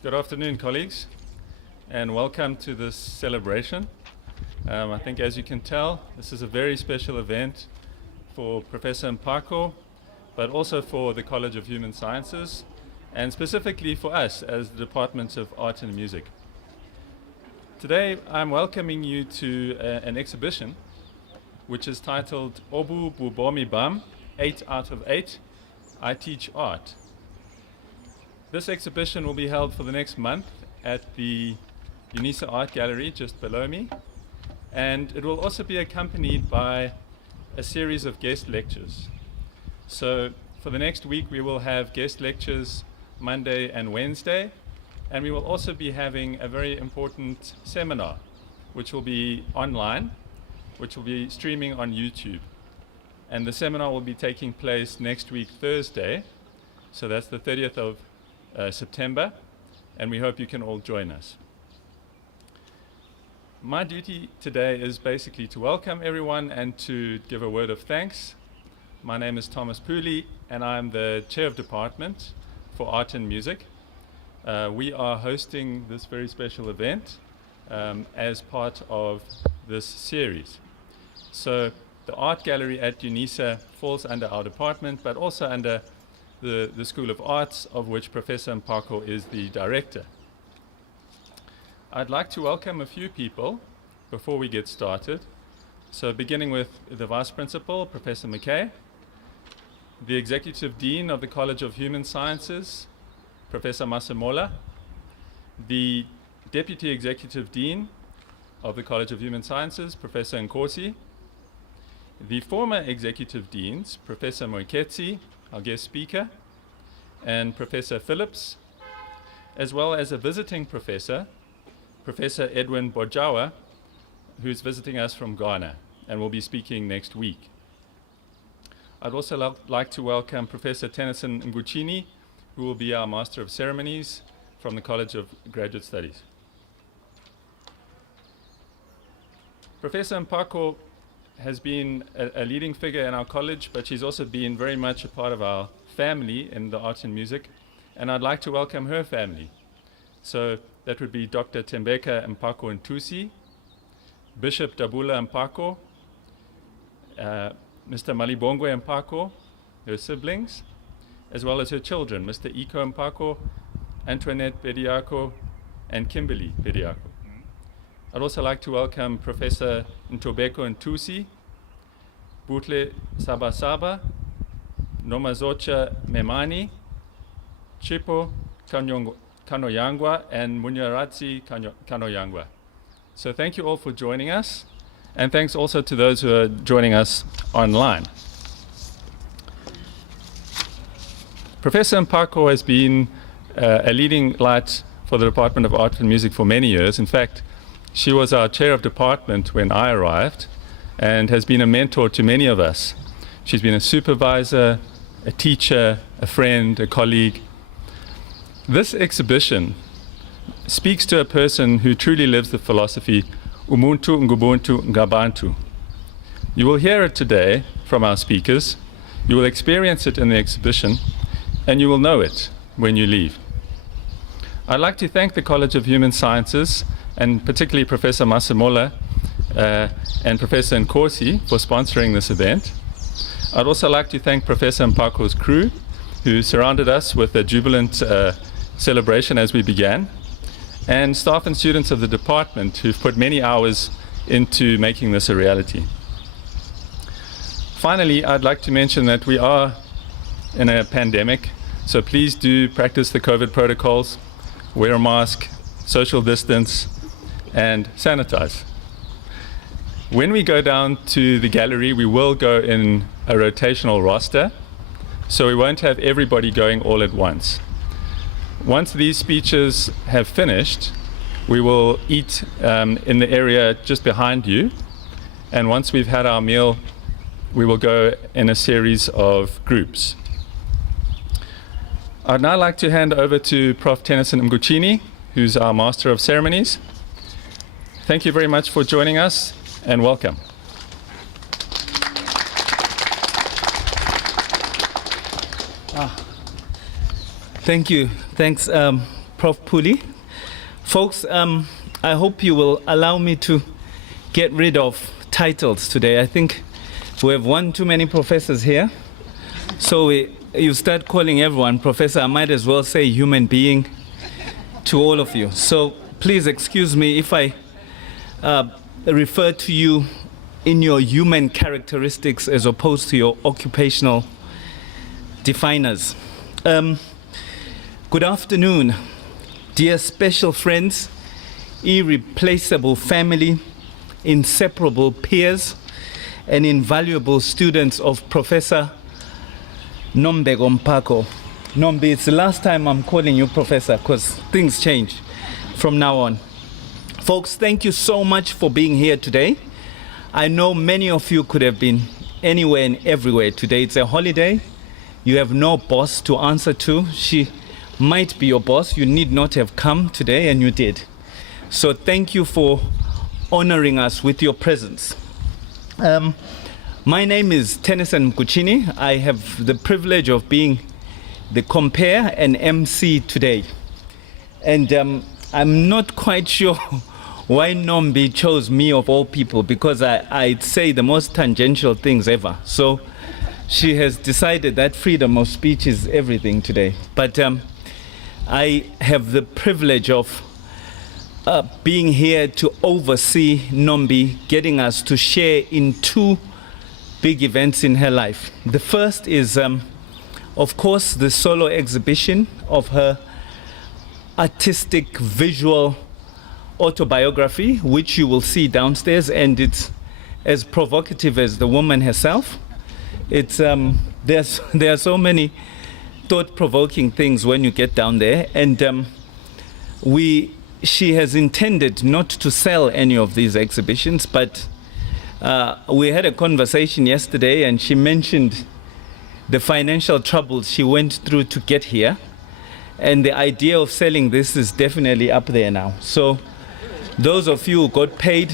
Good afternoon, colleagues, and welcome to this celebration. I think, as you can tell, this is a very special event for Professor Mpako, but also for the College of Human Sciences, and specifically for us as the Department of Art and Music. Today, I'm welcoming you to an exhibition which is titled Obu Bubomi Bam, 8 out of 8, I Teach Art. This exhibition will be held for the next month at the UNISA Art Gallery just below me, and it will also be accompanied by a series of guest lectures. So for the next week we will have guest lectures Monday and Wednesday, and we will also be having a very important seminar which will be online, which will be streaming on YouTube. And the seminar will be taking place next week Thursday, so that's the 30th of September, and we hope you can all join us. My duty today is basically to welcome everyone and to give a word of thanks. My name is Thomas Pooley, and I'm the Chair of Department for Art and Music. We are hosting this very special event as part of this series. So the Art Gallery at UNISA falls under our department, but also under the School of Arts, of which Professor Mpako is the director. I'd like to welcome a few people before we get started. So beginning with the Vice Principal, Professor McKay, the Executive Dean of the College of Human Sciences, Professor Masemola, the Deputy Executive Dean of the College of Human Sciences, Professor Nkosi, the former Executive Deans, Professor Morketsi, our guest speaker, and Professor Phillips, as well as a visiting professor, Professor Edwin Bojawa, who's visiting us from Ghana and will be speaking next week. I'd also like to welcome Professor Tennyson Nguchini, who will be our Master of Ceremonies from the College of Graduate Studies. Professor Mpako has been a leading figure in our college, but she's also been very much a part of our family in the art and music, and I'd like to welcome her family So that would be Dr. Tembeka Mpako Ntusi, Bishop Dabula Mpako, Mr. Malibongwe Mpako, her siblings, as well as her children, Mr. Iko Mpako, Antoinette Bediako, and Kimberly Bediako. I'd also like to welcome Professor Ntobeko Ntusi, Butle Sabasaba, Nomazocha Memani, Chipo Kanoyangwa, and Munyaratsi Kanoyangwa. So thank you all for joining us, and thanks also to those who are joining us online. Professor Mpako has been a leading light for the Department of Art and Music for many years. In fact, she was our chair of department when I arrived and has been a mentor to many of us. She's been a supervisor, a teacher, a friend, a colleague. This exhibition speaks to a person who truly lives the philosophy Umuntu Ngubuntu Ngabantu. You will hear it today from our speakers, you will experience it in the exhibition, and you will know it when you leave. I'd like to thank the College of Human Sciences, and particularly Professor Masemola and Professor Nkosi for sponsoring this event. I'd also like to thank Professor Mpako's crew, who surrounded us with a jubilant celebration as we began, and staff and students of the department who've put many hours into making this a reality. Finally, I'd like to mention that we are in a pandemic, so please do practice the COVID protocols, wear a mask, social distance, and sanitize. When we go down to the gallery, we will go in a rotational roster, so we won't have everybody going all at once. Once these speeches have finished, we will eat in the area just behind you, and once we've had our meal, we will go in a series of groups. I'd now like to hand over to Prof. Tennyson Mguchini, who's our Master of Ceremonies. Thank you very much for joining us, and welcome. Thank you. Thanks, Prof. Puli. Folks, I hope you will allow me to get rid of titles today. I think we have one too many professors here. So you start calling everyone professor. I might as well say human being to all of you. So please excuse me if I refer to you in your human characteristics as opposed to your occupational definers. Good afternoon, dear special friends, irreplaceable family, inseparable peers, and invaluable students of Professor Nombeko Mpako. Nombe, it's the last time I'm calling you professor because things change from now on. Folks, thank you so much for being here today. I know many of you could have been anywhere and everywhere today. It's a holiday. You have no boss to answer to. She might be your boss. You need not have come today, and you did. So thank you for honoring us with your presence. My name is Tennyson Mguchini. I have the privilege of being the compare and MC today. And I'm not quite sure why Nombi chose me of all people, because I'd say the most tangential things ever. So she has decided that freedom of speech is everything today. But I have the privilege of being here to oversee Nombi getting us to share in two big events in her life. The first is, of course, the solo exhibition of her artistic visual autobiography, which you will see downstairs, and it's as provocative as the woman herself. It's there are so many thought-provoking things when you get down there, and she has intended not to sell any of these exhibitions, but we had a conversation yesterday, and she mentioned the financial troubles she went through to get here, and the idea of selling this is definitely up there now. So those of you who got paid,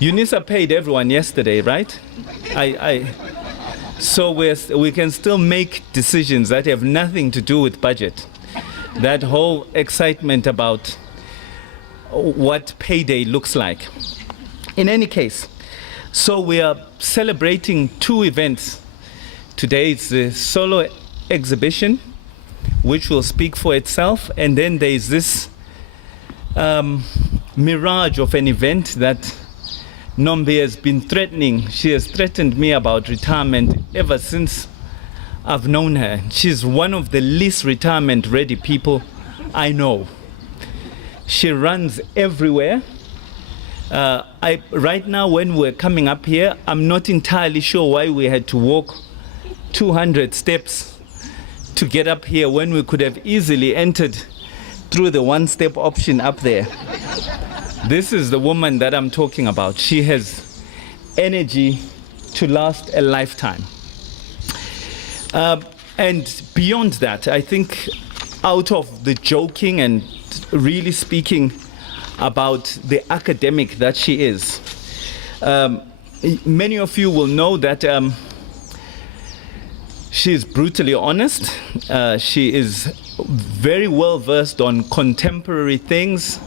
UNISA paid everyone yesterday, right? So we can still make decisions that have nothing to do with budget. That whole excitement about what payday looks like. In any case, so we are celebrating two events. Today it's the solo exhibition, which will speak for itself, and then there is this mirage of an event that Nombe has been threatening. She has threatened me about retirement ever since I've known her. She's one of the least retirement ready people I know. She runs everywhere. Right now, when we're coming up here, I'm not entirely sure why we had to walk 200 steps to get up here when we could have easily entered through the one-step option up there. This is the woman that I'm talking about. She has energy to last a lifetime. And beyond that, I think out of the joking and really speaking about the academic that she is, many of you will know that she is brutally honest. She is very well versed on contemporary things,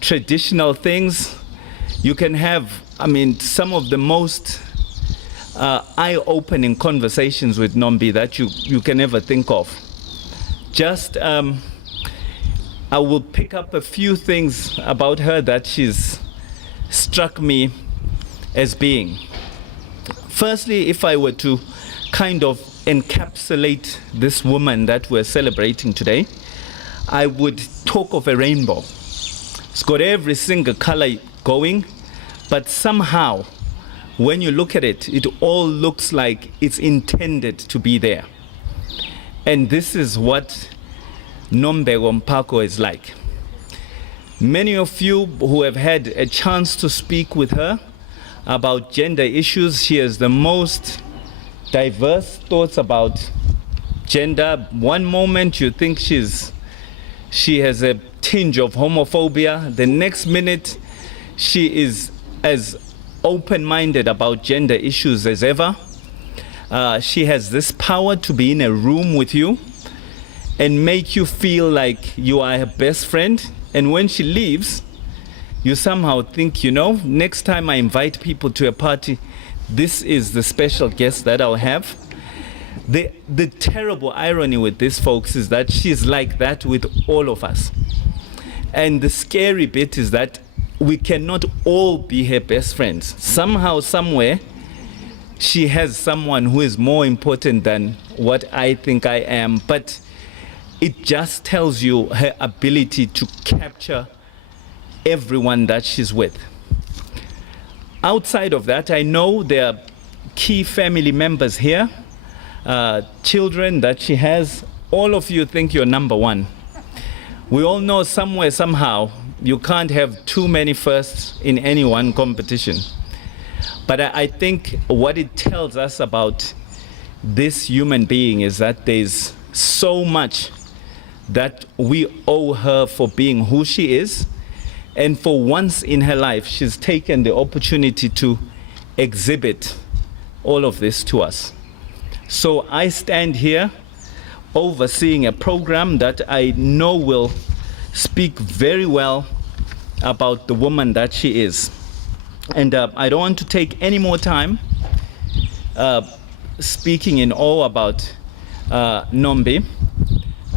traditional things. You can have, some of the most eye-opening conversations with Nombe that you can ever think of. Just, I will pick up a few things about her that she's struck me as being. Firstly, if I were to kind of encapsulate this woman that we're celebrating today, I would talk of a rainbow. It's got every single color going, but somehow, when you look at it, it all looks like it's intended to be there. And this is what Nombe Mpako is like. Many of you who have had a chance to speak with her about gender issues, she has the most diverse thoughts about gender. One moment you think she has a tinge of homophobia. The next minute she is as open-minded about gender issues as ever. She has this power to be in a room with you and make you feel like you are her best friend. And when she leaves, you somehow think, next time I invite people to a party, this is the special guest that I'll have. The terrible irony with this, folks, is that she's like that with all of us. And the scary bit is that we cannot all be her best friends. Somehow, somewhere, she has someone who is more important than what I think I am. But it just tells you her ability to capture everyone that she's with. Outside of that, I know there are key family members here, children that she has. All of you think you're number one. We all know somewhere, somehow, you can't have too many firsts in any one competition. But I think what it tells us about this human being is that there's so much that we owe her for being who she is. And for once in her life, she's taken the opportunity to exhibit all of this to us. So I stand here overseeing a program that I know will speak very well about the woman that she is. And I don't want to take any more time speaking in awe about Nombe.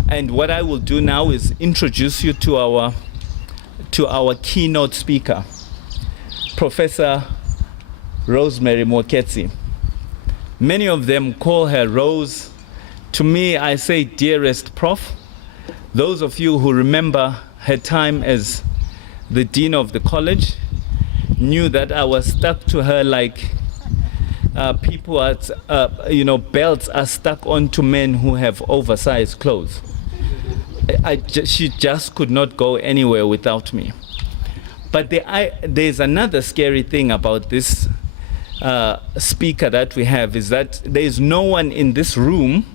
And what I will do now is introduce you to our keynote speaker, Professor Rosemary Morketsi. Many of them call her Rose. To me, I say dearest Prof. Those of you who remember her time as the dean of the college knew that I was stuck to her like people at, belts are stuck onto men who have oversized clothes. She just could not go anywhere without me. But there's another scary thing about this speaker that we have, is that there's no one in this room.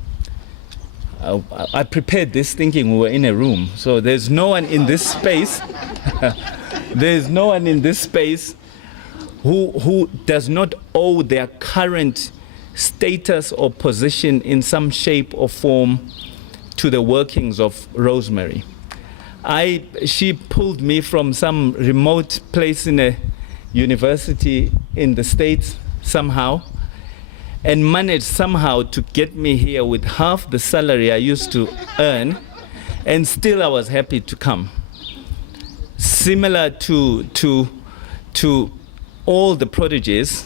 I prepared this thinking we were in a room. So there's no one in this space. There's no one in this space who does not owe their current status or position in some shape or form to the workings of Rosemary. She pulled me from some remote place in a university in the States somehow, and managed somehow to get me here with half the salary I used to earn, and still I was happy to come. Similar to all the prodigies,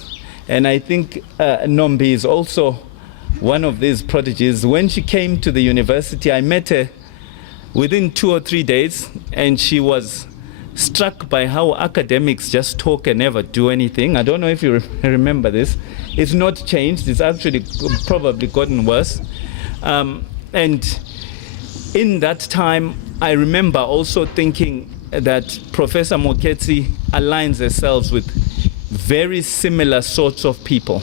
and I think Nombi is also one of these prodigies. When she came to the university, I met her within 2 or 3 days, and she was struck by how academics just talk and never do anything. I don't know if you remember this. It's not changed. It's actually probably gotten worse. And in that time, I remember also thinking that Professor Morketsi aligns herself with very similar sorts of people.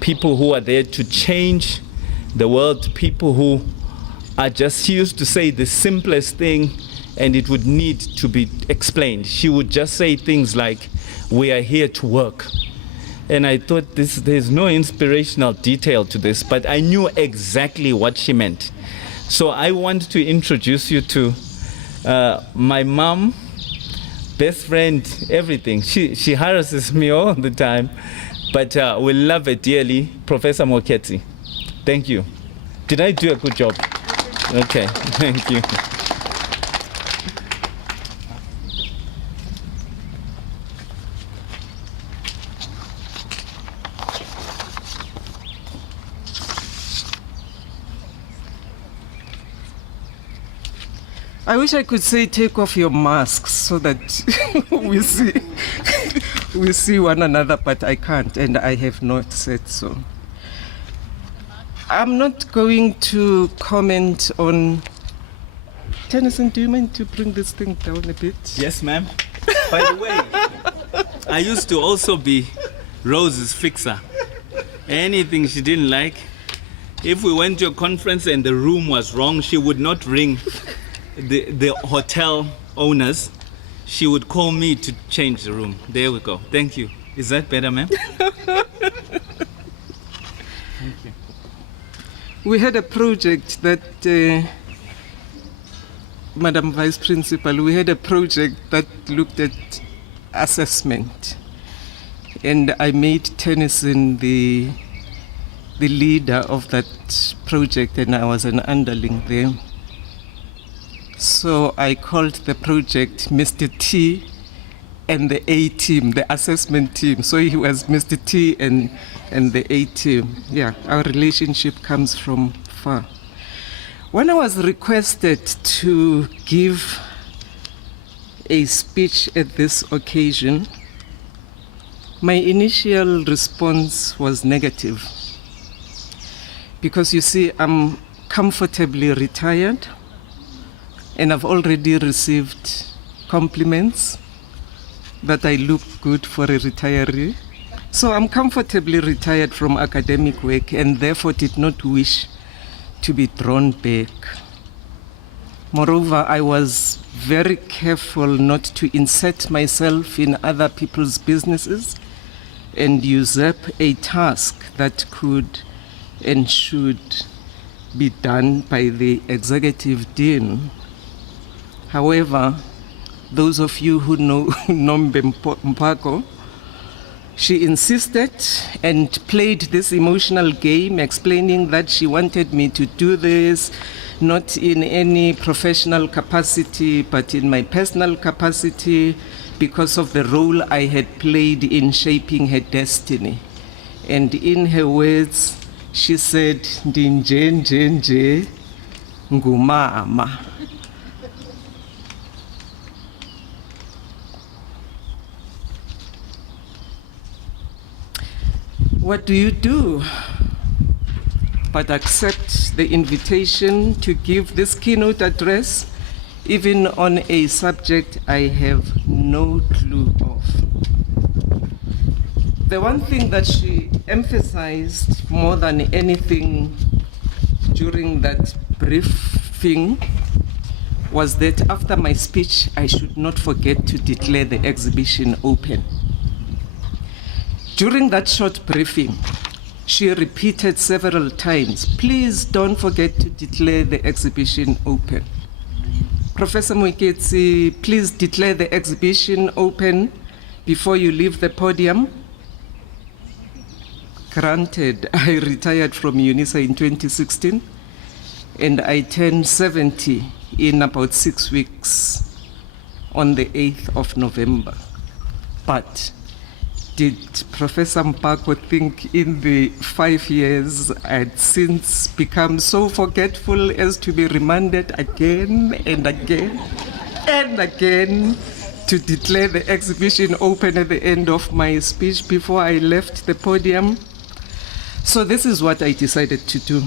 People who are there to change the world, people who are just, she used to say the simplest thing and it would need to be explained. She would just say things like, we are here to work. And I thought there's no inspirational detail to this, but I knew exactly what she meant. So I want to introduce you to my mom, best friend, everything. She harasses me all the time, but we love her dearly, Professor Morketsi. Thank you. Did I do a good job? Okay, thank you. I wish I could say take off your masks so that we see one another, but I can't, and I have not said so. I'm not going to comment on... Tennyson, do you mind to bring this thing down a bit? Yes, ma'am. By the way, I used to also be Rose's fixer. Anything she didn't like, if we went to a conference and the room was wrong, she would not ring the hotel owners. She would call me to change the room. There we go. Thank you. Is that better, ma'am? Thank you. We had a project that, Madam Vice Principal, we had a project that looked at assessment. And I made Tennyson the leader of that project, and I was an underling there. So I called the project Mr. T and the A team, the assessment team. So he was Mr. T and the A team. Yeah, our relationship comes from far. When I was requested to give a speech at this occasion, my initial response was negative. Because you see, I'm comfortably retired, and I've already received compliments that I look good for a retiree. So I'm comfortably retired from academic work and therefore did not wish to be drawn back. Moreover, I was very careful not to insert myself in other people's businesses and usurp a task that could and should be done by the executive dean. However, those of you who know Nombe Mpako, she insisted and played this emotional game, explaining that she wanted me to do this, not in any professional capacity, but in my personal capacity, because of the role I had played in shaping her destiny. And in her words, she said, "Ndinje nje nje ngumama." What do you do but accept the invitation to give this keynote address, even on a subject I have no clue of? The one thing that she emphasized more than anything during that briefing was that after my speech, I should not forget to declare the exhibition open. During that short briefing, she repeated several times, "Please don't forget to declare the exhibition open." Professor Morketsi, please declare the exhibition open before you leave the podium. Granted, I retired from UNISA in 2016, and I turned 70 in about 6 weeks on the 8th of November. But did Professor Mpako think in the 5 years I had since become so forgetful as to be reminded again and again and again to declare the exhibition open at the end of my speech before I left the podium? So this is what I decided to do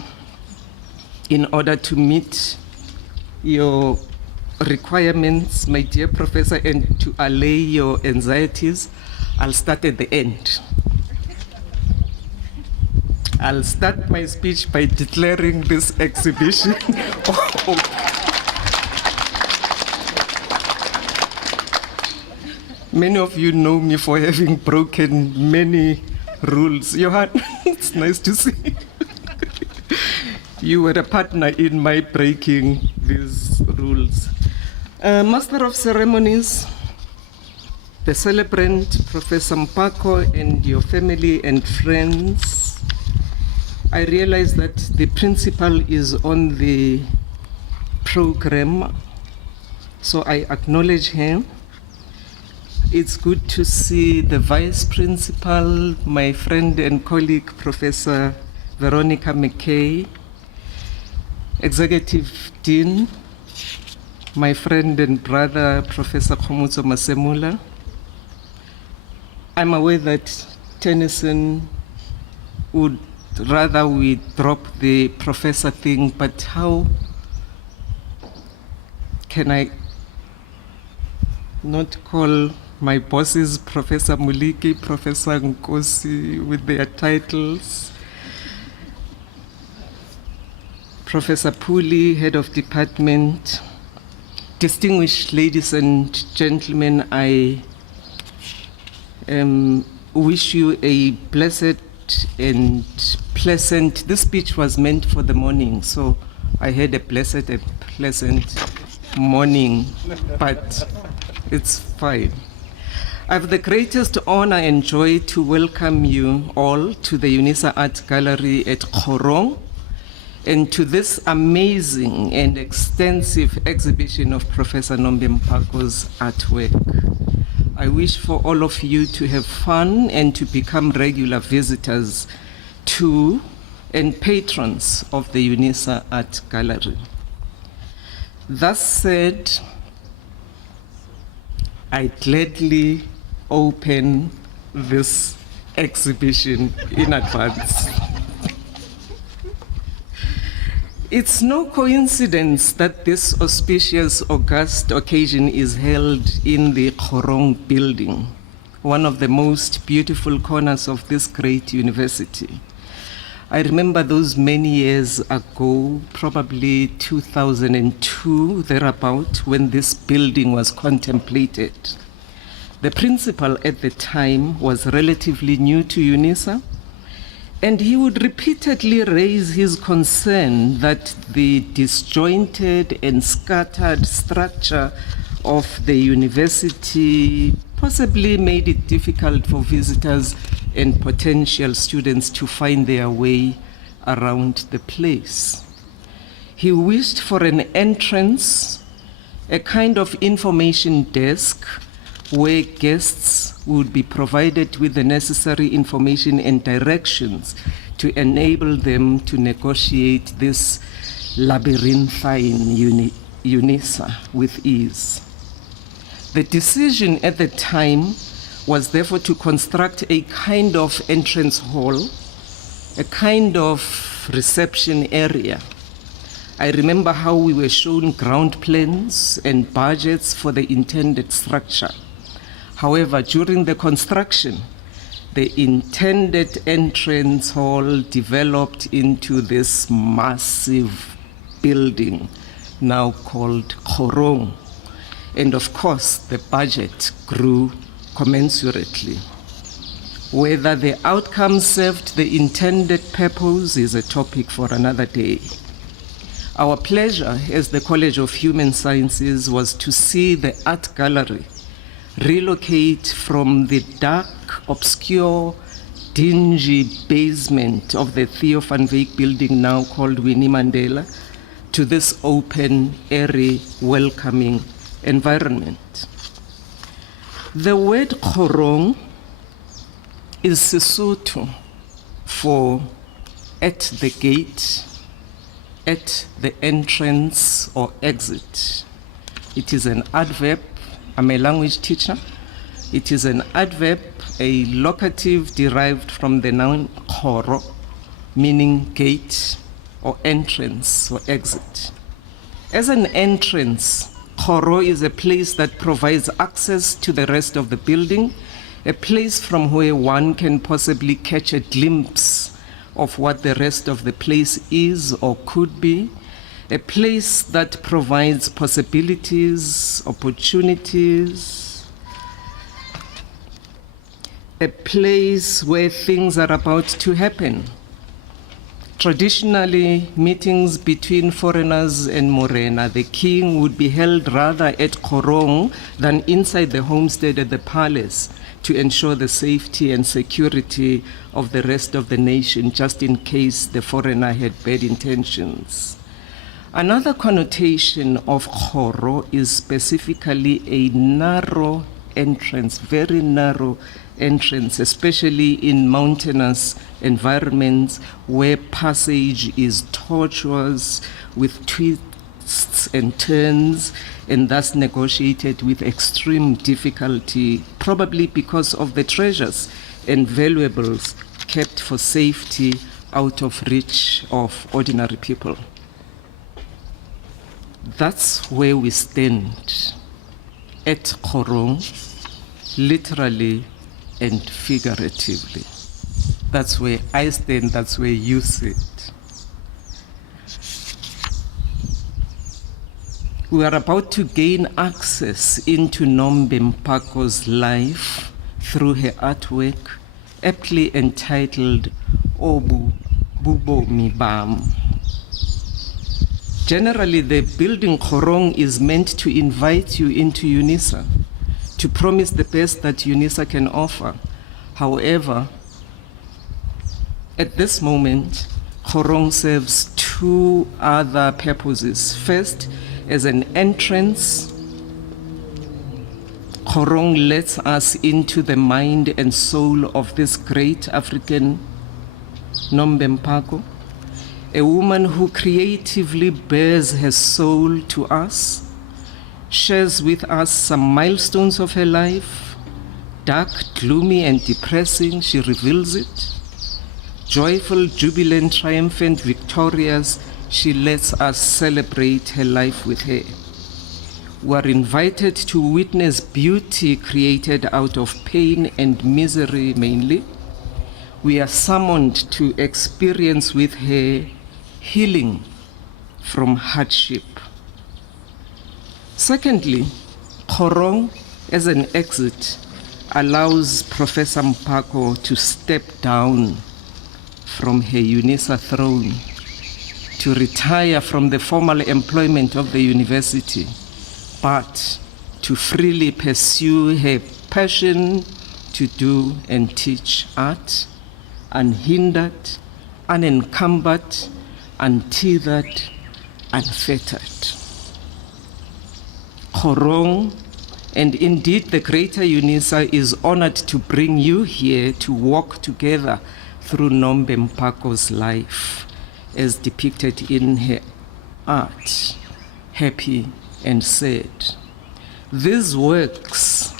in order to meet your requirements, my dear professor, and to allay your anxieties. I'll start at the end. I'll start my speech by declaring this exhibition. Many of you know me for having broken many rules. Johan, it's nice to see you. You were a partner in my breaking these rules. Master of Ceremonies, the celebrant, Professor Mpako, and your family and friends, I realize that the principal is on the program, so I acknowledge him. It's good to see the vice principal, my friend and colleague, Professor Veronica McKay, Executive Dean, my friend and brother, Professor Khomutso Masemula. I'm aware that Tennyson would rather we drop the professor thing, but how can I not call my bosses Professor Muliki, Professor Nkosi with their titles? Professor Puli, Head of Department, distinguished ladies and gentlemen, I wish you a blessed and pleasant, this speech was meant for the morning, so I had a blessed and pleasant morning, but it's fine. I have the greatest honor and joy to welcome you all to the UNISA Art Gallery at Khorong and to this amazing and extensive exhibition of Professor Nombe Mpako's artwork. I wish for all of you to have fun and to become regular visitors to and patrons of the UNISA Art Gallery. That said, I gladly open this exhibition in advance. It's no coincidence that this auspicious, august occasion is held in the Khorong building, one of the most beautiful corners of this great university. I remember those many years ago, probably 2002, thereabout, when this building was contemplated. The principal at the time was relatively new to UNISA, and he would repeatedly raise his concern that the disjointed and scattered structure of the university possibly made it difficult for visitors and potential students to find their way around the place. He wished for an entrance, a kind of information desk where guests would be provided with the necessary information and directions to enable them to negotiate this labyrinthine UNISA with ease. The decision at the time was therefore to construct a kind of entrance hall, a kind of reception area. I remember how we were shown ground plans and budgets for the intended structure. However, during the construction, the intended entrance hall developed into this massive building now called Khorong. And of course, the budget grew commensurately. Whether the outcome served the intended purpose is a topic for another day. Our pleasure as the College of Human Sciences was to see the art gallery relocate from the dark, obscure, dingy basement of the Theo van Wyk building, now called Winnie Mandela, to this open, airy, welcoming environment. The word Khorong is Sesotho for at the gate, at the entrance or exit. It is an adverb. I'm a language teacher. It is an adverb, a locative derived from the noun khoro, meaning gate or entrance or exit. As an entrance, khoro is a place that provides access to the rest of the building, a place from where one can possibly catch a glimpse of what the rest of the place is or could be, a place that provides possibilities, opportunities, a place where things are about to happen. Traditionally, meetings between foreigners and Morena, the king, would be held rather at Khorong than inside the homestead at the palace to ensure the safety and security of the rest of the nation, just in case the foreigner had bad intentions. Another connotation of Khoro is specifically a narrow entrance, very narrow entrance, especially in mountainous environments where passage is tortuous with twists and turns, and thus negotiated with extreme difficulty, probably because of the treasures and valuables kept for safety out of reach of ordinary people. That's where we stand, at Khorong, literally and figuratively. That's where I stand, that's where you sit. We are about to gain access into Nombe Mpako's life through her artwork, aptly entitled Obu Bubomi Bam. Generally, the building Khorong is meant to invite you into UNISA, to promise the best that UNISA can offer. However, at this moment, Khorong serves two other purposes. First, as an entrance, Khorong lets us into the mind and soul of this great African Nombe Mpako, a woman who creatively bears her soul to us, shares with us some milestones of her life, dark, gloomy, and depressing, she reveals it. Joyful, jubilant, triumphant, victorious, she lets us celebrate her life with her. We are invited to witness beauty created out of pain and misery mainly. We are summoned to experience with her healing from hardship. Secondly, Khorong as an exit allows Professor Mpako to step down from her UNISA throne, to retire from the formal employment of the university, but to freely pursue her passion to do and teach art, unhindered, unencumbered, untethered, unfettered. Khorong, and indeed the greater UNISA, is honored to bring you here to walk together through Nombe Mpako's life, as depicted in her art, happy and sad. These works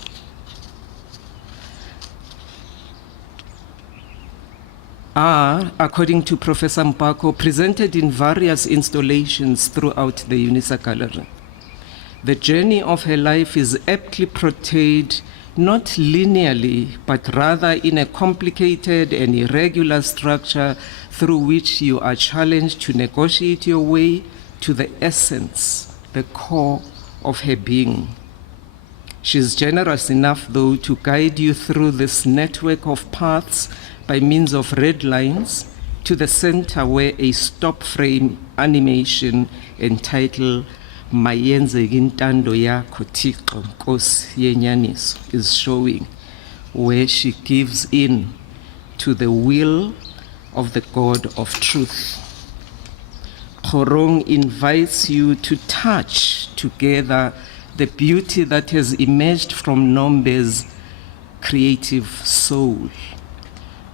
are, according to Professor Mpako, presented in various installations throughout the UNISA gallery. The journey of her life is aptly portrayed not linearly, but rather in a complicated and irregular structure through which you are challenged to negotiate your way to the essence, the core of her being. She's generous enough, though, to guide you through this network of paths by means of red lines, to the center where a stop frame animation entitled Mayenzeki intando yakho Thixo Nkosi yenyaniso is showing, where she gives in to the will of the God of truth. Khorong invites you to touch together the beauty that has emerged from Nombe's creative soul.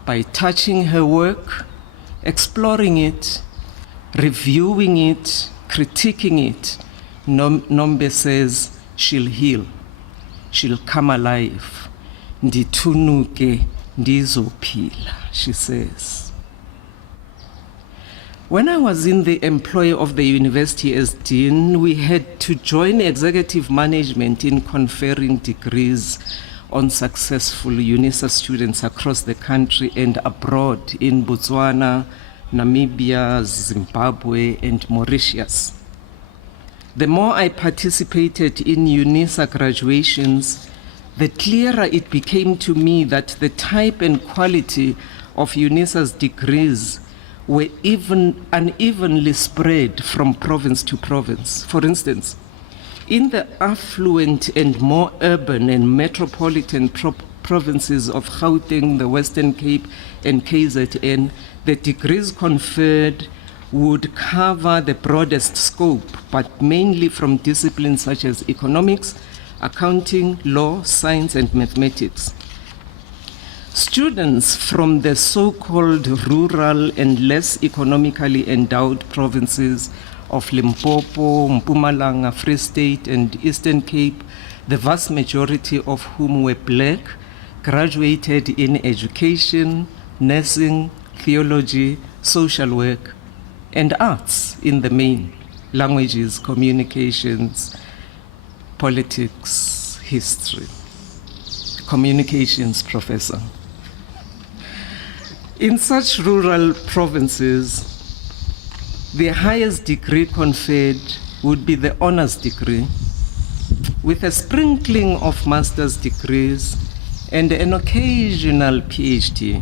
By touching her work, exploring it, reviewing it, critiquing it, Nombe says she'll heal, she'll come alive. Nditunuke ndizophila, she says. When I was in the employ of the university as dean, we had to join executive management in conferring degrees on successful UNISA students across the country and abroad in Botswana, Namibia, Zimbabwe, and Mauritius. The more I participated in UNISA graduations, the clearer it became to me that the type and quality of UNISA's degrees were even unevenly spread from province to province. For instance, in the affluent and more urban and metropolitan provinces of Gauteng, the Western Cape, and KZN, the degrees conferred would cover the broadest scope, but mainly from disciplines such as economics, accounting, law, science, and mathematics. Students from the so-called rural and less economically endowed provinces of Limpopo, Mpumalanga, Free State, and Eastern Cape, the vast majority of whom were Black, graduated in education, nursing, theology, social work, and arts in the main, languages, communications, politics, history. Communications professor. In such rural provinces, the highest degree conferred would be the honors degree, with a sprinkling of master's degrees and an occasional PhD.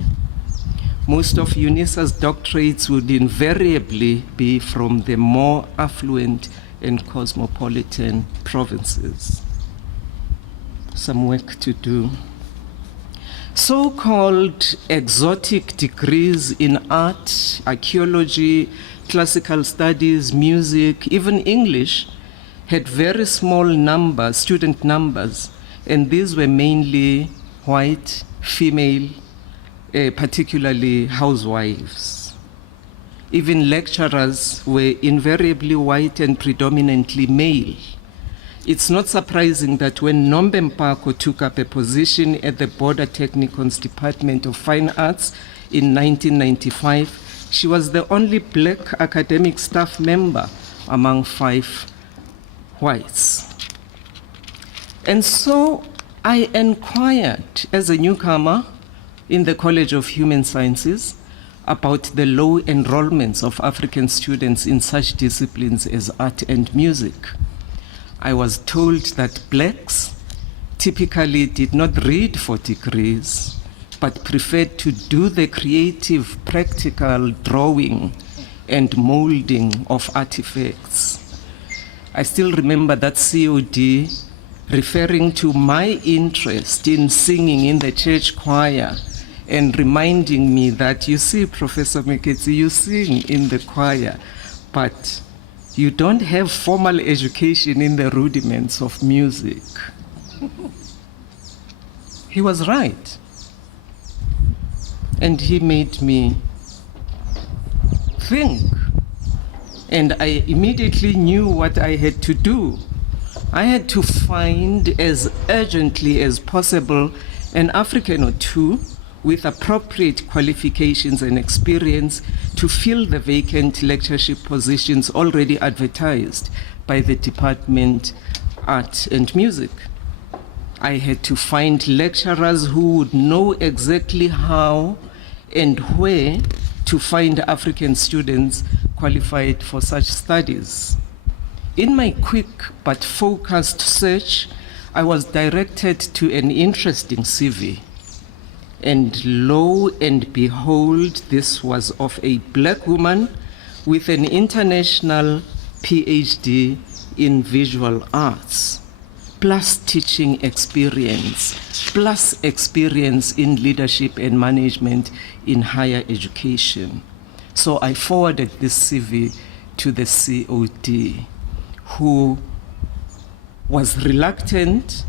Most of UNISA's doctorates would invariably be from the more affluent and cosmopolitan provinces. Some work to do. So-called exotic degrees in art, archaeology, classical studies, music, even English, had very small numbers, student numbers, and these were mainly white, female, particularly housewives. Even lecturers were invariably white and predominantly male. It's not surprising that when Nombe Mpako took up a position at the Border Technicon's Department of Fine Arts in 1995, she was the only Black academic staff member among 5 whites. And so I inquired as a newcomer in the College of Human Sciences about the low enrollments of African students in such disciplines as art and music. I was told that Blacks typically did not read for degrees, but preferred to do the creative, practical drawing and molding of artifacts. I still remember that COD referring to my interest in singing in the church choir and reminding me that, you see, Professor Morketsi, you sing in the choir, but you don't have formal education in the rudiments of music. He was right. And he made me think. And I immediately knew what I had to do. I had to find as urgently as possible an African or two with appropriate qualifications and experience to fill the vacant lectureship positions already advertised by the Department Art and Music. I had to find lecturers who would know exactly how and where to find African students qualified for such studies. In my quick but focused search, I was directed to an interesting CV. And lo and behold, this was of a black woman with an international PhD in visual arts, plus teaching experience, plus experience in leadership and management in higher education. So I forwarded this CV to the COD, who was reluctant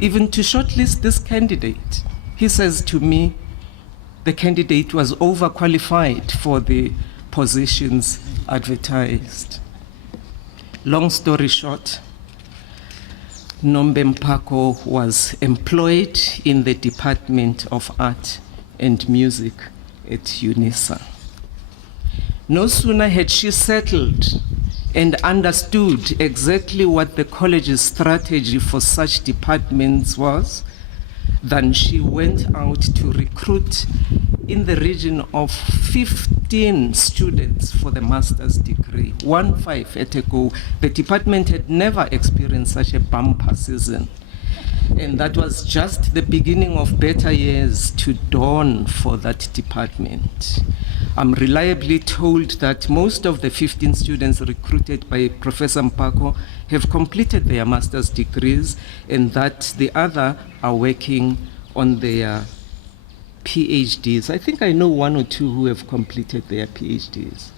even to shortlist this candidate. He says to me, the candidate was overqualified for the positions advertised. Long story short, Nombe Mpako was employed in the Department of Art and Music at UNISA. No sooner had she settled and understood exactly what the college's strategy for such departments was, than she went out to recruit in the region of 15 students for the master's degree, 15 at a go. The department had never experienced such a bumper season. And that was just the beginning of better years to dawn for that department. I'm reliably told that most of the 15 students recruited by Professor Mpako have completed their master's degrees, and that the other are working on their PhDs. I think I know one or two who have completed their PhDs.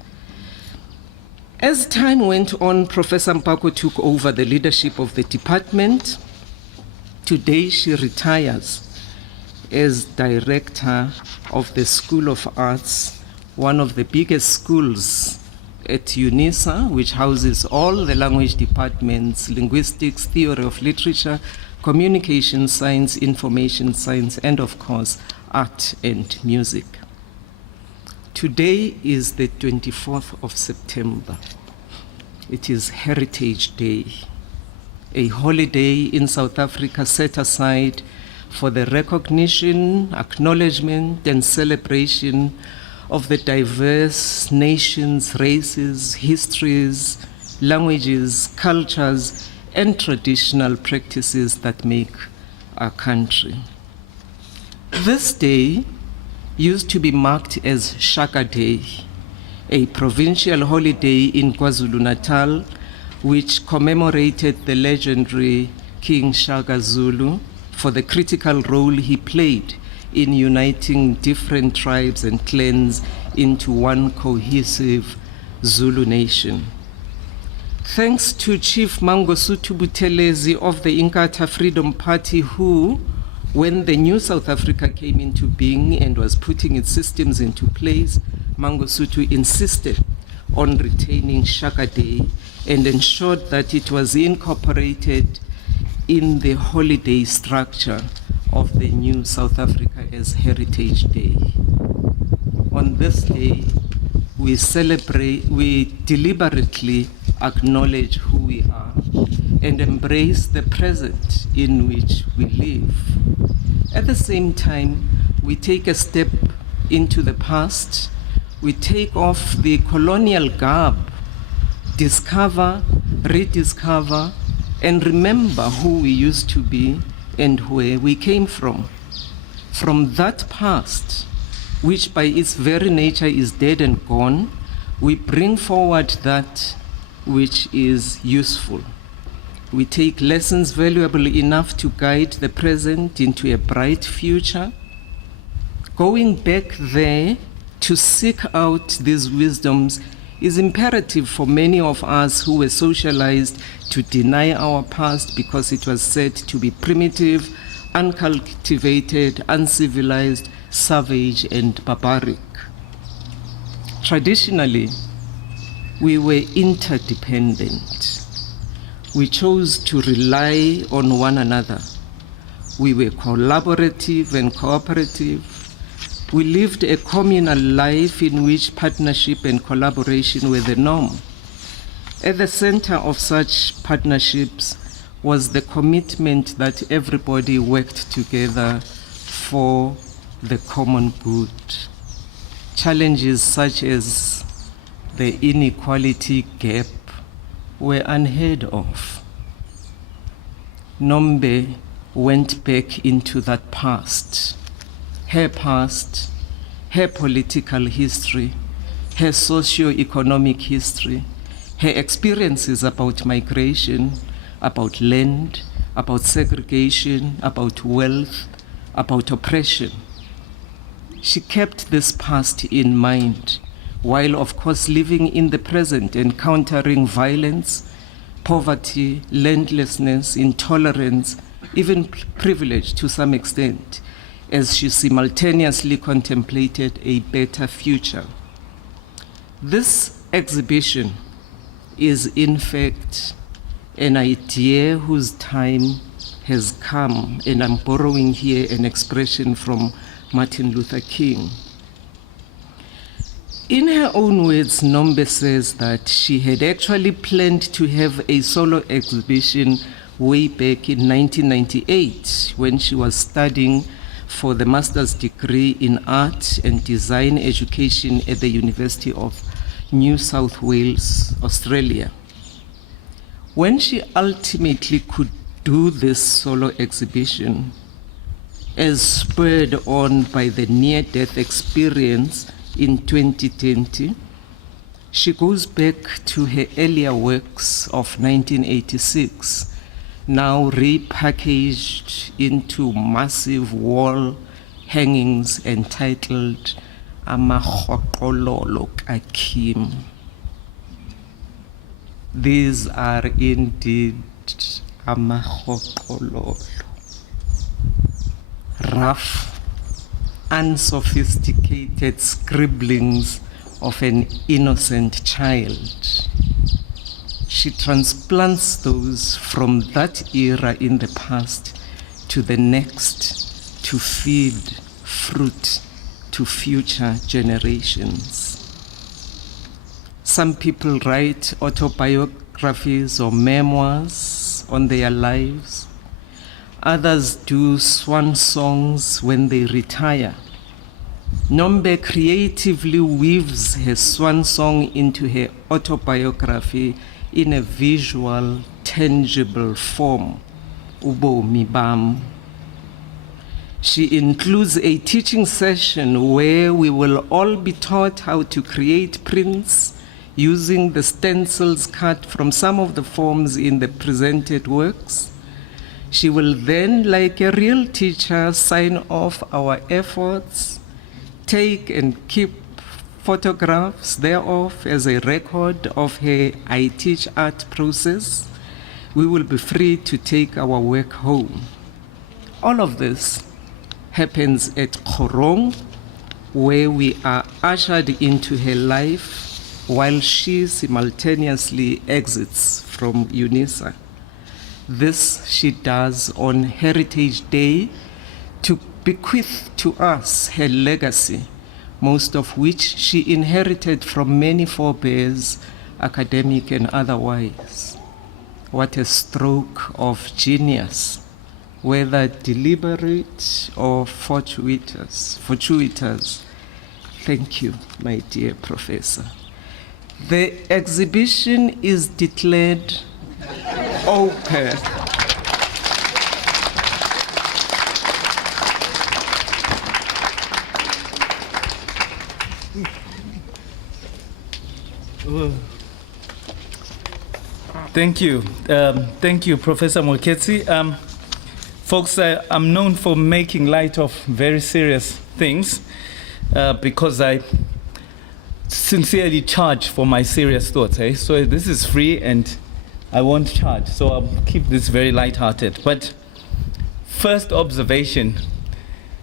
As time went on, Professor Mpako took over the leadership of the department. Today, she retires as director of the School of Arts, one of the biggest schools at UNISA, which houses all the language departments: linguistics, theory of literature, communication science, information science, and of course, art and music. Today is the 24th of September. It is Heritage Day, a holiday in South Africa set aside for the recognition, acknowledgement, and celebration of the diverse nations, races, histories, languages, cultures, and traditional practices that make our country. This day used to be marked as Shaka Day, a provincial holiday in KwaZulu-Natal, which commemorated the legendary King Shaka Zulu for the critical role he played in uniting different tribes and clans into one cohesive Zulu nation. Thanks to Chief Mangosuthu Buthelezi of the Inkatha Freedom Party, who, when the new South Africa came into being and was putting its systems into place, Mangosuthu insisted on retaining Shaka Day and ensured that it was incorporated in the holiday structure of the new South Africa as Heritage Day. On this day, we deliberately acknowledge who we are and embrace the present in which we live. At the same time, we take a step into the past. We take off the colonial garb, discover, rediscover, and remember who we used to be and where we came from. From that past, which by its very nature is dead and gone, we bring forward that which is useful. We take lessons valuable enough to guide the present into a bright future. Going back there to seek out these wisdoms is imperative for many of us who were socialized to deny our past because it was said to be primitive, uncultivated, uncivilized, savage, and barbaric. Traditionally, we were interdependent. We chose to rely on one another. We were collaborative and cooperative. We lived a communal life in which partnership and collaboration were the norm. At the center of such partnerships was the commitment that everybody worked together for the common good. Challenges such as the inequality gap were unheard of. Nombe went back into that past her past, her political history, her socio-economic history, her experiences about migration, about land, about segregation, about wealth, about oppression. She kept this past in mind, while of course living in the present, encountering violence, poverty, landlessness, intolerance, even privilege to some extent, as she simultaneously contemplated a better future. This exhibition is in fact an idea whose time has come, and I'm borrowing here an expression from Martin Luther King. In her own words, Nombe says that she had actually planned to have a solo exhibition way back in 1998 when she was studying for the master's degree in art and design education at the University of New South Wales, Australia. When she ultimately could do this solo exhibition, as spurred on by the near-death experience in 2020, she goes back to her earlier works of 1986, now repackaged into massive wall hangings entitled Amakhoqololo kaKim. These are indeed amakhoqololo, rough, unsophisticated scribblings of an innocent child. She transplants those from that era in the past to the next to feed fruit to future generations. Some people write autobiographies or memoirs on their lives. Others do swan songs when they retire. Nombe creatively weaves her swan song into her autobiography in a visual, tangible form, ubomi bam. She includes a teaching session where we will all be taught how to create prints using the stencils cut from some of the forms in the presented works. She will then, like a real teacher, sign off our efforts, take and keep photographs thereof as a record of her I Teach Art process. We will be free to take our work home. All of this happens at Khorong, where we are ushered into her life while she simultaneously exits from UNISA. This she does on Heritage Day to bequeath to us her legacy, most of which she inherited from many forebears, academic and otherwise. What a stroke of genius, whether deliberate or fortuitous. Thank you, my dear professor. The exhibition is declared open. Thank you. Thank you, Professor Morketsi. Folks, I'm known for making light of very serious things because I sincerely charge for my serious thoughts. So this is free and I won't charge. So I'll keep this very lighthearted. But first observation,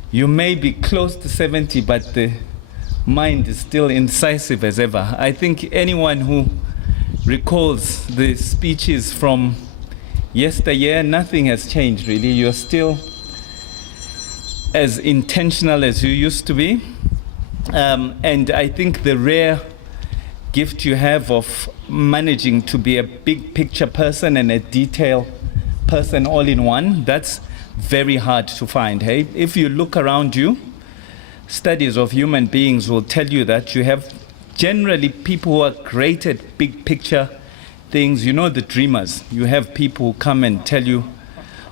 you may be close to 70, but the mind is still incisive as ever. I think anyone who recalls the speeches from yesteryear, nothing has changed really. You're still as intentional as you used to be. And I think the rare gift you have of managing to be a big picture person and a detail person all in one, that's very hard to find. Hey, if you look around you, studies of human beings will tell you that you have generally people who are great at big picture things. You know, the dreamers. You have people who come and tell you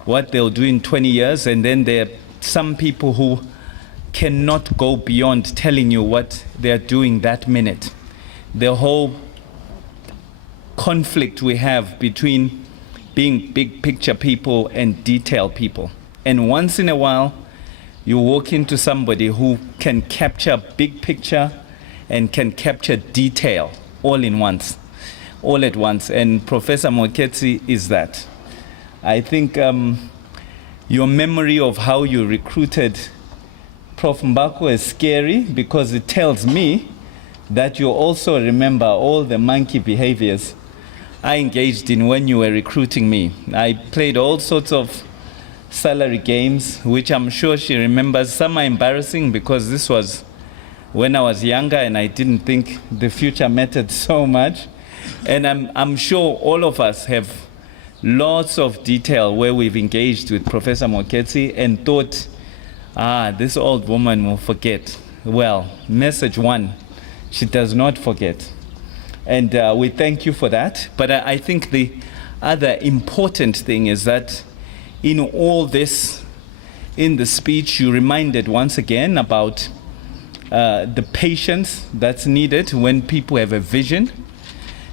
what they'll do in 20 years, and then there are some people who cannot go beyond telling you what they're doing that minute. The whole conflict we have between being big picture people and detail people. And once in a while, you walk into somebody who can capture big picture and can capture detail all at once. And Professor Morketsi is that. I think your memory of how you recruited Prof. Mbako is scary because it tells me that you also remember all the monkey behaviors I engaged in when you were recruiting me. I played all sorts of salary games, which I'm sure she remembers. Some are embarrassing because this was when I was younger and I didn't think the future mattered so much. And I'm sure all of us have lots of detail where we've engaged with Professor Morketsi and thought, this old woman will forget. Well, message one, she does not forget. And we thank you for that. But I think the other important thing is that in all this, in the speech, you reminded once again about the patience that's needed when people have a vision.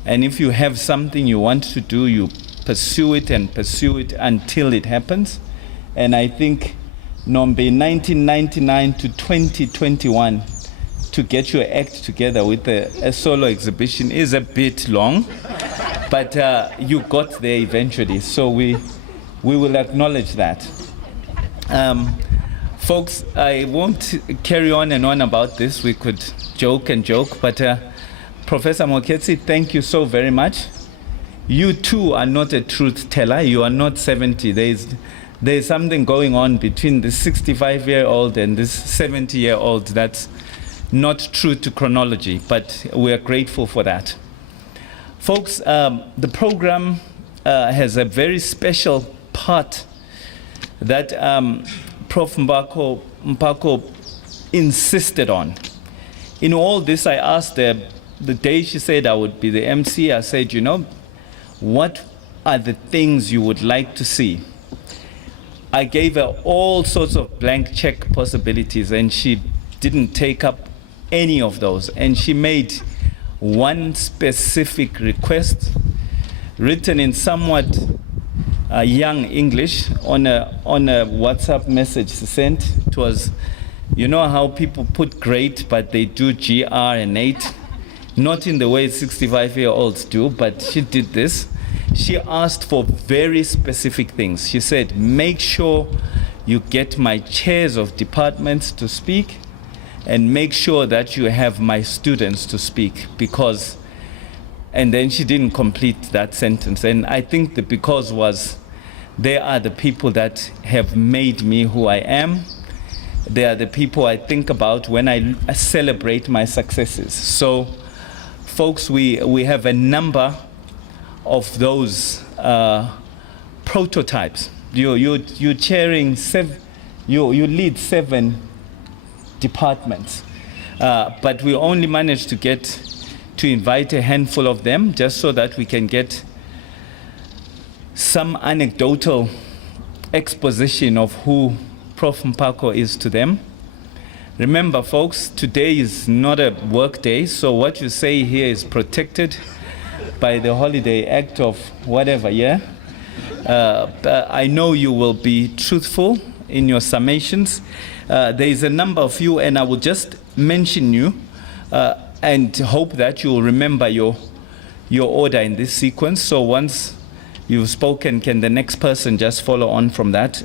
And if you have something you want to do, you pursue it and pursue it until it happens. And I think, Nombe, 1999 to 2021, to get your act together with a solo exhibition is a bit long, but you got there eventually. So we will acknowledge that. Folks, I won't carry on and on about this. We could joke and joke, but Professor Morketsi, thank you so very much. You too are not a truth teller. You are not 70. There's something going on between the 65-year-old and this 70-year-old that's not true to chronology, but we are grateful for that. Folks, the program has a very special part that Prof. Mpako insisted on. In all this, I asked her, the day she said I would be the MC, I said, what are the things you would like to see? I gave her all sorts of blank check possibilities, and she didn't take up any of those. And she made one specific request, written in somewhat young English on a WhatsApp message she sent. It was, you know how people put great, but they do GR and 8? Not in the way 65-year-olds do, but she did this. She asked for very specific things. She said, make sure you get my chairs of departments to speak, and make sure that you have my students to speak, because, and then she didn't complete that sentence. And I think the because was, they are the people that have made me who I am. They are the people I think about when I celebrate my successes. So, folks, we have a number of those prototypes. You're chairing you lead 7 departments, but we only managed to invite a handful of them just so that we can get some anecdotal exposition of who Prof. Mpako is to them. Remember, folks, today is not a work day, so what you say here is protected by the Holiday Act of whatever, yeah? I know you will be truthful in your summations. There is a number of you, and I will just mention you and hope that you will remember your order in this sequence. So once you've spoken, can the next person just follow on from that?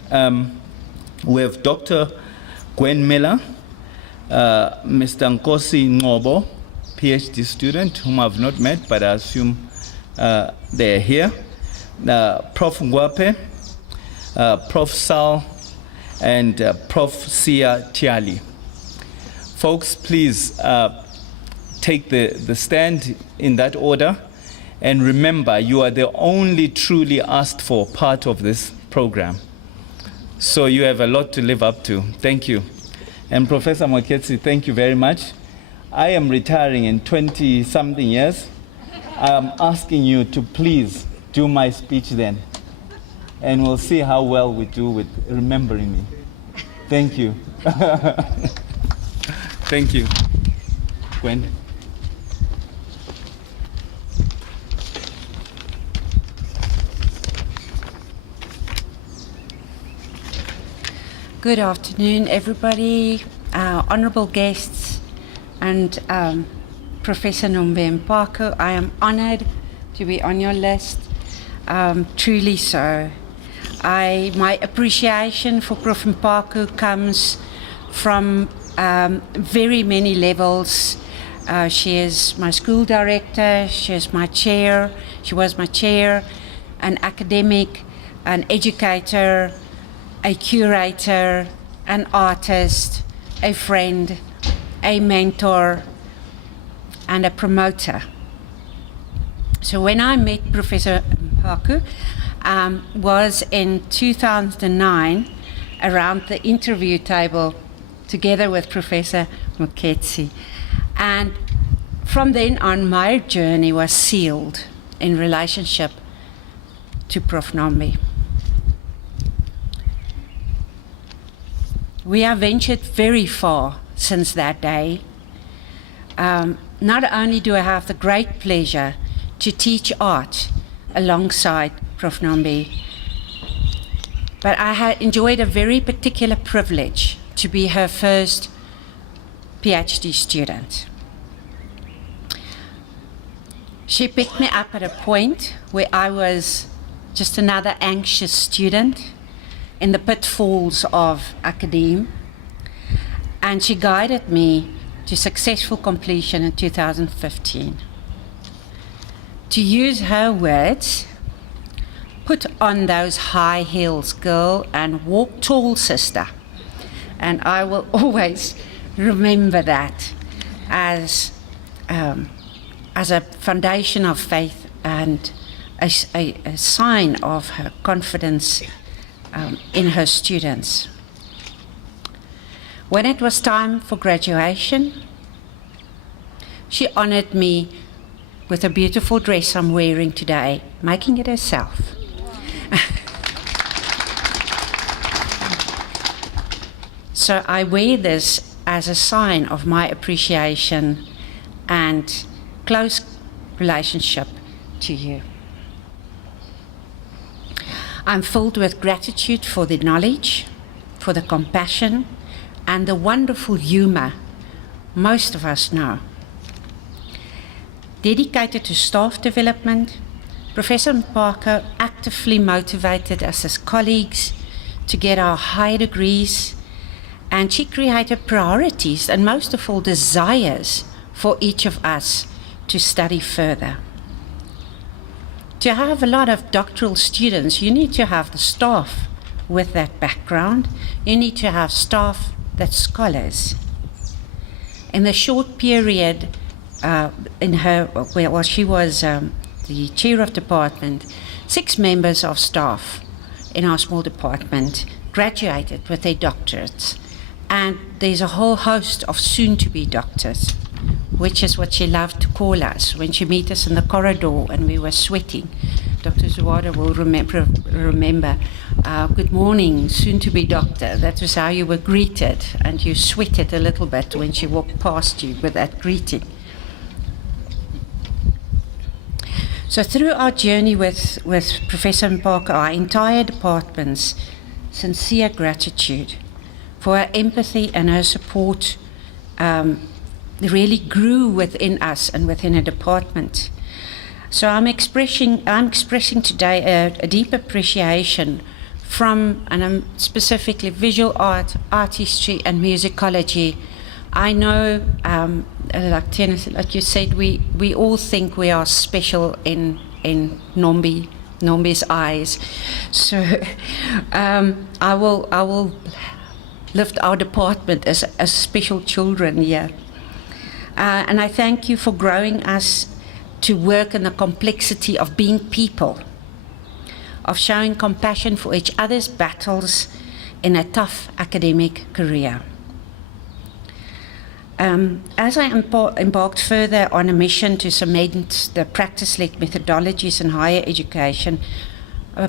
We have Dr. Gwen Miller, Mr. Nkosi Ngobo, PhD student, whom I've not met, but I assume they're here. Prof. Ngwape, Prof. Sal, and Prof. Sia Tiali. Folks, please take the stand in that order. And remember, you are the only truly asked for part of this program. So you have a lot to live up to. Thank you. And Professor Morketsi, thank you very much. I am retiring in 20-something years. I'm asking you to please do my speech then. And we'll see how well we do with remembering me. Thank you. Thank you. Gwen. Good afternoon, everybody, honourable guests, and Professor Nombe Mpako. I am honoured to be on your list, truly so. My appreciation for Prof. Mpako comes from very many levels. She is my school director, she was my chair, an academic, an educator, a curator, an artist, a friend, a mentor, and a promoter. So when I met Professor Mpako, was in 2009 around the interview table together with Professor Morketsi. And from then on, my journey was sealed in relationship to Prof. Nombe. We have ventured very far since that day. Not only do I have the great pleasure to teach art alongside Prof. Nombe, but I had enjoyed a very particular privilege to be her first PhD student. She picked me up at a point where I was just another anxious student in the pitfalls of academia, and she guided me to successful completion in 2015. To use her words, put on those high heels, girl, and walk tall, sister. And I will always remember that as a foundation of faith and a sign of her confidence in her students. When it was time for graduation, she honored me with a beautiful dress I'm wearing today, making it herself. So I wear this as a sign of my appreciation and close relationship to you. I'm filled with gratitude for the knowledge, for the compassion, and the wonderful humor most of us know. Dedicated to staff development, Professor Mpako actively motivated us as colleagues to get our high degrees, and she created priorities and most of all desires for each of us to study further. To have a lot of doctoral students, you need to have the staff with that background. You need to have staff that's scholars. In the short period while she was the chair of department, 6 members of staff in our small department graduated with their doctorates. And there's a whole host of soon-to-be doctors, which is what she loved to call us when she met us in the corridor and we were sweating. Dr. Zawada will remember, good morning, soon-to-be doctor. That was how you were greeted, and you sweated a little bit when she walked past you with that greeting. So through our journey with Professor Mpako, our entire department's sincere gratitude for her empathy and her support really grew within us and within a department. So I'm expressing today a deep appreciation from, and I'm specifically visual art, art history, and musicology. I know, like you said, we all think we are special in Nombe's eyes. So I will lift our department as special children here. And I thank you for growing us to work in the complexity of being people, of showing compassion for each other's battles in a tough academic career. As I embarked further on a mission to cement the practice-led methodologies in higher education,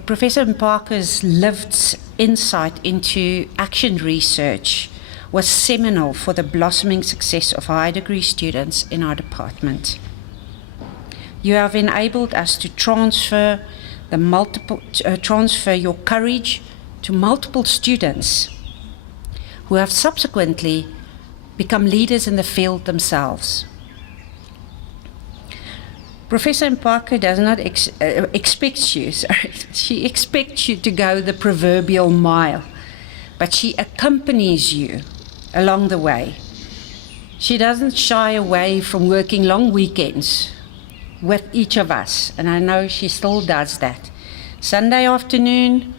Professor Mpako's lived insight into action research was seminal for the blossoming success of higher degree students in our department. You have enabled us to transfer your courage to multiple students who have subsequently become leaders in the field themselves. Professor Mpaka does not expect you, she expects you to go the proverbial mile, but she accompanies you along the way. She doesn't shy away from working long weekends with each of us, and I know she still does that. Sunday afternoon,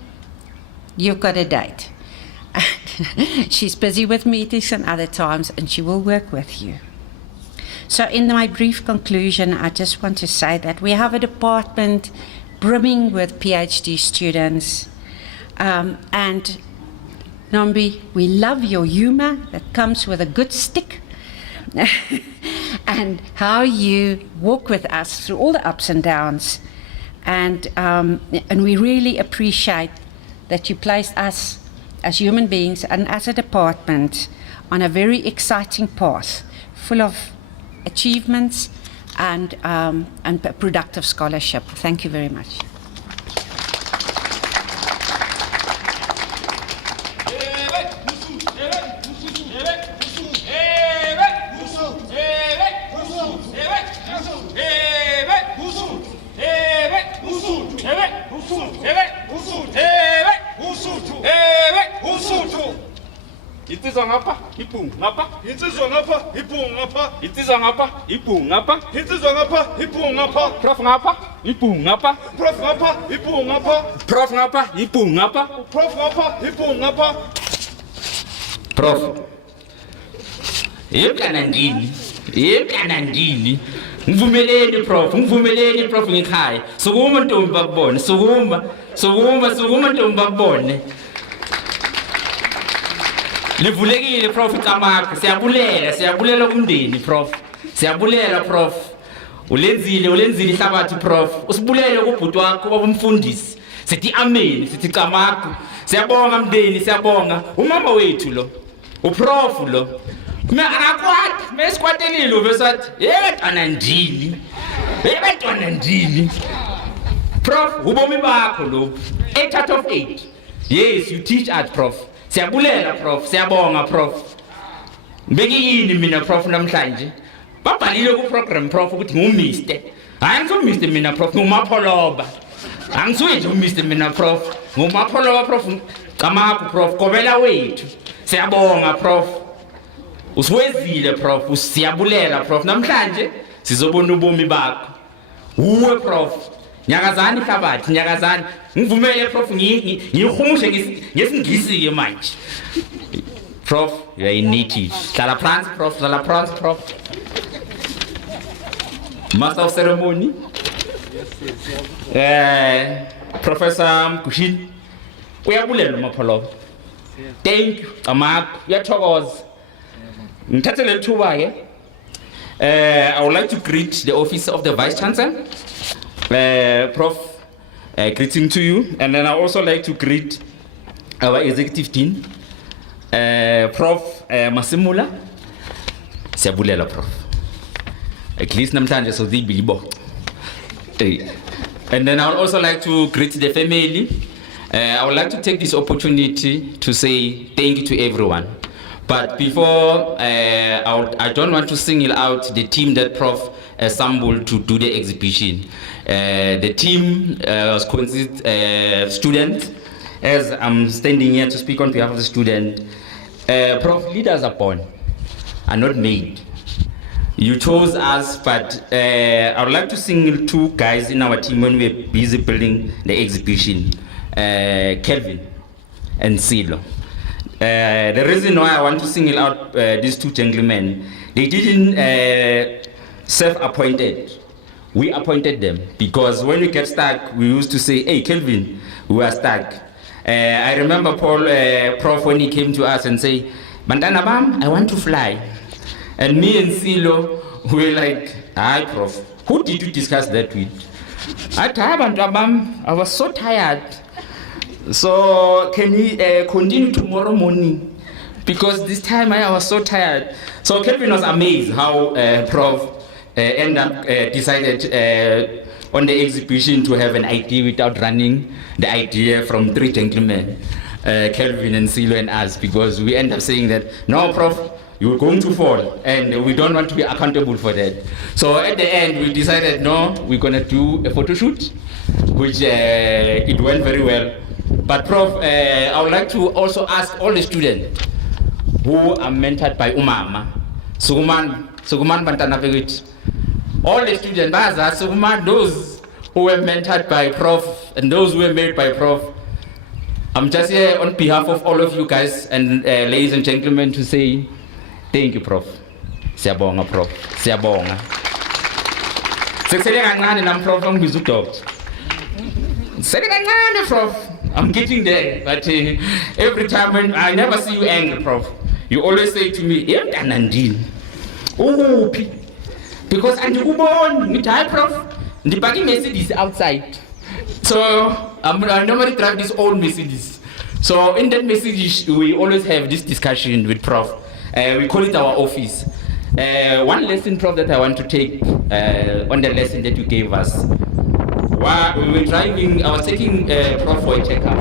you've got a date. She's busy with meetings and other times, and she will work with you. So in my brief conclusion, I just want to say that we have a department brimming with PhD students. And Nambi, we love your humor that comes with a good stick and how you walk with us through all the ups and downs. And we really appreciate that you placed us as human beings and as a department on a very exciting path full of achievements and productive scholarship. Thank you very much. Insizwa ngapha iphunga ngapha insizwa ngapha iphunga ngapha insizwa ngapha iphunga ngapha insizwa ngapha iphunga ngapha prof ngapha iphunga ngapha prof ngapha iphunga ngapha prof ngapha iphunga ngapha prof ngapha iphunga ngapha prof yemntana ndini ngivumeleni prof ngikhaya sukuma ntombi bakubone sukuma ntombi bakubone livulekile prof icamakhe siyabulela kumndeni prof siyabulela prof ulenzile ihlabathi prof usibulele kubhuti wakho babumfundisi sithi amen sithi camakhe siyabonga mndeni siyabonga umama wethu lo uprof lo akakwati mesikwatelile ubesathi bantwana ndini prof ubomi bakho lo 8 out of 8 yes you teach us prof siyabulela prof siyabonga prof ngibekiyini mina prof namhlanje babhalile ku program prof ukuthi ngumiste hayi ngizomiste mina prof ngumapholoba angisuye nje umiste mina prof ngumapholoba prof camakho prof kobela wethu siyabonga prof usiwezile prof siyabulela prof namhlanje sizobona ubomi bakho uwe prof nyakazani ihlabathi nyakazani ngivumele prof ngiyihumushe ngesingisi-ke manje prof you are a native hlala phansi prof master of ceremony Professor Mkushini uyabulela umapholoba thank you camakho uyathokoza ngithathe leli thuba-ke I would like to greet the office of the Vice Chancellor. Prof, greeting to you, and then I also like to greet our executive team, Prof Masimula, siyabulela Prof. At least namhlanje so zibilibo. And then I would also like to greet the family. I would like to take this opportunity to say thank you to everyone. But before, I don't want to single out the team that Prof assembled to do the exhibition. The team consists of students. As I'm standing here to speak on behalf of the student, Prof, leaders are born, are not made. You chose us, but I would like to single two guys in our team when we're busy building the exhibition, Kelvin and Silo. The reason why I want to single out these two gentlemen, they didn't self-appointed. We appointed them because when we get stuck, we used to say, hey, Kelvin, we are stuck. I remember Prof, when he came to us and say, Bantana Bam, I want to fly. And me and Silo were like, hi, Prof, who did you discuss that with? I was so tired. So can we continue tomorrow morning because this time I was so tired. So Kelvin was amazed how Prof ended up decided on the exhibition to have an idea without running the idea from three gentlemen, Kelvin and Silo and us, because we end up saying that, no, Prof, you're going to fall, and we don't want to be accountable for that. So at the end, we decided, no, we're going to do a photo shoot, which it went very well. But Prof, I would like to also ask all the students who are mentored by Umama, Suguman Bantana Village, all the students, Baza, Suguman, those who were mentored by Prof, and those who were made by Prof. I'm just here on behalf of all of you guys and ladies and gentlemen to say, thank you, Prof. Siyabonga, Prof. Siyabonga. Sesele kancane nam Prof ngibizwa uDoctor. Sesele kancane, Prof. I'm getting there, but every time when I never see you angry, Prof. You always say to me, "Yemntana ndini." Uphi? Because andikuboni ngithi hayi Prof. Ndipaka Mercedes outside. So I normally drive this old Mercedes. So in that Mercedes, we always have this discussion with Prof. We call it our office. One lesson, Prof, that I want to take on the lesson that you gave us. While we were driving, I was taking Prof for a checkup.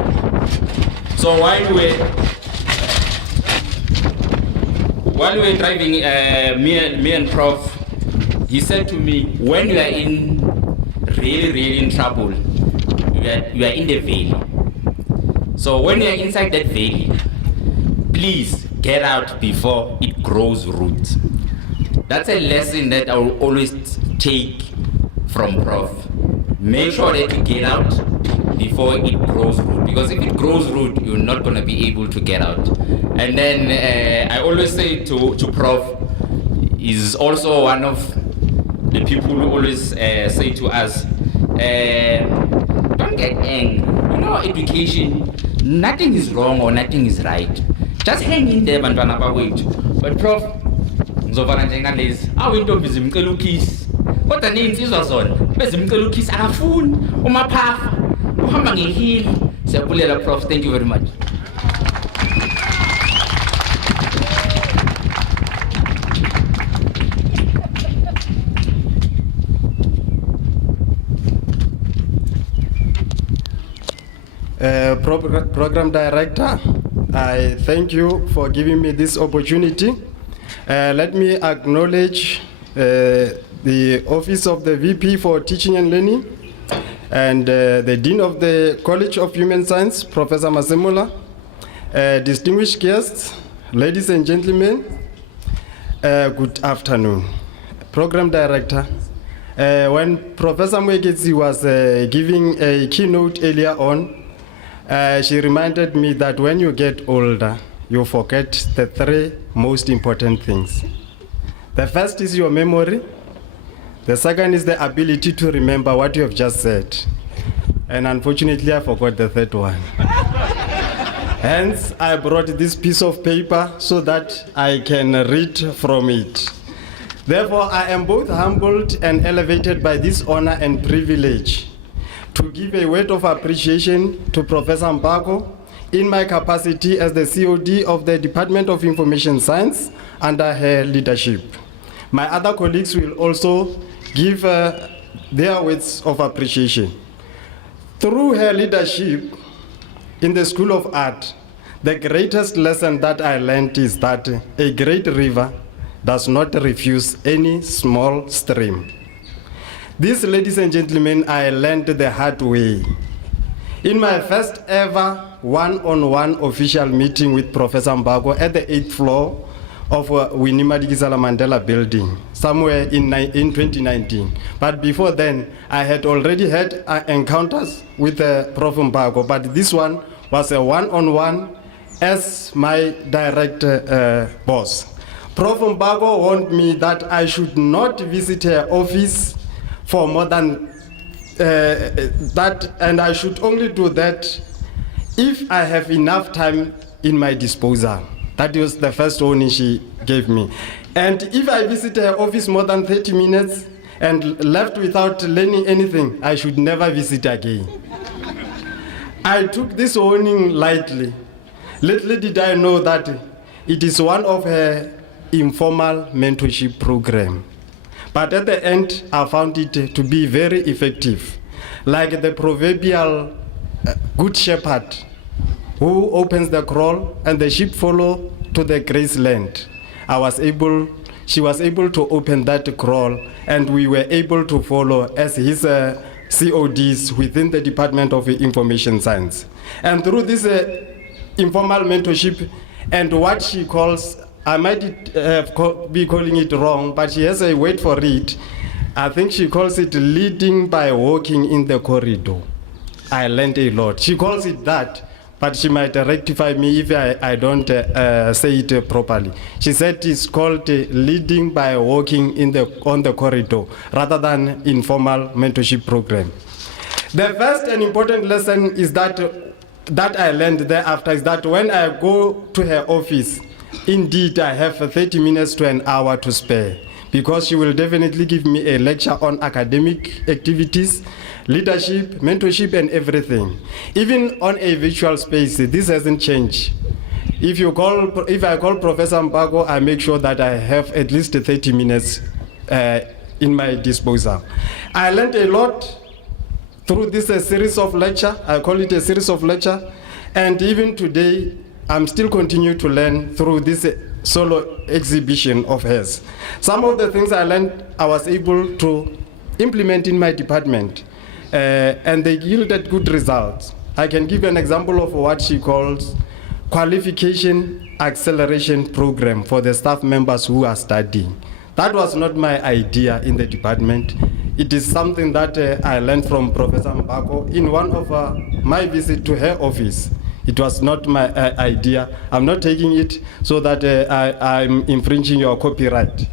So while we were driving, me and Prof, he said to me, when you are in really in trouble, you are in the valley. So when you are inside that valley, please get out before it grows roots. That's a lesson that I will always take from Prof. Make sure that you get out before it grows root, because if it grows root, you're not going to be able to get out. And then I always say to Prof, is also one of the people who always say to us, don't get angry. You know, education, nothing is wrong or nothing is right. Just hang in there, bantwana bakwethu. But Prof, ngizovana njengalezi, awintombi zimcela ukhisi. Kodwa ney'nsizwa zona bezimcela ukhisi akafuni umaphafa uhamba ngehili. Siyabulela Prof, thank you very much. Program Director, I thank you for giving me this opportunity. Let me acknowledge the Office of the VP for Teaching and Learning and the Dean of the College of Human Science, Professor Masemola, distinguished guests, ladies and gentlemen, good afternoon. Program Director, when Professor Morketsi was giving a keynote earlier on, she reminded me that when you get older, you forget the three most important things. The first is your memory. The second is the ability to remember what you have just said. And unfortunately, I forgot the third one. Hence, I brought this piece of paper so that I can read from it. Therefore, I am both humbled and elevated by this honor and privilege to give a word of appreciation to Professor Mpako in my capacity as the COD of the Department of Information Science under her leadership. My other colleagues will also give their words of appreciation. Through her leadership in the School of Art, the greatest lesson that I learned is that a great river does not refuse any small stream. This, ladies and gentlemen, I learned the hard way. In my first ever one-on-one official meeting with Professor Mpako at the 8th floor of Winnie Madikizela Mandela building, somewhere in 2019. But before then, I had already had encounters with Prof. Mpako, but this one was a one-on-one as my direct boss. Prof. Mpako warned me that I should not visit her office for more than that, and I should only do that if I have enough time in my disposal. That was the first warning she gave me. And if I visit her office more than 30 minutes and left without learning anything, I should never visit again. I took this warning lightly. Little did I know that It is one of her informal mentorship program. But at the end, I found it to be very effective. Like the proverbial good shepherd who opens the kraal and the sheep follow to the graceland. She was able to open that kraal, and we were able to follow as his CODs within the Department of Information Science. And through this informal mentorship and what she calls, I might be calling it wrong, but she has a word for it. I think she calls it leading by walking in the corridor. I learned a lot. She calls it that, but she might rectify me if I don't say it properly. She said it's called leading by walking on the corridor rather than informal mentorship program. The first and important lesson is that I learned thereafter is that when I go to her office, indeed I have 30 minutes to an hour to spare, because she will definitely give me a lecture on academic activities, leadership, mentorship, and everything. Even on a virtual space, this hasn't changed. If I call Professor Mpako, I make sure that I have at least 30 minutes in my disposal. I learned a lot through this series of lecture. I call it a series of lecture. And even today, I'm still continuing to learn through this solo exhibition of hers. Some of the things I learned, I was able to implement in my department. And they yielded good results. I can give an example of what she calls qualification acceleration program for the staff members who are studying. That was not my idea in the department. It is something that I learned from Professor Mpako in one of my visits to her office. It was not my idea. I'm not taking it so that I'm infringing your copyright.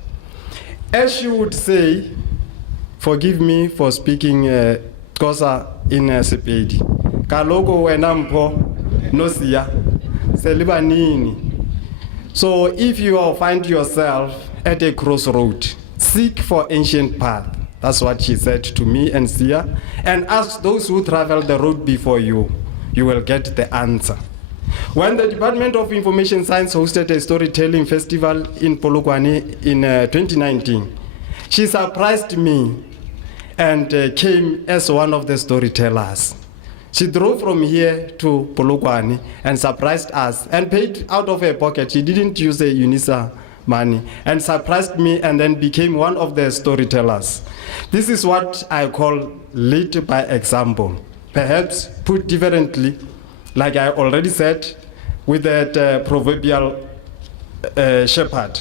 As she would say, forgive me for speaking Xhosa in Sepedi. Kaloko wena mpho nosia selibanini. So if you find yourself at a crossroad, seek for ancient path. That's what she said to me and Sia. And ask those who travel the road before you. You will get the answer. When the Department of Information Science hosted a storytelling festival in Polokwane in 2019, she surprised me and came as one of the storytellers. She drove from here to Polokwane and surprised us and paid out of her pocket. She didn't use a UNISA money, and surprised me and then became one of the storytellers. This is what I call lead by example. Perhaps put differently, like I already said, with that proverbial shepherd.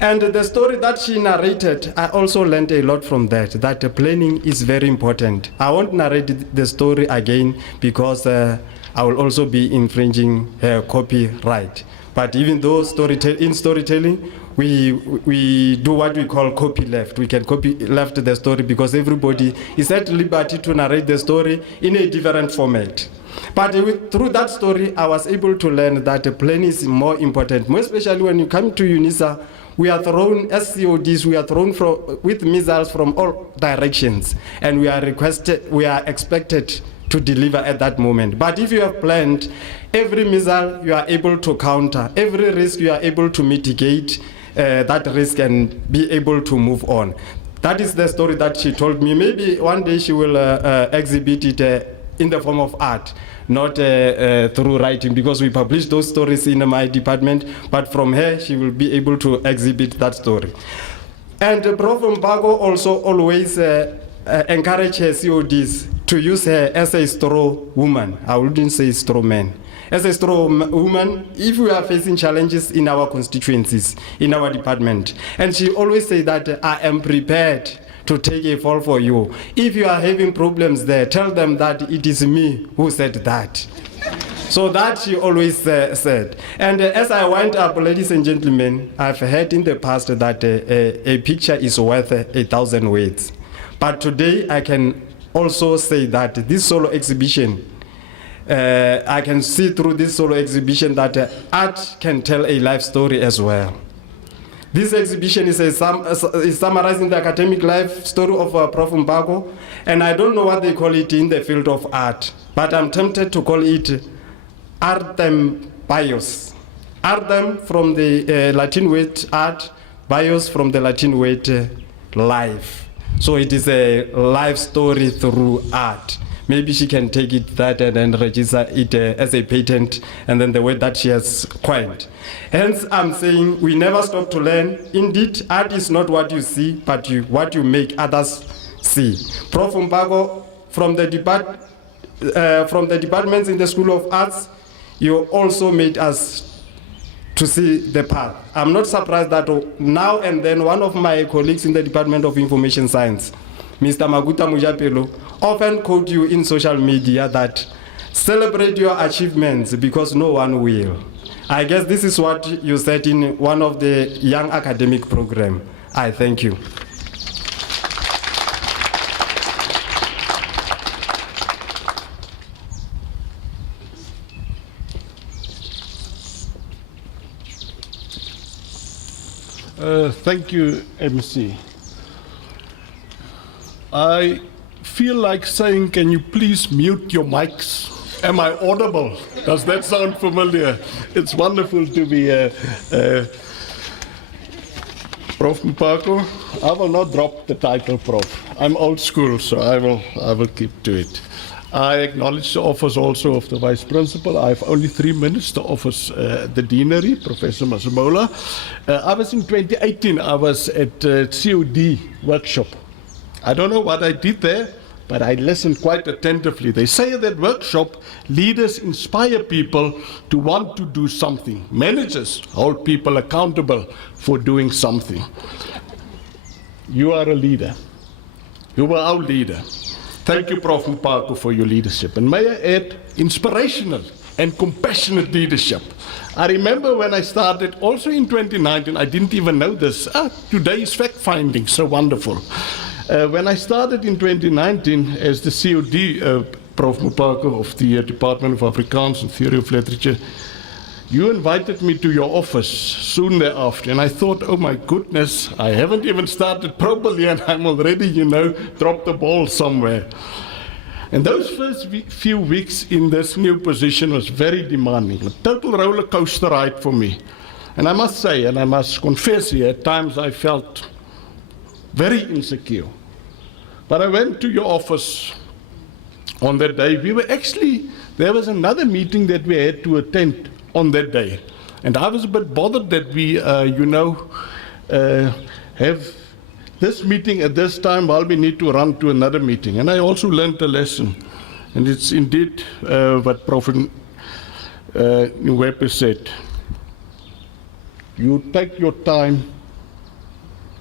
And the story that she narrated, I also learned a lot from that planning is very important. I won't narrate the story again because I will also be infringing her copyright. But even though in storytelling, we do what we call copy left. We can copy left the story because everybody is at liberty to narrate the story in a different format. But through that story, I was able to learn that the planning is more important, more especially when you come to UNISA. We are thrown as CODs, we are thrown with missiles from all directions, and we are expected to deliver at that moment. But if you have planned, every missile you are able to counter, every risk you are able to mitigate that risk and be able to move on. That is the story that she told me. Maybe one day she will exhibit it in the form of art, not through writing, because we publish those stories in my department, but from her she will be able to exhibit that story. And Prof. Mpako also always encourage her CODs to use her as a straw woman. I wouldn't say straw man. As a straw woman, if we are facing challenges in our constituencies, in our department, and she always say that I am prepared to take a fall for you. If you are having problems there, tell them that it is me who said that. So that she always said. And as I wind up, ladies and gentlemen, I've heard in the past that a picture is worth 1,000 words. But today I can also say that this solo exhibition, I can see through this solo exhibition that art can tell a life story as well. This exhibition is summarizing the academic life story of Prof. Mpako, and I don't know what they call it in the field of art, but I'm tempted to call it artem bios, Artem from the Latin word art, bios from the Latin word life. So it is a life story through art. Maybe she can take it that and then register it as a patent, and then the word that she has coined. Hence, I'm saying we never stop to learn. Indeed, art is not what you see, but what you make others see. Prof. Mpago, from the departments in the School of Arts, you also made us to see the path. I'm not surprised that now and then one of my colleagues in the Department of Information Science, Mr. Maguta Mujapelo, often quote you in social media that celebrate your achievements because no one will. I guess this is what you said in one of the young academic program. I thank you. Thank you, MC. I feel like saying, can you please mute your mics? Am I audible? Does that sound familiar? It's wonderful to be Prof. Mpago. I will not drop the title Prof. I'm old school, so I will keep to it. I acknowledge the office also of the Vice Principal. I have only 3 minutes to office the Deanery, Professor Masemola. I was in 2018, I was at COD workshop. I don't know what I did there, but I listened quite attentively. They say at that workshop, leaders inspire people to want to do something. Managers hold people accountable for doing something. You are a leader. You were our leader. Thank you, Prof. Mpago, for your leadership. And may I add, inspirational and compassionate leadership. I remember when I started, also in 2019, I didn't even know this. Today is fact-finding, so wonderful. When I started in 2019 as the COD, Prof. Mpago, of the Department of Afrikaans and Theory of Literature, you invited me to your office soon thereafter, and I thought, oh my goodness, I haven't even started properly and I'm already, dropped the ball somewhere. And those first few weeks in this new position was very demanding, a total roller coaster ride for me. And I must say, and I must confess here, at times I felt very insecure. But I went to your office on that day. There was another meeting that we had to attend on that day. And I was a bit bothered that we, have this meeting at this time while we need to run to another meeting. And I also learned a lesson. And it's indeed what Prof. Nwepe said. You take your time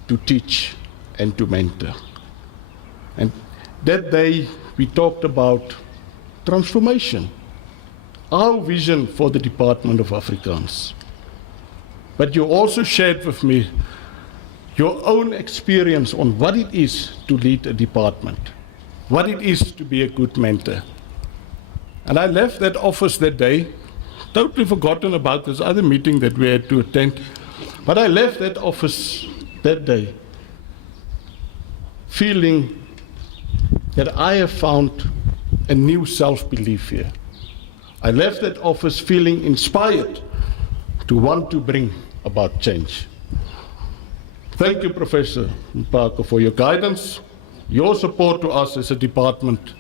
to teach and to mentor. And that day we talked about transformation. Our vision for the Department of Afrikaans. But you also shared with me your own experience on what it is to lead a department, what it is to be a good mentor. And I left that office that day, totally forgotten about this other meeting that we had to attend, but I left that office that day feeling that I have found a new self-belief here. I left that office feeling inspired to want to bring about change. Thank you, Professor Mpago, for your guidance, your support to us as a department,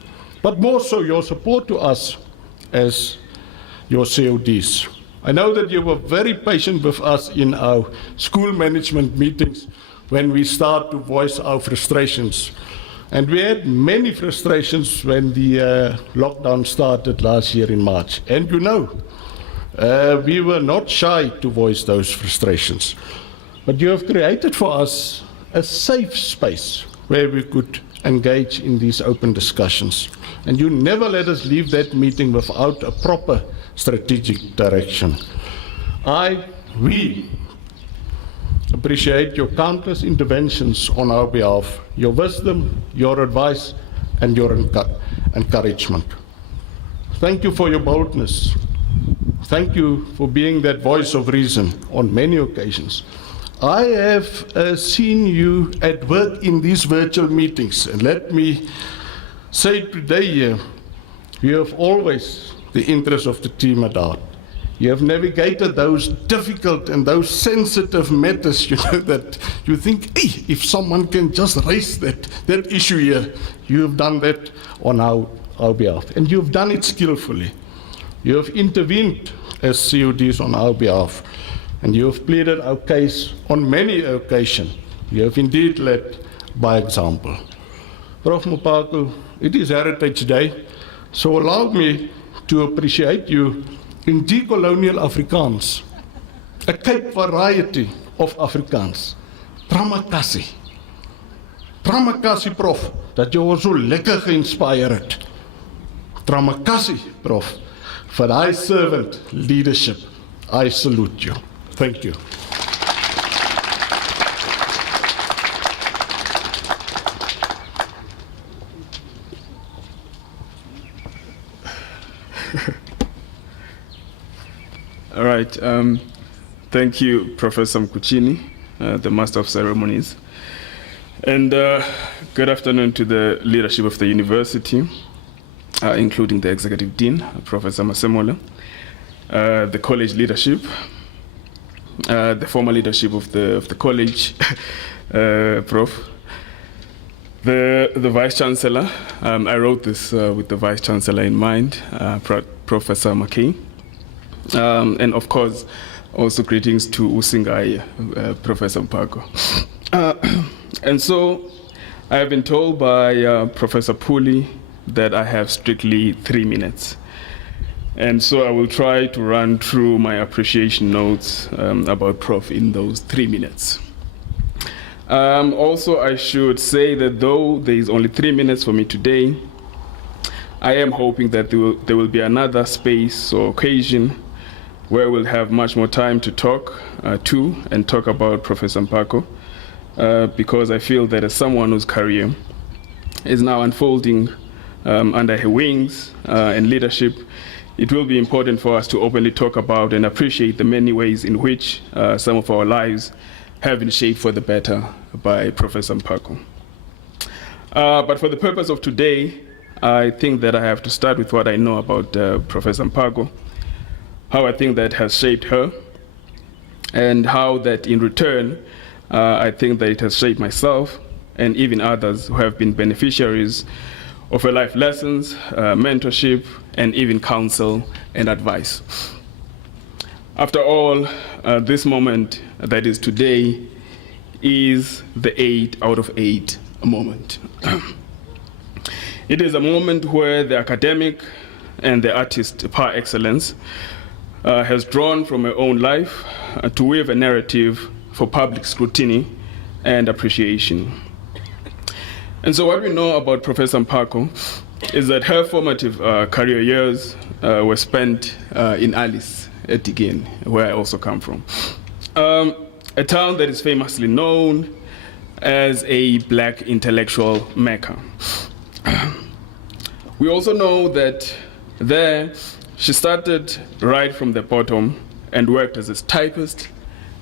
but more so your support to us as your CODs. I know that you were very patient with us in our school management meetings when we start to voice our frustrations. And we had many frustrations when the lockdown started last year in March. And we were not shy to voice those frustrations. But you have created for us a safe space where we could engage in these open discussions. And you never let us leave that meeting without a proper strategic direction. We appreciate your countless interventions on our behalf, your wisdom, your advice, and your encouragement. Thank you for your boldness. Thank you for being that voice of reason on many occasions. I have seen you at work in these virtual meetings, and let me say today, you have always the interest of the team at heart. You have navigated those difficult and those sensitive matters, that you think, hey, if someone can just raise that issue here, you have done that on our behalf. And you have done it skillfully. You have intervened as CODs on our behalf. And you have pleaded our case on many occasions. You have indeed led by example. Prof. Mpako, it is Heritage Day, so allow me to appreciate you in decolonial Afrikaans, a Cape variety of Afrikaans. Tramakasi. Tramakasi, Prof, dat jy ons so lekker geïnspireer het. Tramakasi, Prof, for thy servant leadership. I salute you. Thank you. All right. Thank you, Professor Mkuchini, the Master of Ceremonies. And good afternoon to the leadership of the university, including the Executive Dean, Professor Masemola, the college leadership, the former leadership of the college, Prof, the Vice Chancellor. I wrote this with the Vice Chancellor in mind, Professor McKay. And of course, also greetings to Usingai, Professor Mpako. And so, I have been told by Professor Puli that I have strictly 3 minutes. And so I will try to run through my appreciation notes about Prof in those 3 minutes. Also, I should say that though there is only 3 minutes for me today, I am hoping that there will be another space or occasion where we'll have much more time to talk and talk about Professor Mpako, because I feel that as someone whose career is now unfolding under her wings and leadership, it will be important for us to openly talk about and appreciate the many ways in which some of our lives have been shaped for the better by Professor Mpako. But for the purpose of today, I think that I have to start with what I know about Professor Mpako, how I think that has shaped her, and how that in return, I think that it has shaped myself and even others who have been beneficiaries of her life lessons, mentorship, and even counsel and advice. After all, this moment that is today is the 8 out of 8 moment. It is a moment where the academic and the artist par excellence has drawn from her own life to weave a narrative for public scrutiny and appreciation. And so what we know about Professor Mpako is that her formative career years were spent in Alice, Etienne, where I also come from. A town that is famously known as a black intellectual mecca. We also know that there she started right from the bottom and worked as a typist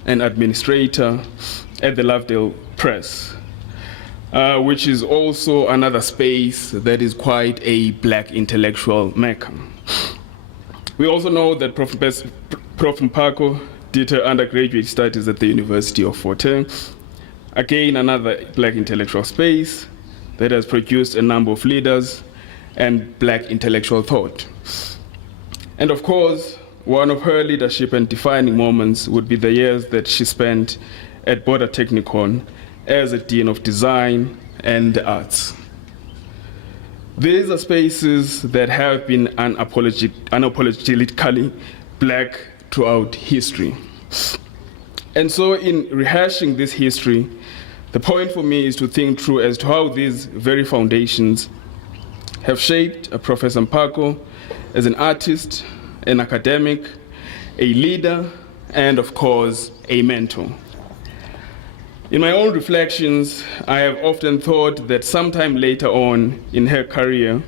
and administrator at the Lovedale Press, which is also another space that is quite a black intellectual mecca. We also know that Prof. Mpako did her undergraduate studies at the University of Fort Hare, again another black intellectual space that has produced a number of leaders and black intellectual thought. And of course, one of her leadership and defining moments would be the years that she spent at Border Technikon as a Dean of Design and the Arts. These are spaces that have been unapologetically black throughout history. And so in rehashing this history, the point for me is to think through as to how these very foundations have shaped Professor Mpako as an artist, an academic, a leader, and of course, a mentor. In my own reflections, I have often thought that sometime later on in her career,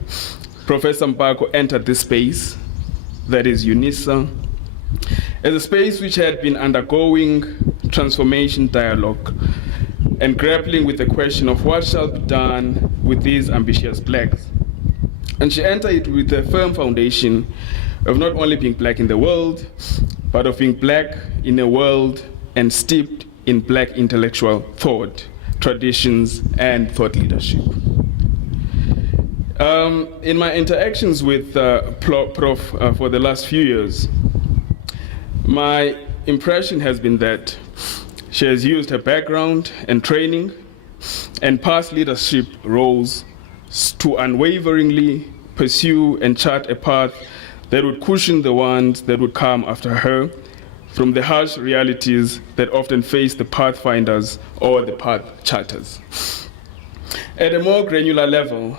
Professor Mpako entered this space, that is UNISA, as a space which had been undergoing transformation dialogue and grappling with the question of what shall be done with these ambitious blacks. And she entered it with a firm foundation of not only being black in the world, but of being black in a world and steeped in black intellectual thought, traditions, and thought leadership. In my interactions with Prof for the last few years, my impression has been that she has used her background and training and past leadership roles to unwaveringly pursue and chart a path that would cushion the ones that would come after her from the harsh realities that often face the pathfinders or the path charters. At a more granular level,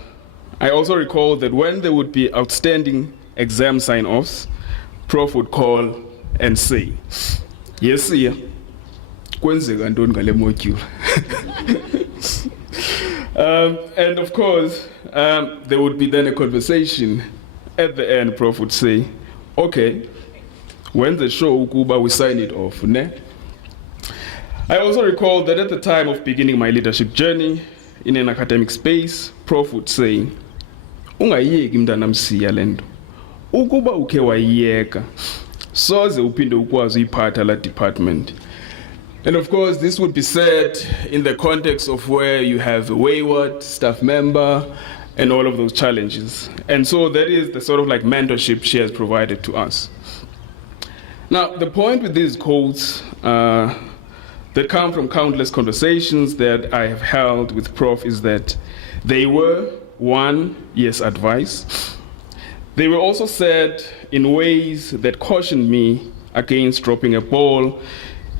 I also recall that when there would be outstanding exam sign-offs, Prof would call and say, "Yes, sir, kwenzeka ntoni ngale module?" And of course, there would be then a conversation. At the end, Prof would say, "Okay, when the show ukuba we sign it off, ne?" I also recall that at the time of beginning my leadership journey in an academic space, Prof would say, "Ungayeki mntanam siya lento. Ukuba uke wayeka, soze uphinde ukwazi uyiphatha la department." And of course, this would be said in the context of where you have a wayward staff member and all of those challenges. And so that is the sort of like mentorship she has provided to us. Now, the point with these quotes that come from countless conversations that I have held with Prof is that they were, one, yes, advice. They were also said in ways that cautioned me against dropping a ball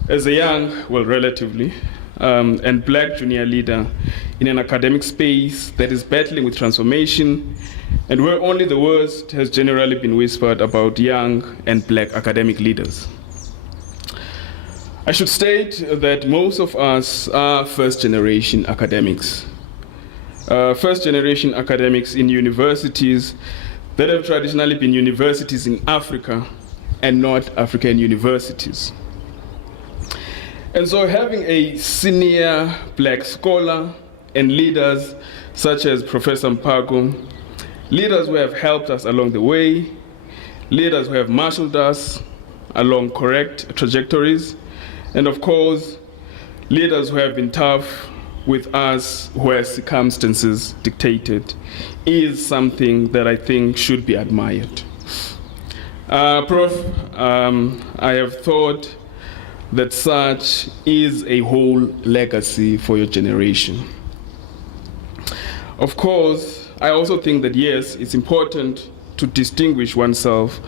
as a young, well, relatively, and black junior leader in an academic space that is battling with transformation and where only the worst has generally been whispered about young and black academic leaders. I should state that most of us are first-generation academics. First-generation academics in universities that have traditionally been universities in Africa and not African universities. And so having a senior black scholar and leaders such as Professor Mpako, leaders who have helped us along the way, leaders who have marshaled us along correct trajectories, and of course, leaders who have been tough with us where circumstances dictated, is something that I think should be admired. Prof, I have thought that such is a whole legacy for your generation. Of course, I also think that yes, it's important to distinguish oneself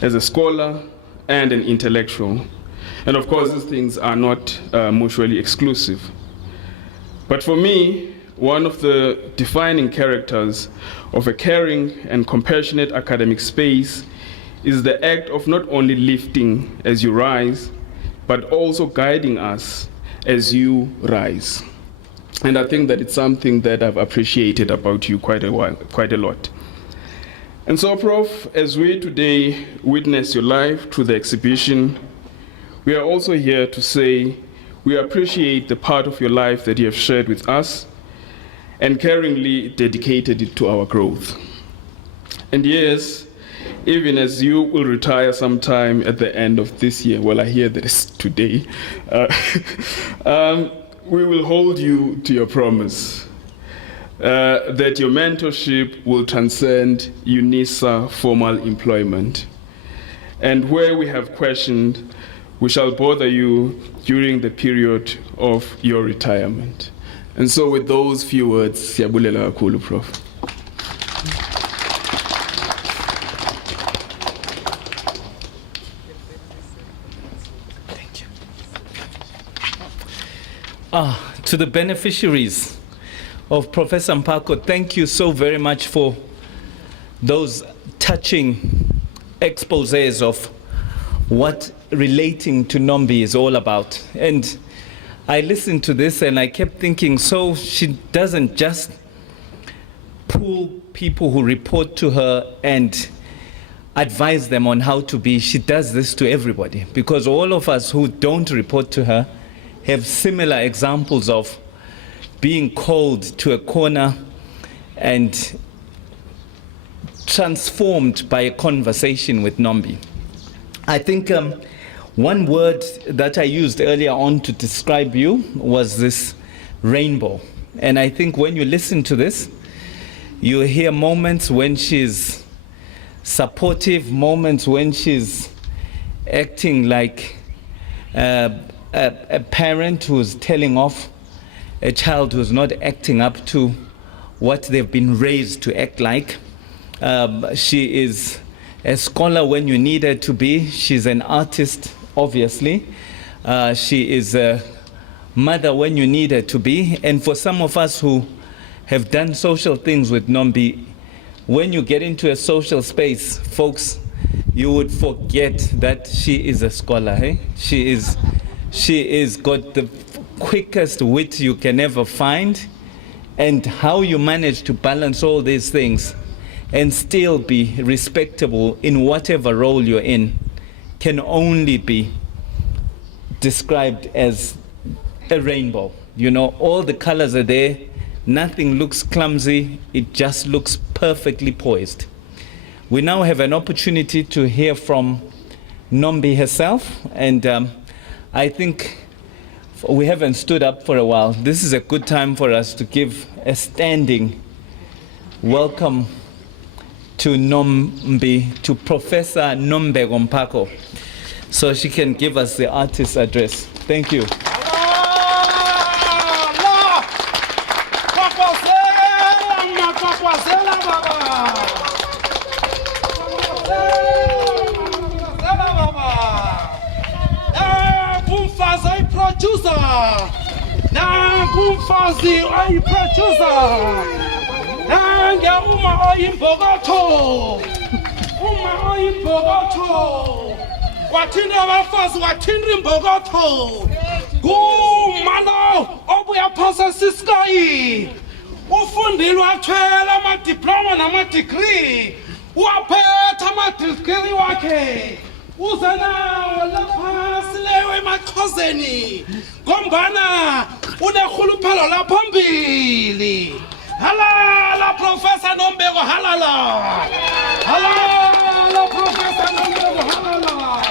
as a scholar and an intellectual. And of course, these things are not mutually exclusive. But for me, one of the defining characters of a caring and compassionate academic space is the act of not only lifting as you rise, but also guiding us as you rise. And I think that it's something that I've appreciated about you quite a lot. And so, Prof, as we today witness your life through the exhibition, we are also here to say we appreciate the part of your life that you have shared with us and caringly dedicated it to our growth. And yes, even as you will retire sometime at the end of this year, well, I hear that it's today, we will hold you to your promise that your mentorship will transcend UNISA formal employment. And where we have questioned, we shall bother you during the period of your retirement. And so with those few words, siyabulela kakhulu, Prof. To the beneficiaries of Professor Mpako, thank you so very much for those touching exposés of what relating to Nombi is all about. And I listened to this and I kept thinking, so she doesn't just pull people who report to her and advise them on how to be. She does this to everybody, because all of us who don't report to her have similar examples of being called to a corner and transformed by a conversation with Nombi. I think one word that I used earlier on to describe you was this rainbow. And I think when you listen to this, you hear moments when she's supportive, moments when she's acting like a parent who's telling off a child who's not acting up to what they've been raised to act like. She is a scholar when you need her to be. She's an artist, obviously. She is a mother when you need her to be. And for some of us who have done social things with Nombi, when you get into a social space, folks, you would forget that she is a scholar. Hey? She is got the quickest wit you can ever find, and how you manage to balance all these things and still be respectable in whatever role you're in can only be described as a rainbow. You know, all the colors are there. Nothing looks clumsy. It just looks perfectly poised. We now have an opportunity to hear from Nombi herself, and I think we haven't stood up for a while. This is a good time for us to give a standing welcome to Nombi, to Professor Nombeko Mpako, so she can give us the artist address. Thank you. Kumfazi ayiproducer nange uma oyimbokotho wathinda abafazi wathinda imbokotho kumalo obuya phasa sisikayi ufundile wathwela amadiploma namadegree waphetha amadegree wakhe uze nawo laphasi leyo emaxhozeni ngombana unehuluphelo laphambili. Halala Professor Nombeko, halala. Halala Professor Nombeko, halala.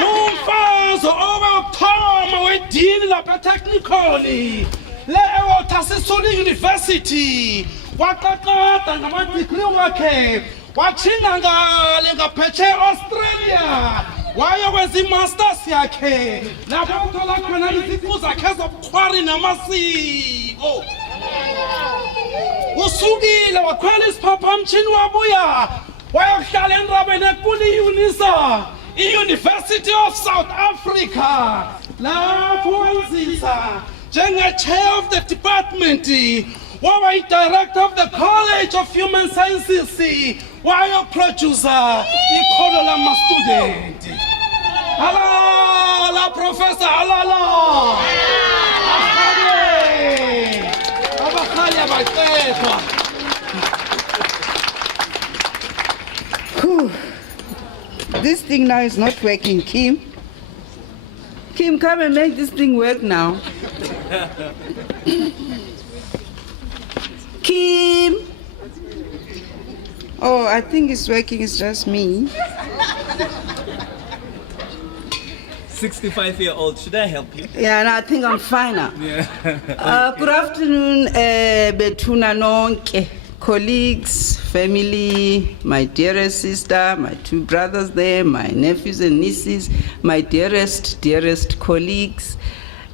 Umfazo owokuthoma wedini lapha technically le-Walter Sisulu University waqaqada ngamadegree wakhe wachinga ngale ngaphetsheya Australia wayokwenza i-masters yakhe lapho uthola khona iziqu zakhe zobukhwari namasiko. Usukile wakhwela isiphaphamtshini wabuya wayokuhlala enrabeni ekuli UNISA, i-University of South Africa, lapho wenzisa njenge-chair of the department, waba yi-director of the College of Human Sciences, wayoproducer ikhono lama-student. Halala Professor, halala. Abakhali abaqedwa. This thing now is not working, Kim. Kim, come and make this thing work now. Kim! Oh, I think it's working, it's just me. 65-year-old, should I help you? Yeah, and I think I'm fine now. Yeah. Good afternoon, Betuna Nonke, colleagues, family, my dearest sister, my two brothers there, my nephews and nieces, my dearest colleagues,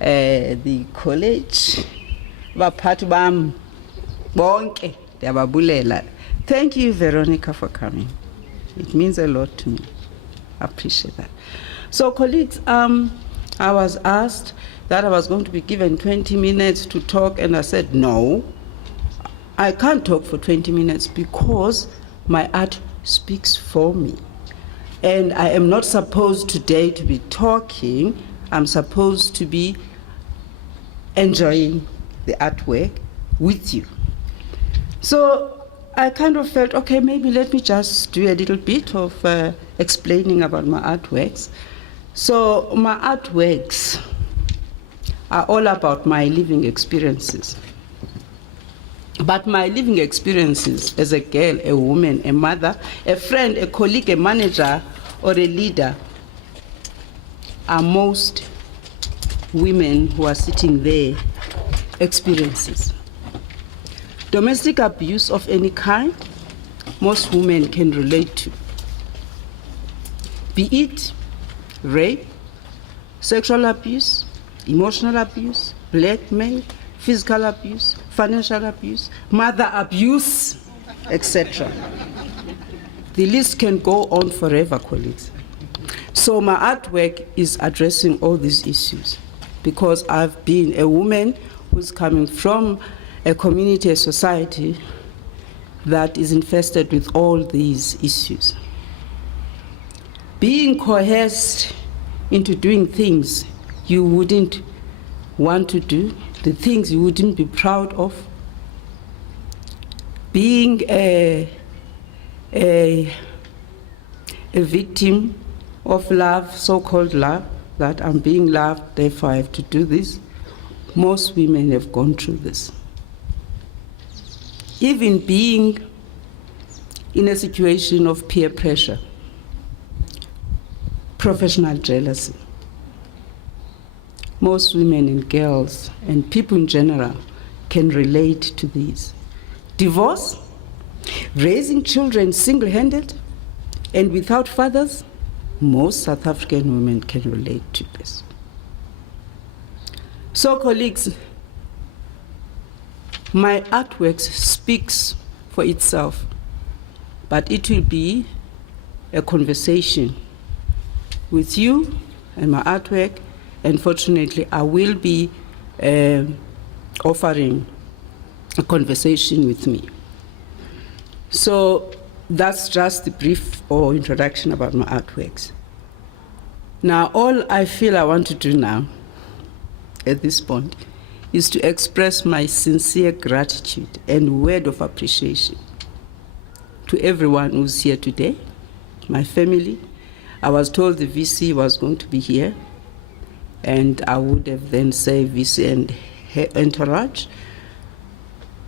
the college, baphathi bam bonke ndiyababulela. Thank you, Veronica, for coming. It means a lot to me. I appreciate that. So, colleagues, I was asked that I was going to be given 20 minutes to talk, and I said, no, I can't talk for 20 minutes because my art speaks for me. And I am not supposed today to be talking, I'm supposed to be enjoying the artwork with you. So I kind of felt, okay, maybe let me just do a little bit of explaining about my artworks. So my artworks are all about my living experiences. But my living experiences as a girl, a woman, a mother, a friend, a colleague, a manager, or a leader are most women who are sitting there experiences. Domestic abuse of any kind, most women can relate to. Be it rape, sexual abuse, emotional abuse, blackmail, physical abuse, financial abuse, mother abuse, etc. The list can go on forever, colleagues. So my artwork is addressing all these issues because I've been a woman who's coming from a community, a society that is infested with all these issues. Being coerced into doing things you wouldn't want to do, the things you wouldn't be proud of, being a victim of love, so-called love, that I'm being loved, therefore I have to do this. Most women have gone through this. Even being in a situation of peer pressure, professional jealousy. Most women and girls and people in general can relate to these. Divorce, raising children single-handed and without fathers, most South African women can relate to this. So, colleagues, my artwork speaks for itself, but it will be a conversation with you and my artwork, and fortunately I will be offering a conversation with me. So that's just the brief or introduction about my artworks. Now, all I feel I want to do now, at this point, is to express my sincere gratitude and word of appreciation to everyone who's here today, my family. I was told the VC was going to be here, and I would have then said VC and her entourage.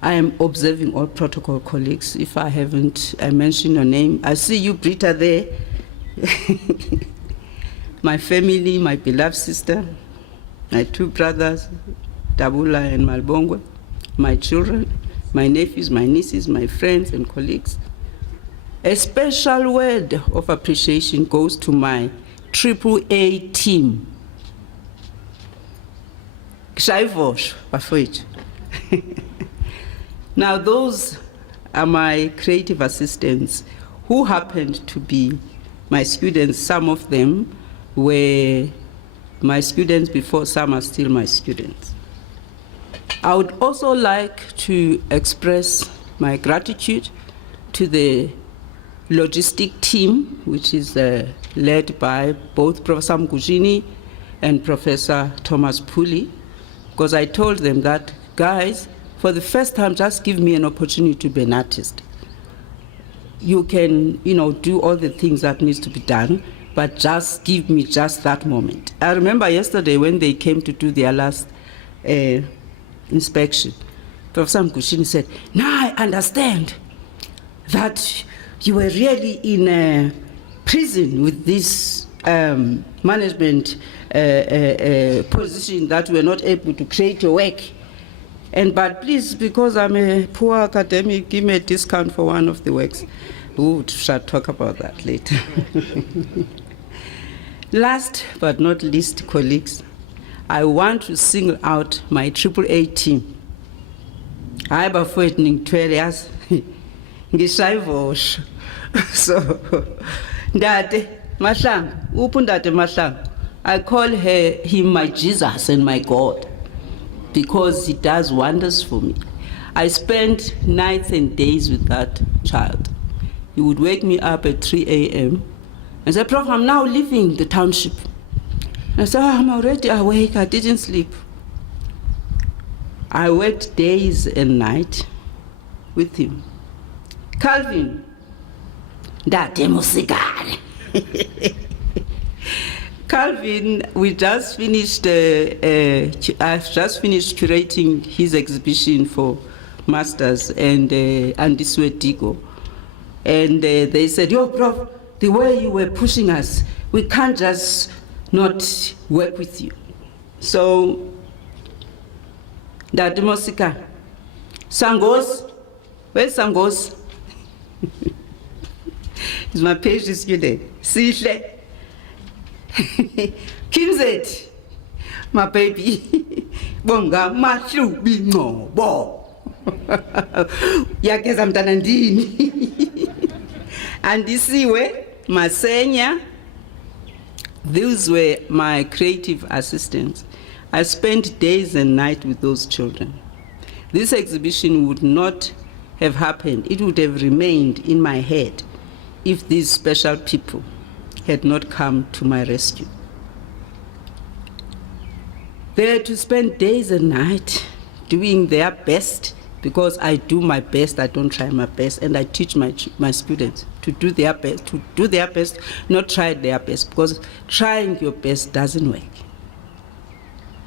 I am observing all protocol, colleagues. If I haven't mentioned your name, I see you, Britta, there. My family, my beloved sister, my two brothers, Tabula and Malbongwe, my children, my nephews, my nieces, my friends and colleagues. A special word of appreciation goes to my AAA team. Now, those are my creative assistants who happened to be my students. Some of them were my students before, some are still my students. I would also like to express my gratitude to the logistic team, which is led by both Professor Mkujini and Professor Thomas Puli, because I told them that, guys, for the first time, just give me an opportunity to be an artist. You can, do all the things that needs to be done, but just give me just that moment. I remember yesterday when they came to do their last inspection, Professor Mkushini said, now I understand that you were really in a prison with this management position that we were not able to create your work. But please, because I'm a poor academic, give me a discount for one of the works. We shall talk about that later. Last but not least, colleagues, I want to single out my AAA team. I have a footning 12 years. So, Ndate Mahlang, Upundate Mahlang, I call him my Jesus and my God, because he does wonders for me. I spent nights and days with that child. He would wake me up at 3 a.m. and say, Prof, I'm now leaving the township. I said, I'm already awake, I didn't sleep. I worked days and nights with him. Calvin, Date Musigare. Calvin, we just finished, I've just finished curating his exhibition for masters and Andiswe Digo. And they said, yo, Prof, the way you were pushing us, we can't just not work with you. So, Dade Mosika, Sangos, where's Sangos? He's my PhD student. Sihle. Kimzet, my baby. Bonga mahlubi ngobo. Yakeza mntana ndini. Andisiwe Masenya. Those were my creative assistants. I spent days and nights with those children. This exhibition would not have happened. It would have remained in my head if these special people had not come to my rescue. They had to spend days and nights doing their best, because I do my best, I don't try my best, and I teach my students to do their best, not try their best, because trying your best doesn't work.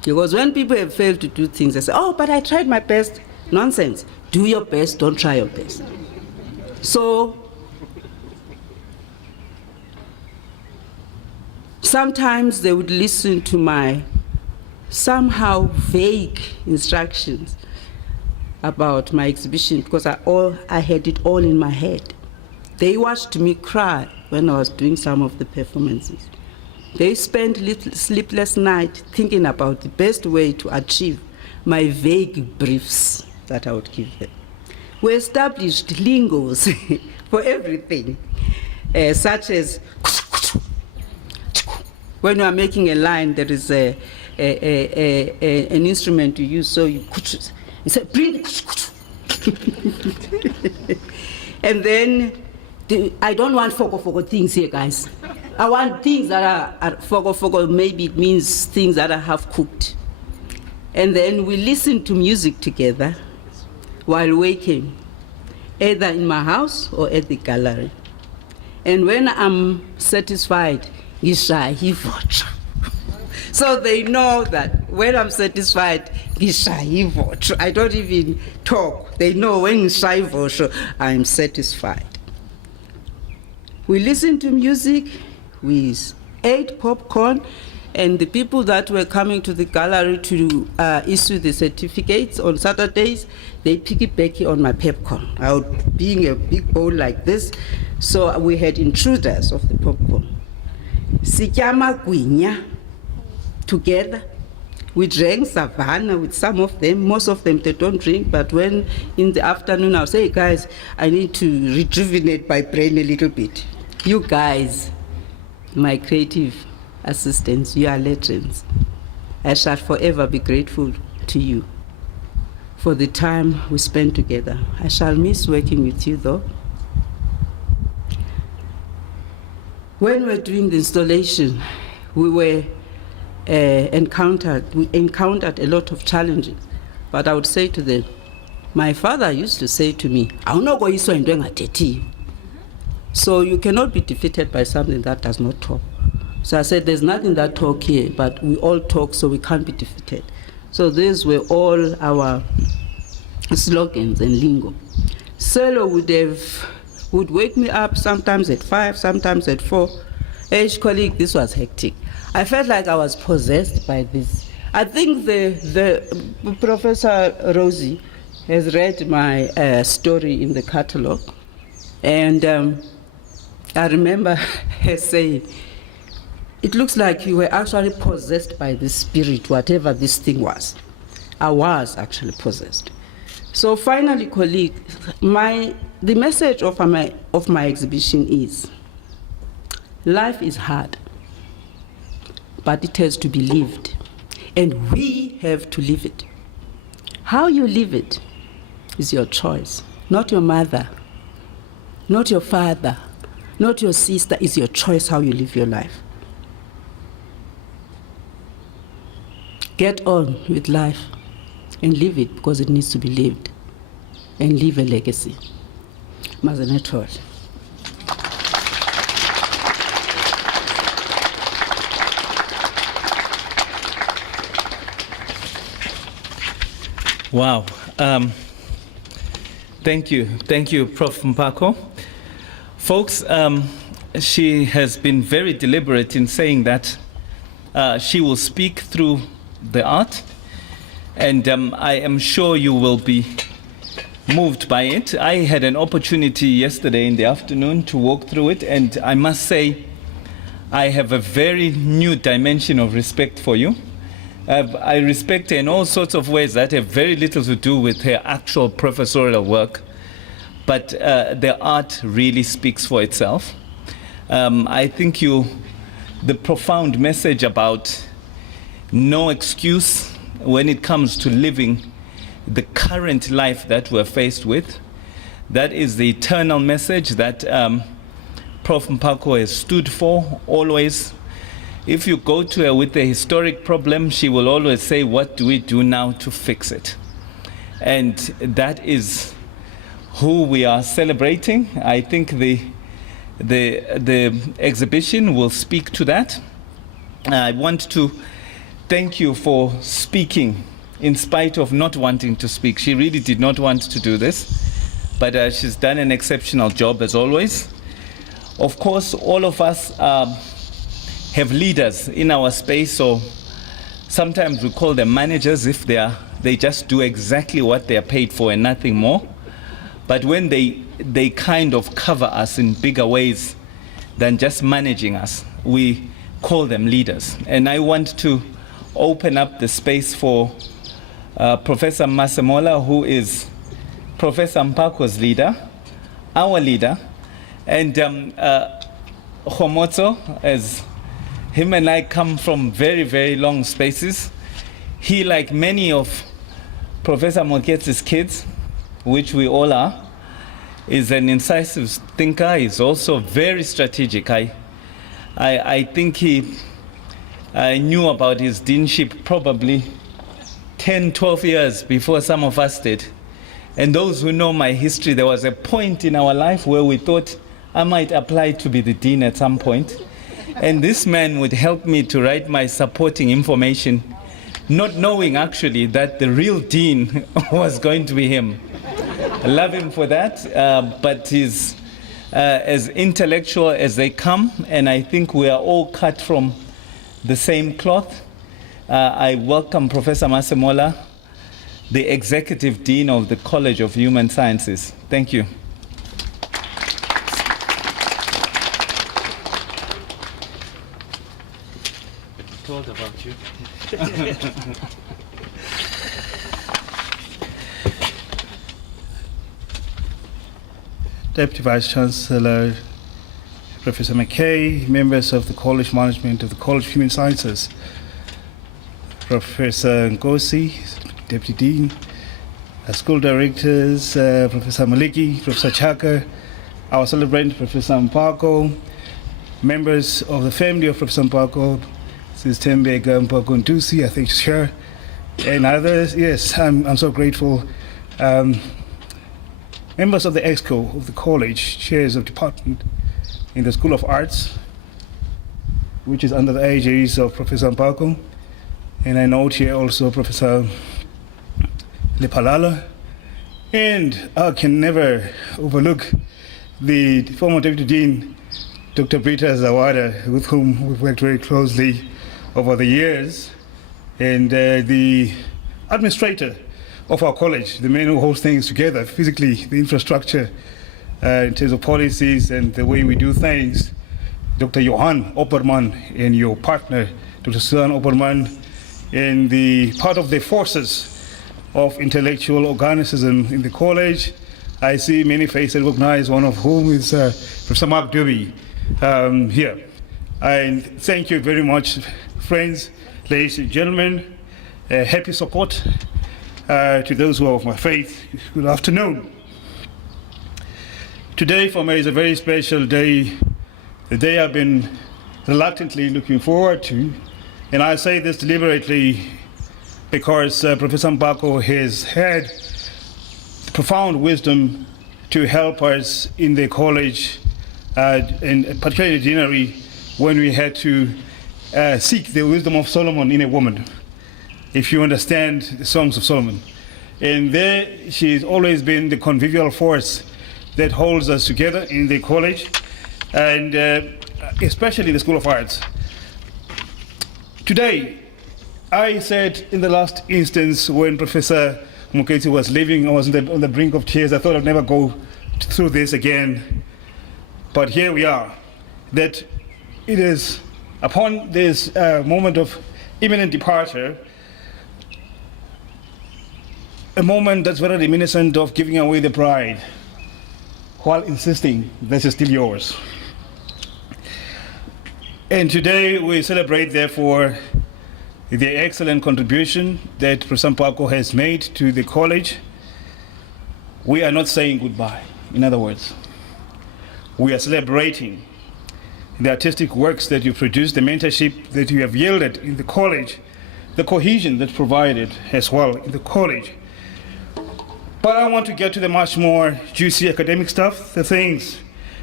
Because when people have failed to do things, they say, oh, but I tried my best. Nonsense. Do your best, don't try your best. So, sometimes they would listen to my somehow vague instructions about my exhibition, because I had it all in my head. They watched me cry when I was doing some of the performances. They spent sleepless nights thinking about the best way to achieve my vague briefs that I would give them. We established lingos for everything, such as when you are making a line, there is an instrument you use, so you say, bring and then I don't want fogo things here, guys. I want things that are fogo, maybe it means things that are half cooked. And then we listen to music together while waking, either in my house or at the gallery. And when I'm satisfied, so they know that when I'm satisfied, I don't even talk. They know when I'm satisfied. We listened to music, we ate popcorn, and the people that were coming to the gallery to issue the certificates on Saturdays, they piggyback on my popcorn. I would being a big bowl like this, so we had intruders of the popcorn. Sikyama Gwinya together. We drank Savannah with some of them. Most of them, they don't drink, but when in the afternoon I'll say, hey guys, I need to rejuvenate my brain a little bit. You guys, my creative assistants, you are legends. I shall forever be grateful to you for the time we spent together. I shall miss working with you though. When we were doing the installation, we encountered a lot of challenges. But I would say to them, my father used to say to me, so you cannot be defeated by something that does not talk. So I said, there's nothing that talk here, but we all talk, so we can't be defeated. So these were all our slogans and lingo. Selo would wake me up sometimes at 5, sometimes at 4. Hey, colleague, this was hectic. I felt like I was possessed by this. I think the Professor Rosie has read my story in the catalog, and I remember her saying, it looks like you were actually possessed by this spirit, whatever this thing was. I was actually possessed. So finally, colleague, the message of my exhibition is, life is hard, but it has to be lived, and we have to live it. How you live it is your choice, not your mother, not your father, not your sister. It's your choice how you live your life. Get on with life and live it because it needs to be lived, and leave a legacy. Mazenetol. Wow. Thank you, Prof. Mpako. Folks, she has been very deliberate in saying that she will speak through the art, and I am sure you will be moved by it. I had an opportunity yesterday in the afternoon to walk through it, and I must say I have a very new dimension of respect for you. I respect her in all sorts of ways that have very little to do with her actual professorial work, but the art really speaks for itself. I think the profound message about no excuse when it comes to living the current life that we're faced with, that is the eternal message that Prof. Mpako has stood for always. If you go to her with a historic problem, she will always say, what do we do now to fix it? And that is who we are celebrating. I think the exhibition will speak to that. I want to thank you for speaking in spite of not wanting to speak. She really did not want to do this, but she's done an exceptional job as always. Of course, all of us have leaders in our space, so sometimes we call them managers if they just do exactly what they are paid for and nothing more. But when they kind of cover us in bigger ways than just managing us, we call them leaders. And I want to open up the space for Professor Masemola, who is Professor Mpako's leader, our leader, and Khomotso, as him and I come from very, very long spaces. He, like many of Professor Morketsi's kids, which we all are, is an incisive thinker. He's also very strategic. I think he knew about his deanship probably 10, 12 years before some of us did. And those who know my history, there was a point in our life where we thought I might apply to be the dean at some point. And this man would help me to write my supporting information, not knowing actually that the real dean was going to be him. I love him for that, but he's as intellectual as they come, and I think we are all cut from the same cloth. I welcome Professor Masemola, the Executive Dean of the College of Human Sciences. Thank you. Told about you. Deputy Vice Chancellor, Professor McKay, members of the College Management of the College of Human Sciences, Professor Nkosi, Deputy Dean, school directors, Professor Maliki, Professor Chaka, our celebrant, Professor Mpako, members of the family of Professor Mpako, Sis Tembega Mpako Ntusi, I think she's here, and others. Yes, I'm so grateful. Members of the EXCO of the college, chairs of department in the School of Arts, which is under the aegis of Professor Mpako, and I note here also Professor Lepalala, and I can never overlook the former Deputy Dean, Dr. Brita Zawada, with whom we've worked very closely over the years, and the administrator of our college, the man who holds things together physically, the infrastructure in terms of policies and the way we do things, Dr. Johan Opperman and your partner, Dr. Susan Opperman, and the part of the forces of intellectual organicism in the college. I see many faces recognized, one of whom is Professor Mark Dewey here. And thank you very much, friends, ladies and gentlemen. Happy support to those who are of my faith. Good afternoon. Today for me is a very special day, the day I've been reluctantly looking forward to. And I say this deliberately because Professor Mpako has had profound wisdom to help us in the college, and particularly in the deanery, when we had to seek the wisdom of Solomon in a woman. If you understand the Songs of Solomon, And there she's always been the convivial force that holds us together in the college, and especially in the School of Arts. Today, I said in the last instance when Professor Morketsi was leaving, I was on the brink of tears. I thought I'd never go through this again. But here we are, that it is upon this moment of imminent departure, a moment that's very reminiscent of giving away the bride while insisting this is still yours. And today we celebrate, therefore, the excellent contribution that Professor Mpako has made to the college. We are not saying goodbye, in other words. We are celebrating the artistic works that you produced, the mentorship that you have yielded in the college, the cohesion that's provided as well in the college. But I want to get to the much more juicy academic stuff, the things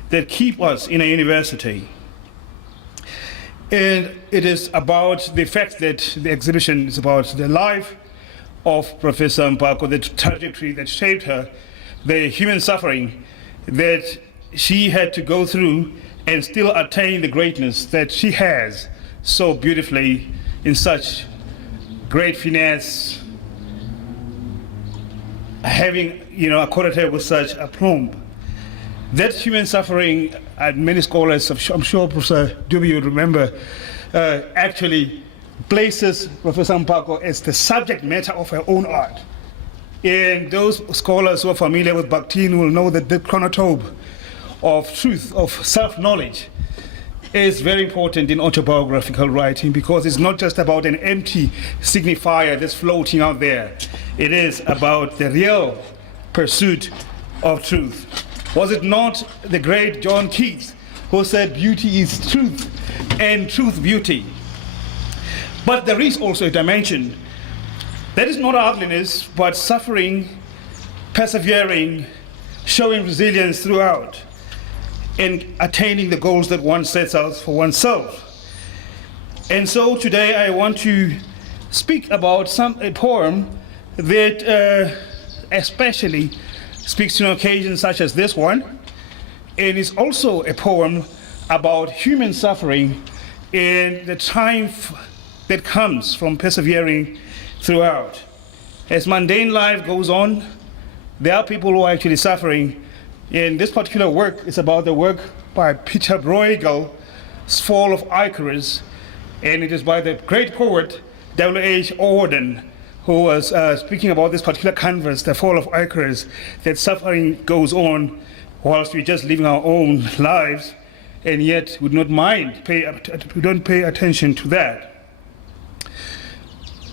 that keep us in a university. And it is about the fact that the exhibition is about the life of Professor Mpako, the trajectory that shaped her, the human suffering that she had to go through and still attain the greatness that she has so beautifully in such great finesse, having accorded her with such aplomb. That human suffering, many scholars, I'm sure Professor Duby you remember, actually places Professor Mpako as the subject matter of her own art. And those scholars who are familiar with Bakhtin will know that the chronotope of truth, of self-knowledge, is very important in autobiographical writing, because it's not just about an empty signifier that's floating out there. It is about the real pursuit of truth. Was it not the great John Keats who said beauty is truth and truth beauty? But there is also a dimension that is not ugliness, but suffering, persevering, showing resilience throughout, and attaining the goals that one sets out for oneself. And so today I want to speak about a poem that especially speaks to an occasion such as this one, and is also a poem about human suffering and the triumph that comes from persevering throughout. As mundane life goes on, there are people who are actually suffering. And this particular work is about the work by Peter Bruegel's Fall of Icarus, and it is by the great poet W.H. Auden, who was speaking about this particular canvas, the Fall of Icarus, that suffering goes on whilst we're just living our own lives, and yet we don't pay attention to that.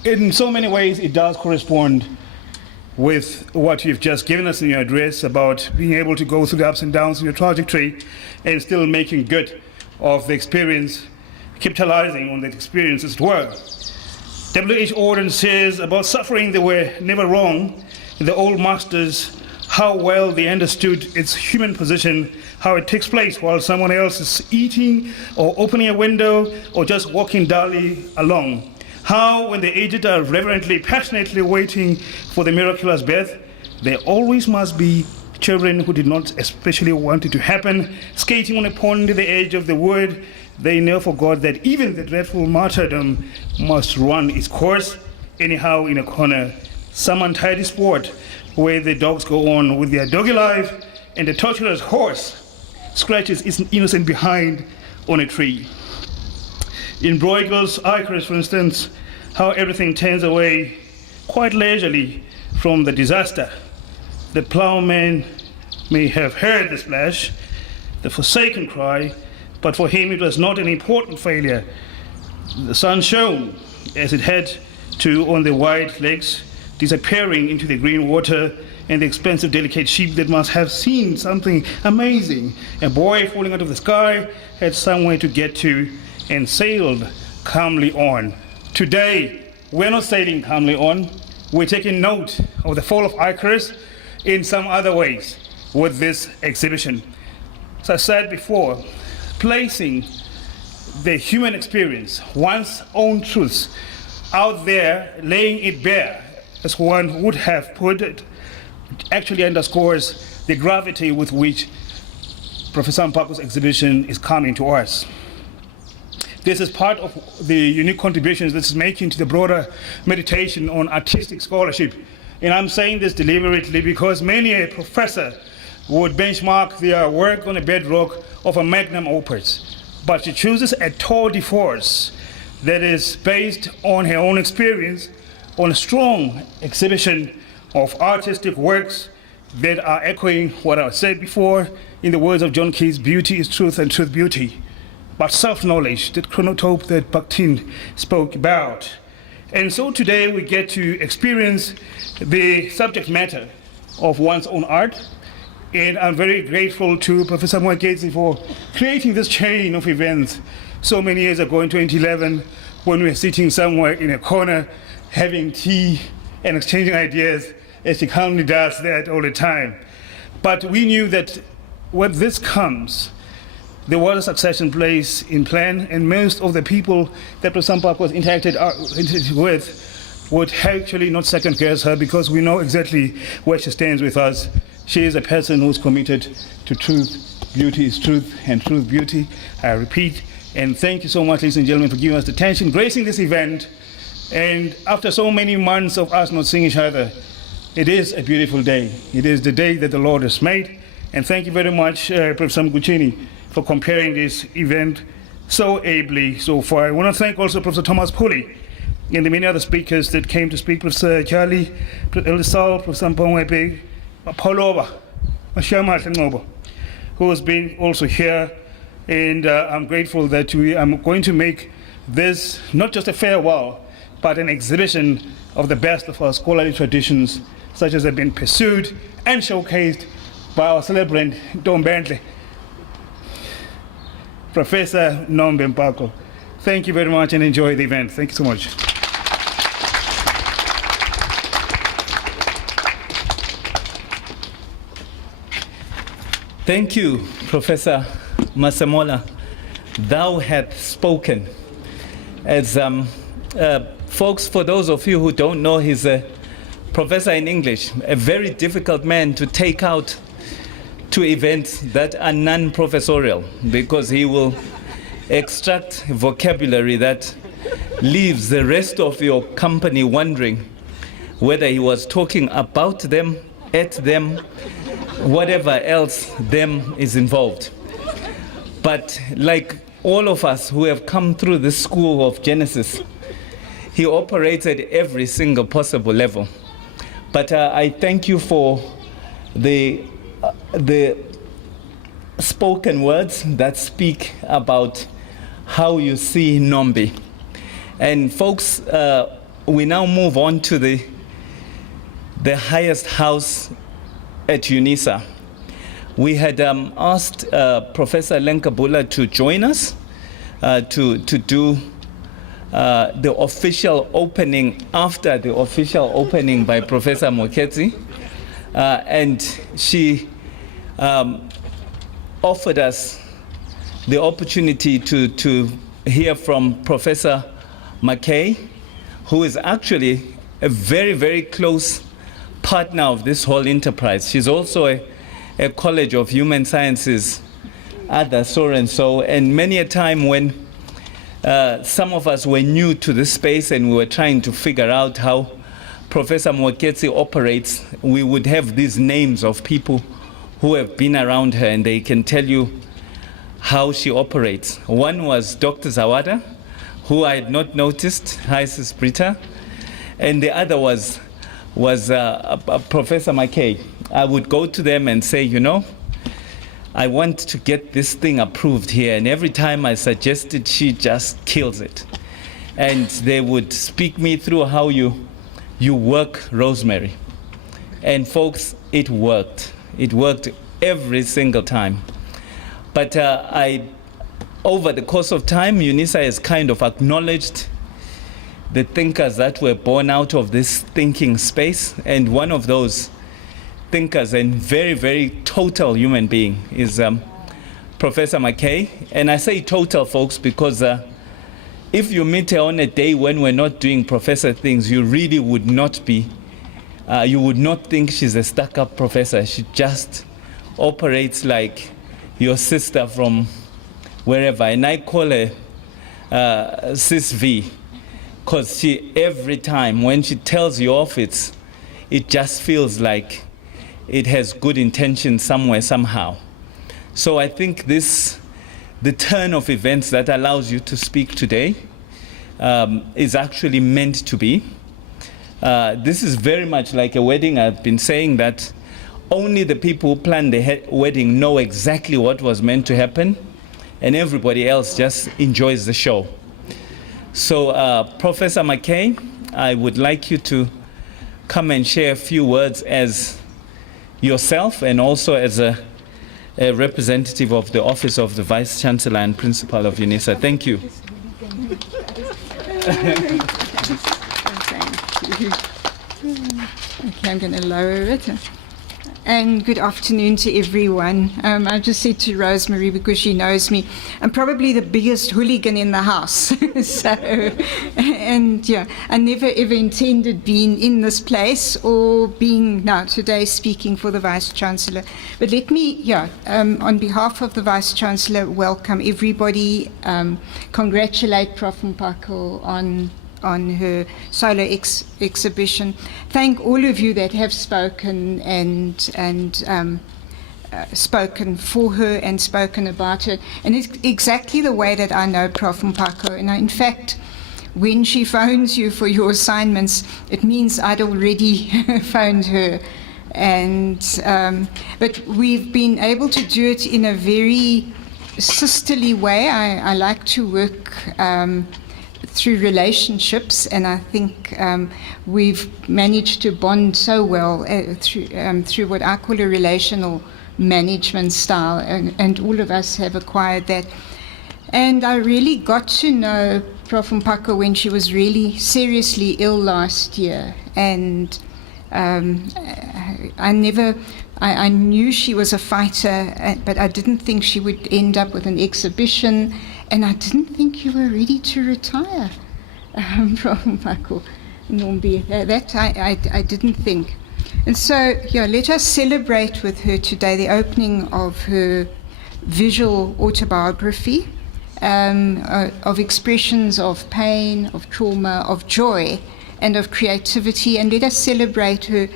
In so many ways, it does correspond with what you've just given us in your address about being able to go through the ups and downs of your trajectory and still making good of the experience, capitalizing on that experience as it were. W.H. Auden says about suffering they were never wrong. The old masters, how well they understood its human position, how it takes place while someone else is eating or opening a window or just walking dully along. How, when the aged are reverently, passionately waiting for the miraculous birth, there always must be children who did not especially want it to happen, skating on a pond at the edge of the wood. They never forgot that even the dreadful martyrdom must run its course. Anyhow, in a corner, some untidy sport where the dogs go on with their doggy life and the torturer's horse scratches its innocent behind on a tree. In Bruegel's Icarus, for instance, how everything turns away quite leisurely from the disaster. The plowman may have heard the splash, the forsaken cry, but for him it was not an important failure. The sun shone as it had to on the white legs, disappearing into the green water, and the expensive, delicate sheep that must have seen something amazing. A boy falling out of the sky had somewhere to get to and sailed calmly on. Today, we're not sailing calmly on. We're taking note of the fall of Icarus in some other ways with this exhibition. As I said before, placing the human experience, one's own truths, out there, laying it bare as one would have put it, actually underscores the gravity with which Professor Mpako's exhibition is coming to us. This is part of the unique contributions this is making to the broader meditation on artistic scholarship. And I'm saying this deliberately because many a professor would benchmark their work on a bedrock of a magnum opus. But she chooses a tour de force that is based on her own experience, on a strong exhibition of artistic works that are echoing what I said before in the words of John Keats, beauty is truth and truth beauty. But self-knowledge, that chronotope that Bakhtin spoke about. And so today we get to experience the subject matter of one's own art. And I'm very grateful to Professor Morketsi for creating this chain of events so many years ago in 2011 when we were sitting somewhere in a corner having tea and exchanging ideas, as she calmly does that all the time. But we knew that when this comes, there was a succession place in plan, and most of the people that Professor Mpako was interacted with would actually not second guess her because we know exactly where she stands with us. She is a person who's committed to truth. Beauty is truth and truth beauty. I repeat, and thank you so much, ladies and gentlemen, for giving us the attention, gracing this event. And after so many months of us not seeing each other, it is a beautiful day. It is the day that the Lord has made. And thank you very much, Professor Mkuchini, for comparing this event so ably so far. I want to thank also Professor Thomas Puli and the many other speakers that came to speak, Professor Charlie, Professor Elisal, Professor Mpongwepe, Pauloba, who has been also here. And I'm grateful that I'm going to make this not just a farewell, but an exhibition of the best of our scholarly traditions, such as have been pursued and showcased by our celebrant, Don Bentley, Professor Nombe Mpako. Thank you very much and enjoy the event. Thank you so much. Thank you, Professor Masemola. Thou hast spoken. As folks, for those of you who don't know, he's a professor in English, a very difficult man to take out to events that are non-professorial because he will extract vocabulary that leaves the rest of your company wondering whether he was talking about them, at them, whatever else them is involved. But like all of us who have come through the school of Genesis, he operates at every single possible level. But I thank you for the spoken words that speak about how you see Nombi. And folks, we now move on to the highest house at UNISA. We had asked Professor Lenkabula to join us to do the official opening after the official opening by Professor Morketsi. And she offered us the opportunity to hear from Professor McKay, who is actually a very, very close partner of this whole enterprise. She's also a College of Human Sciences at so and so, and many a time when some of us were new to this space and we were trying to figure out how Professor Morketsi operates, we would have these names of people who have been around her and they can tell you how she operates. One was Dr. Zawada, who I had not noticed. Hi, Sis Brita. And the other was Professor McKay. I would go to them and say, you know, I want to get this thing approved here. And every time I suggested, she just kills it. And they would speak me through how you work Rosemary. And folks, it worked. It worked every single time. But over the course of time, UNISA has kind of acknowledged the thinkers that were born out of this thinking space. And one of those thinkers and very, very total human being is Professor McKay. And I say total, folks, because if you meet her on a day when we're not doing professor things, you really would not be you would not think she's a stuck-up professor. She just operates like your sister from wherever. And I call her Sis V, because she, every time when she tells you off, it just feels like it has good intention somewhere, somehow. So I think the turn of events that allows you to speak today is actually meant to be. This is very much like a wedding. I've been saying that only the people who plan the wedding know exactly what was meant to happen, and everybody else just enjoys the show. So Professor McKay, I would like you to come and share a few words as yourself and also as a representative of the Office of the Vice Chancellor and Principal of UNISA. Thank you. Okay, I'm going to lower it. And good afternoon to everyone. I just said to Rosemary, because she knows me, I'm probably the biggest hooligan in the house. So, and yeah, I never ever intended being in this place or being now today speaking for the Vice Chancellor. But let me, on behalf of the Vice Chancellor, welcome everybody, congratulate Prof. Mpako on her solo exhibition. Thank all of you that have spoken and spoken for her and spoken about her. And it's exactly the way that I know Prof. Mpako. And in fact, when she phones you for your assignments, it means I'd already phoned her. And but we've been able to do it in a very sisterly way. I like to work through relationships, and I think we've managed to bond so well through what I call a relational management style, and all of us have acquired that. And I really got to know Prof. Mpako when she was really seriously ill last year, and I knew she was a fighter, but I didn't think she would end up with an exhibition. And I didn't think you were ready to retire, Prof. Mpako Nombi. That I didn't think. And so, let us celebrate with her today the opening of her visual autobiography, of expressions of pain, of trauma, of joy, and of creativity. And let us celebrate her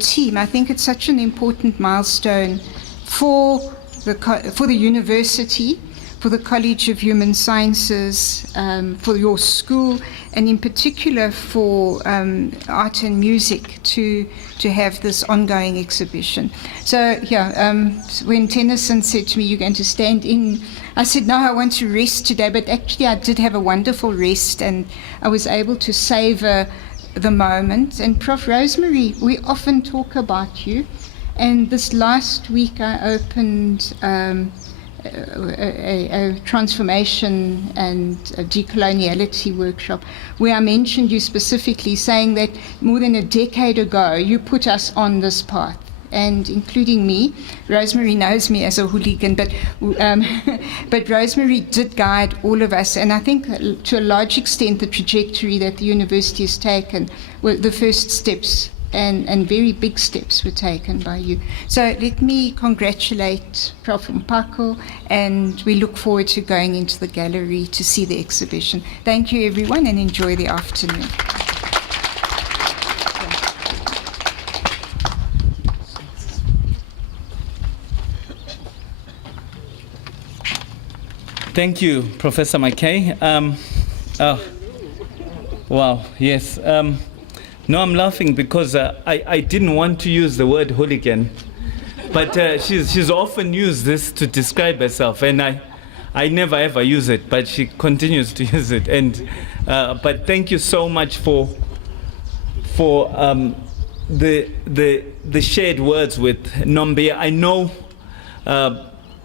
team. I think it's such an important milestone for the university, for the College of Human Sciences, for your school, and in particular for art and music to have this ongoing exhibition. So when Tennyson said to me, "You're going to stand in," I said, "No, I want to rest today." But actually I did have a wonderful rest, and I was able to savor the moment. And Prof. Rosemary, we often talk about you, and this last week I opened a transformation and a decoloniality workshop where I mentioned you specifically, saying that more than a decade ago you put us on this path, and including me. Rosemary knows me as a hooligan, but Rosemary did guide all of us, and I think to a large extent the trajectory that the university has taken were the first steps, and very big steps were taken by you. So let me congratulate Prof. Mpako, and we look forward to going into the gallery to see the exhibition. Thank you, everyone, and enjoy the afternoon. Thank you, Professor McKay. Wow, yes. No, I'm laughing because I didn't want to use the word hooligan, but she's often used this to describe herself, and I never ever use it, but she continues to use it. And but thank you so much for the shared words with Nombi. I know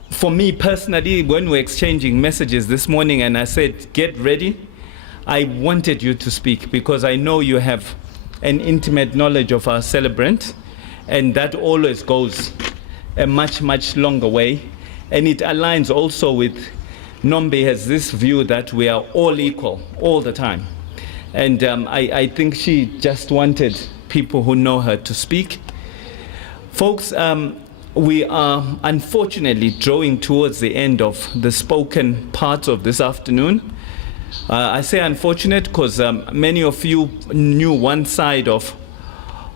for me personally, when we're exchanging messages this morning, and I said, "Get ready," I wanted you to speak because I know you have an intimate knowledge of our celebrant, and that always goes a much, much longer way. And it aligns also with Nombi has this view that we are all equal all the time. And I think she just wanted people who know her to speak. Folks, we are unfortunately drawing towards the end of the spoken part of this afternoon. I say unfortunate because many of you knew one side of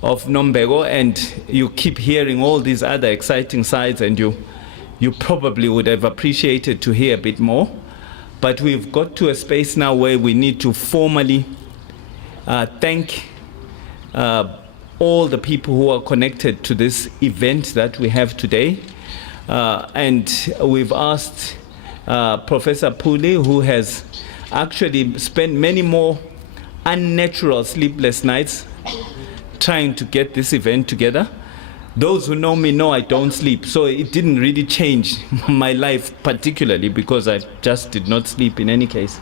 Nombego, and you keep hearing all these other exciting sides, and you probably would have appreciated to hear a bit more. But we've got to a space now where we need to formally thank all the people who are connected to this event that we have today. And we've asked Professor Puli, who has actually spent many more unnatural sleepless nights trying to get this event together. Those who know me know I don't sleep, so it didn't really change my life particularly, because I just did not sleep in any case.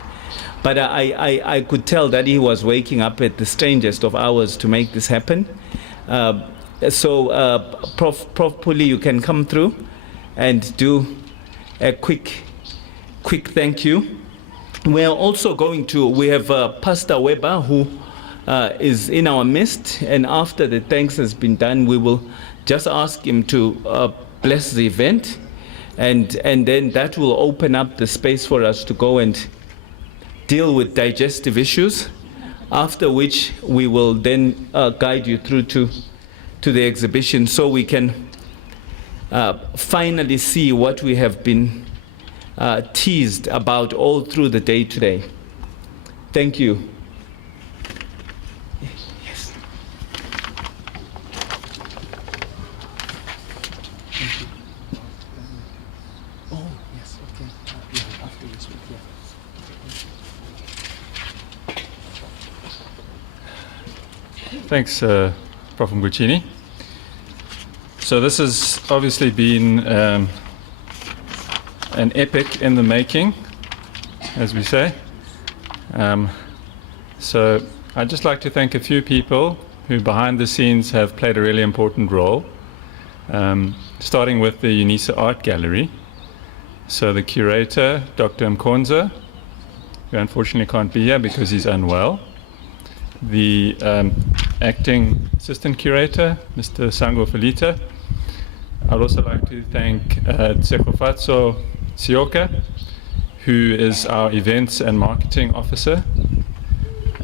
But I could tell that he was waking up at the strangest of hours to make this happen. So Prof Puli, you can come through and do a quick thank you. We are also we have Pastor Weber, who is in our midst, and after the thanks has been done, we will just ask him to bless the event, and then that will open up the space for us to go and deal with digestive issues, after which we will then guide you through to the exhibition, so we can finally see what we have been teased about all through the day today. Thank you. Yes. Oh, yes, okay. Yeah, after you speak, yeah. Thanks, Prof. Mguchini. So this has obviously been an epic in the making, as we say. So I'd just like to thank a few people who behind the scenes have played a really important role, starting with the UNISA Art Gallery. So the curator, Dr. Mkonza, who unfortunately can't be here because he's unwell. The acting assistant curator, Mr. Sango Felita. I'd also like to thank Tsekofatso Sioka, who is our events and marketing officer.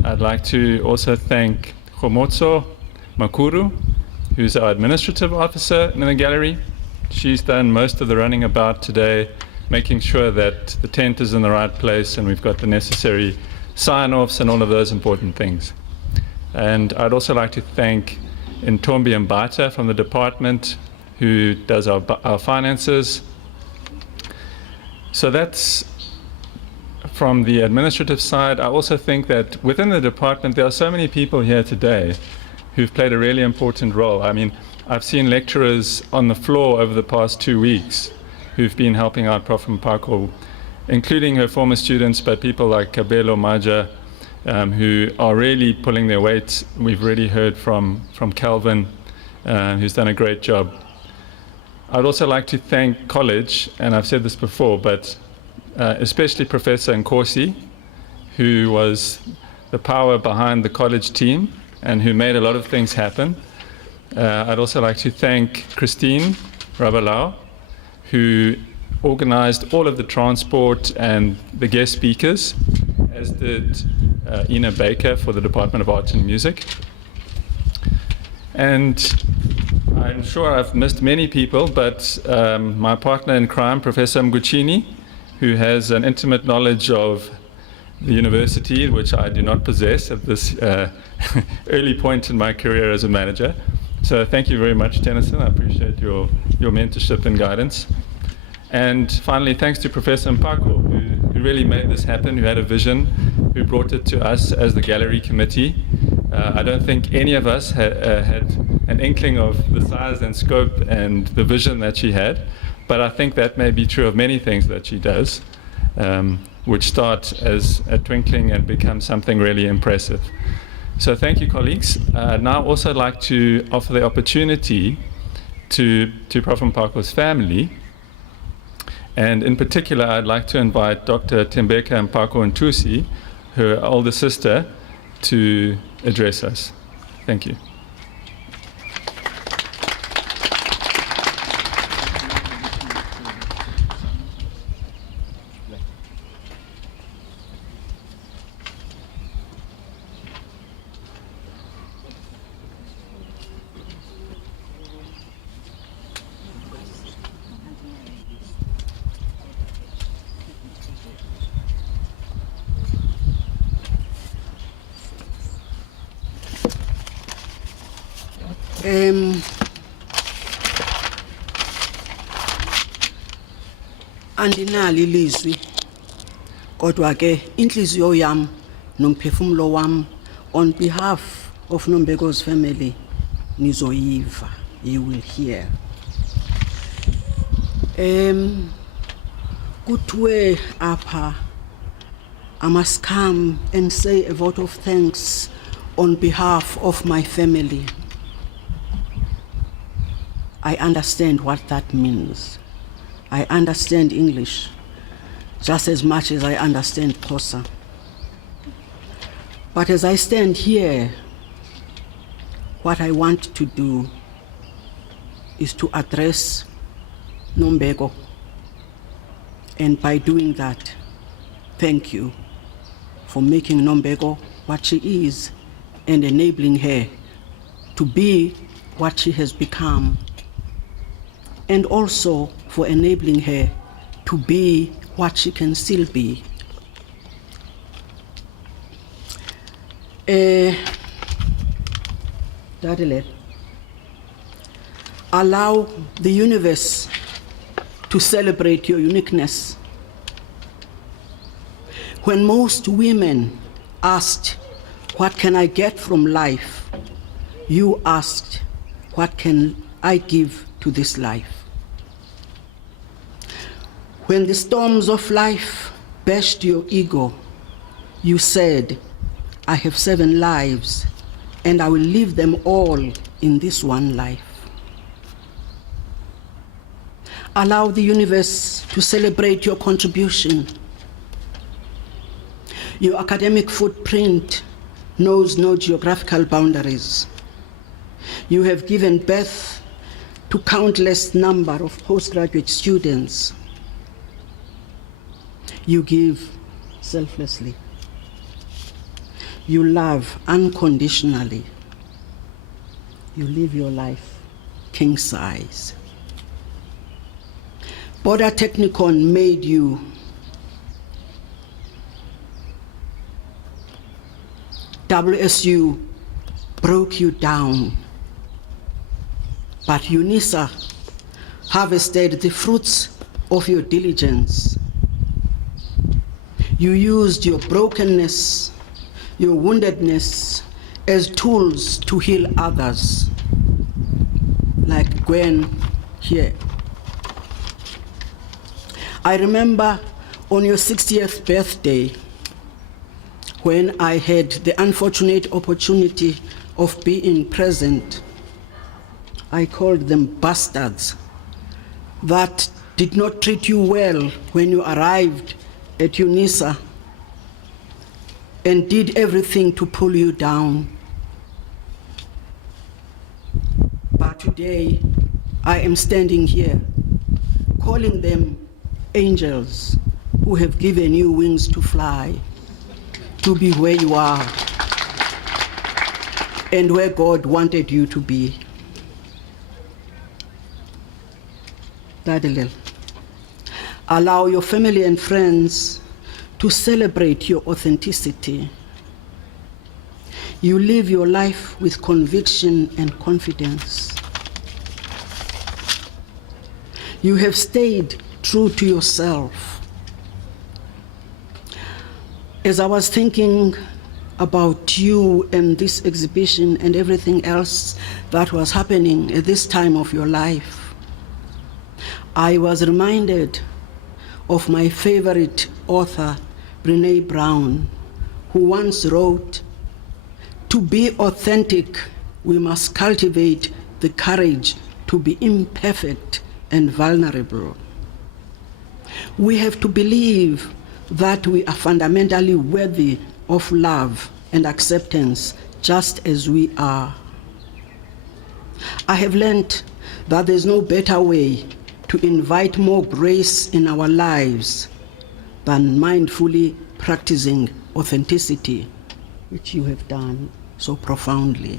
I'd like to also thank Khomotso Makuru, who's our administrative officer in the gallery. She's done most of the running about today, making sure that the tent is in the right place and we've got the necessary sign-offs and all of those important things. And I'd also like to thank Ntombi Mbata from the department, who does our finances. So that's from the administrative side. I also think that within the department there are so many people here today who've played a really important role. I mean, I've seen lecturers on the floor over the past 2 weeks who've been helping out Prof. Mpako, including her former students, but people like Kabelo Maja, who are really pulling their weight. We've already heard from Calvin, who's done a great job. I'd also like to thank college, and I've said this before, but especially Professor Nkosi, who was the power behind the college team and who made a lot of things happen. I'd also like to thank Christine Rabalau, who organized all of the transport and the guest speakers, as did Ina Baker for the Department of Art and Music. And I'm sure I've missed many people, but my partner in crime, Professor Mguchini, who has an intimate knowledge of the university, which I do not possess at this early point in my career as a manager. So thank you very much, Tennyson. I appreciate your mentorship and guidance. And finally, thanks to Professor Mpako, who really made this happen, who had a vision, who brought it to us as the gallery committee. I don't think any of us had an inkling of the size and scope and the vision that she had, but I think that may be true of many things that she does, which start as a twinkling and become something really impressive. So thank you, colleagues. Now also I'd like to offer the opportunity to Prof. Mpako's family, and in particular I'd like to invite Dr. Tembeka Mpako Ntusi, her older sister, to address us. Thank you. Andinali ilizwi kodwa ke inhliziyo yam nomphefumulo wam on behalf of Nombeko's family nizoyiva, you will hear. Kuthiwe apha I must come and say a vote of thanks on behalf of my family. I understand what that means. I understand English just as much as I understand Xhosa. But as I stand here, what I want to do is to address Nombeko. And by doing that, thank you for making Nombeko what she is and enabling her to be what she has become. And also for enabling her to be what she can still be. Dadele, allow the universe to celebrate your uniqueness. When most women asked, what can I get from life? You asked, what can I give to this life? When the storms of life bashed your ego, you said, I have 7 lives, and I will live them all in this one life. Allow the universe to celebrate your contribution. Your academic footprint knows no geographical boundaries. You have given birth to countless number of postgraduate students. You give selflessly. You love unconditionally. You live your life king size. Border Technicon made you. WSU broke you down. But UNISA harvested the fruits of your diligence. You used your brokenness, your woundedness as tools to heal others, like Gwen here. I remember on your 60th birthday, when I had the unfortunate opportunity of being present, I called them bastards that did not treat you well when you arrived at UNISA and did everything to pull you down. But today, I am standing here calling them angels who have given you wings to fly, to be where you are and where God wanted you to be. Dadele, allow your family and friends to celebrate your authenticity. You live your life with conviction and confidence. You have stayed true to yourself. As I was thinking about you and this exhibition and everything else that was happening at this time of your life, I was reminded of my favorite author, Brené Brown, who once wrote, "To be authentic, we must cultivate the courage to be imperfect and vulnerable. We have to believe that we are fundamentally worthy of love and acceptance just as we are. I have learned that there's no better way to invite more grace in our lives than mindfully practicing authenticity, which you have done so profoundly.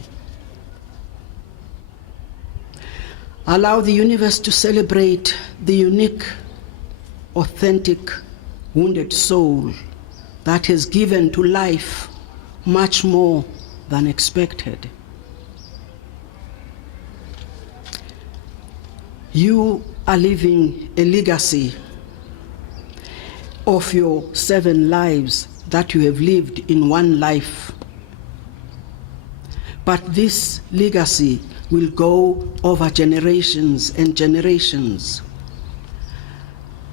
Allow the universe to celebrate the unique, authentic, wounded soul that has given to life much more than expected. You are leaving a legacy of your 7 lives that you have lived in one life. But this legacy will go over generations and generations.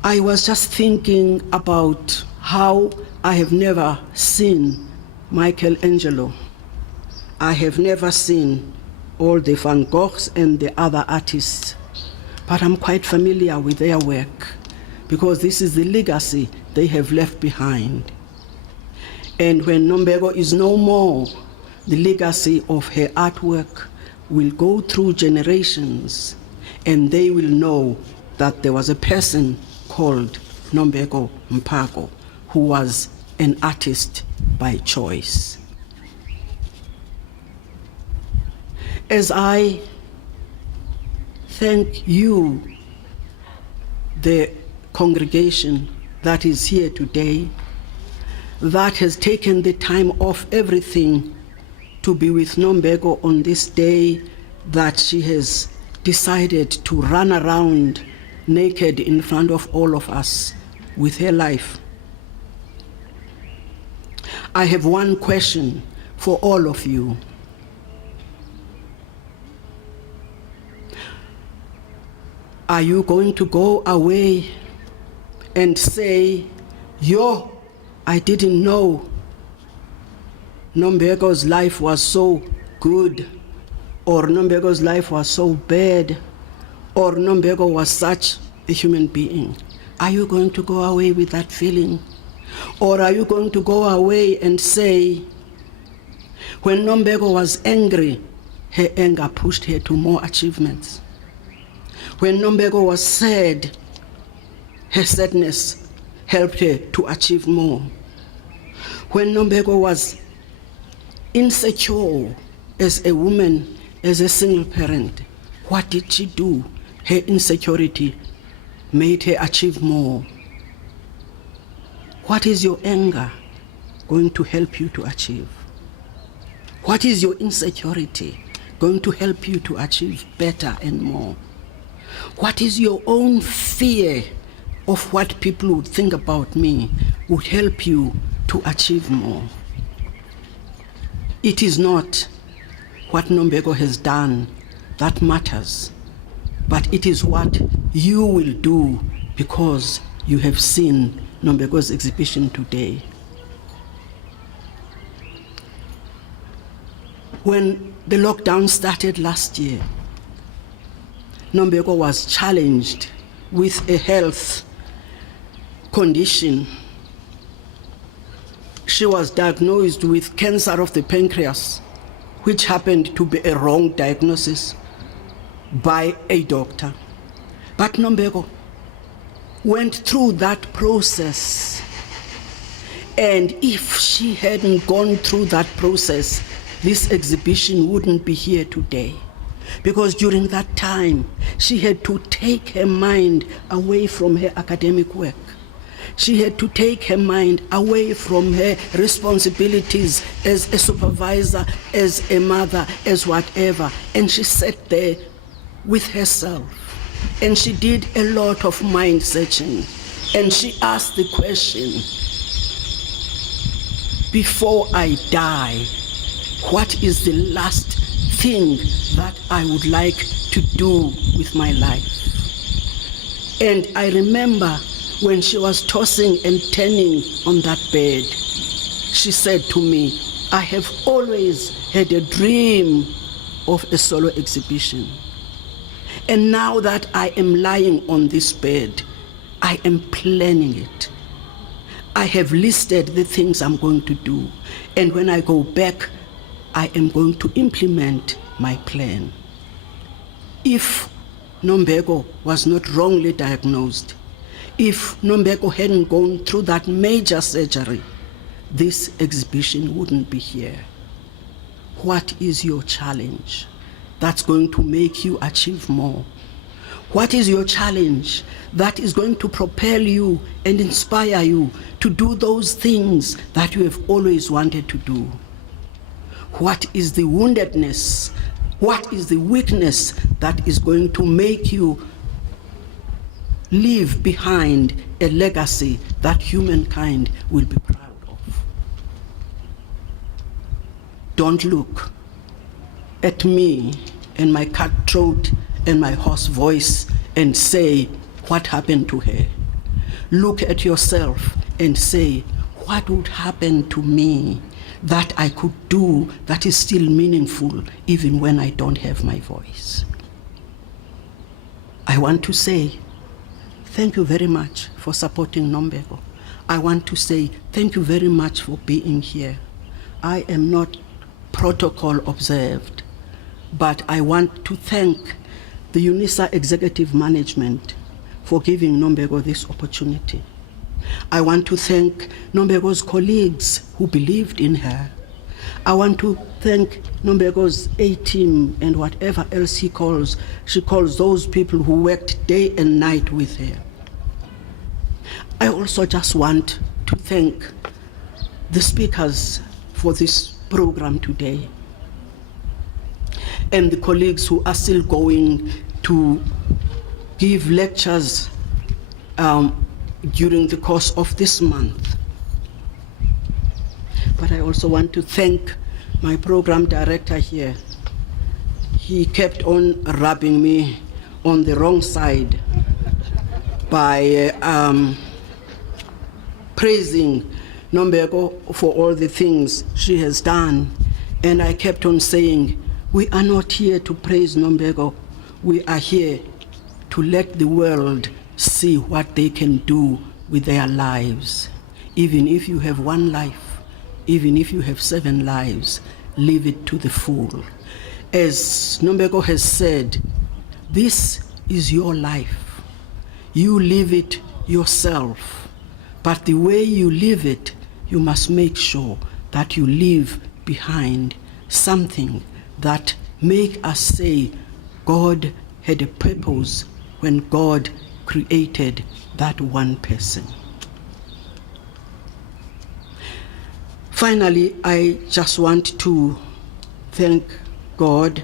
I was just thinking about how I have never seen Michelangelo. I have never seen all the Van Goghs and the other artists, but I'm quite familiar with their work because this is the legacy they have left behind. And when Nombeko is no more, the legacy of her artwork will go through generations, and they will know that there was a person called Nombeko Mpako who was an artist by choice. As I thank you, the congregation that is here today, that has taken the time off everything to be with Nombeko on this day that she has decided to run around naked in front of all of us with her life. I have one question for all of you. Are you going to go away and say, yo, I didn't know Nombeko's life was so good, or Nombeko's life was so bad, or Nombeko was such a human being? Are you going to go away with that feeling? Or are you going to go away and say, when Nombeko was angry, her anger pushed her to more achievements? When Nombeko was sad, her sadness helped her to achieve more. When Nombeko was insecure as a woman, as a single parent, what did she do? Her insecurity made her achieve more. What is your anger going to help you to achieve? What is your insecurity going to help you to achieve better and more? What is your own fear of what people would think about me would help you to achieve more? It is not what Nombeko has done that matters, but it is what you will do because you have seen Nombeko's exhibition today. When the lockdown started last year, Nombeko was challenged with a health condition. She was diagnosed with cancer of the pancreas, which happened to be a wrong diagnosis by a doctor. But Nombeko went through that process, and if she hadn't gone through that process, this exhibition wouldn't be here today. Because during that time, she had to take her mind away from her academic work. She had to take her mind away from her responsibilities as a supervisor, as a mother, as whatever. And she sat there with herself. And she did a lot of mind searching. And she asked the question, before I die, what is the last thing that I would like to do with my life? And I remember when she was tossing and turning on that bed, she said to me, I have always had a dream of a solo exhibition. And now that I am lying on this bed, I am planning it. I have listed the things I'm going to do. And when I go back, I am going to implement my plan. If Nombeko was not wrongly diagnosed, if Nombeko hadn't gone through that major surgery, this exhibition wouldn't be here. What is your challenge that's going to make you achieve more? What is your challenge that is going to propel you and inspire you to do those things that you have always wanted to do? What is the woundedness? What is the weakness that is going to make you leave behind a legacy that humankind will be proud of. Don't look at me and my cutthroat and my hoarse voice and say, what happened to her? Look at yourself and say, what would happen to me that I could do that is still meaningful even when I don't have my voice? I want to say, thank you very much for supporting Nombeko. I want to say, thank you very much for being here. I am not protocol observed, but I want to thank the UNISA executive management for giving Nombeko this opportunity. I want to thank Nombeko's colleagues who believed in her. I want to thank Nombeko's A-team and whatever else she calls those people who worked day and night with her. I also just want to thank the speakers for this program today and the colleagues who are still going to give lectures during the course of this month. But I also want to thank my program director here. He kept on rubbing me on the wrong side by praising Nombeko for all the things she has done. And I kept on saying, we are not here to praise Nombeko. We are here to let the world see what they can do with their lives. Even if you have one life, even if you have 7 lives, live it to the full. As Nombeko has said, this is your life. You live it yourself. But the way you live it, you must make sure that you leave behind something that make us say God had a purpose when God created that one person. Finally, I just want to thank God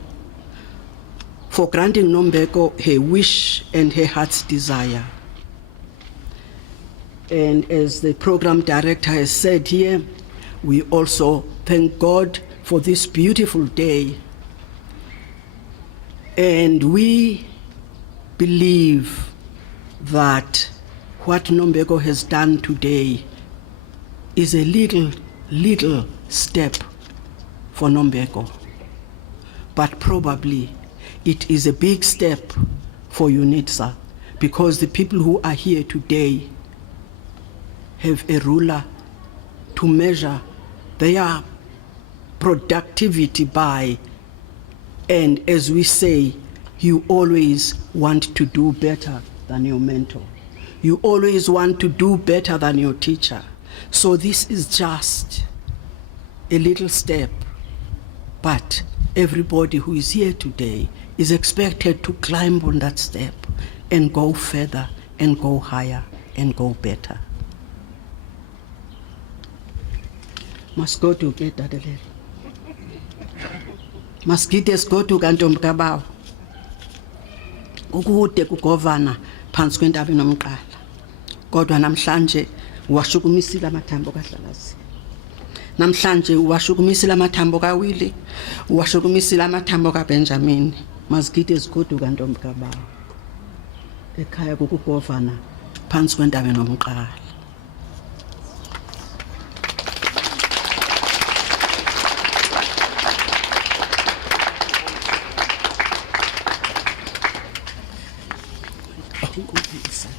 for granting Nombeko her wish and her heart's desire. And as the program director has said here, we also thank God for this beautiful day. And we believe that what Nombeko has done today is a little step for Nombeko. But probably it is a big step for UNITSA, because the people who are here today have a ruler to measure their productivity by. And as we say, you always want to do better than your mentor. You always want to do better than your teacher. So this is just a little step, but everybody who is here today is expected to climb on that step and go further and go higher and go better. Must go to get that level. Must get us go to Gantomkabao. Ukude kugovana phansi kwentaba enomqala. Kodwa namhlanje uwashukumisile amathambo kaDlakazi. Namhlanje uwashukumisile amathambo kaWilly, uwashukumisile amathambo kaBenjamin. Masigide sigodu kaNtomkabao. Ekhaya kukugovana phansi kwentaba enomqala.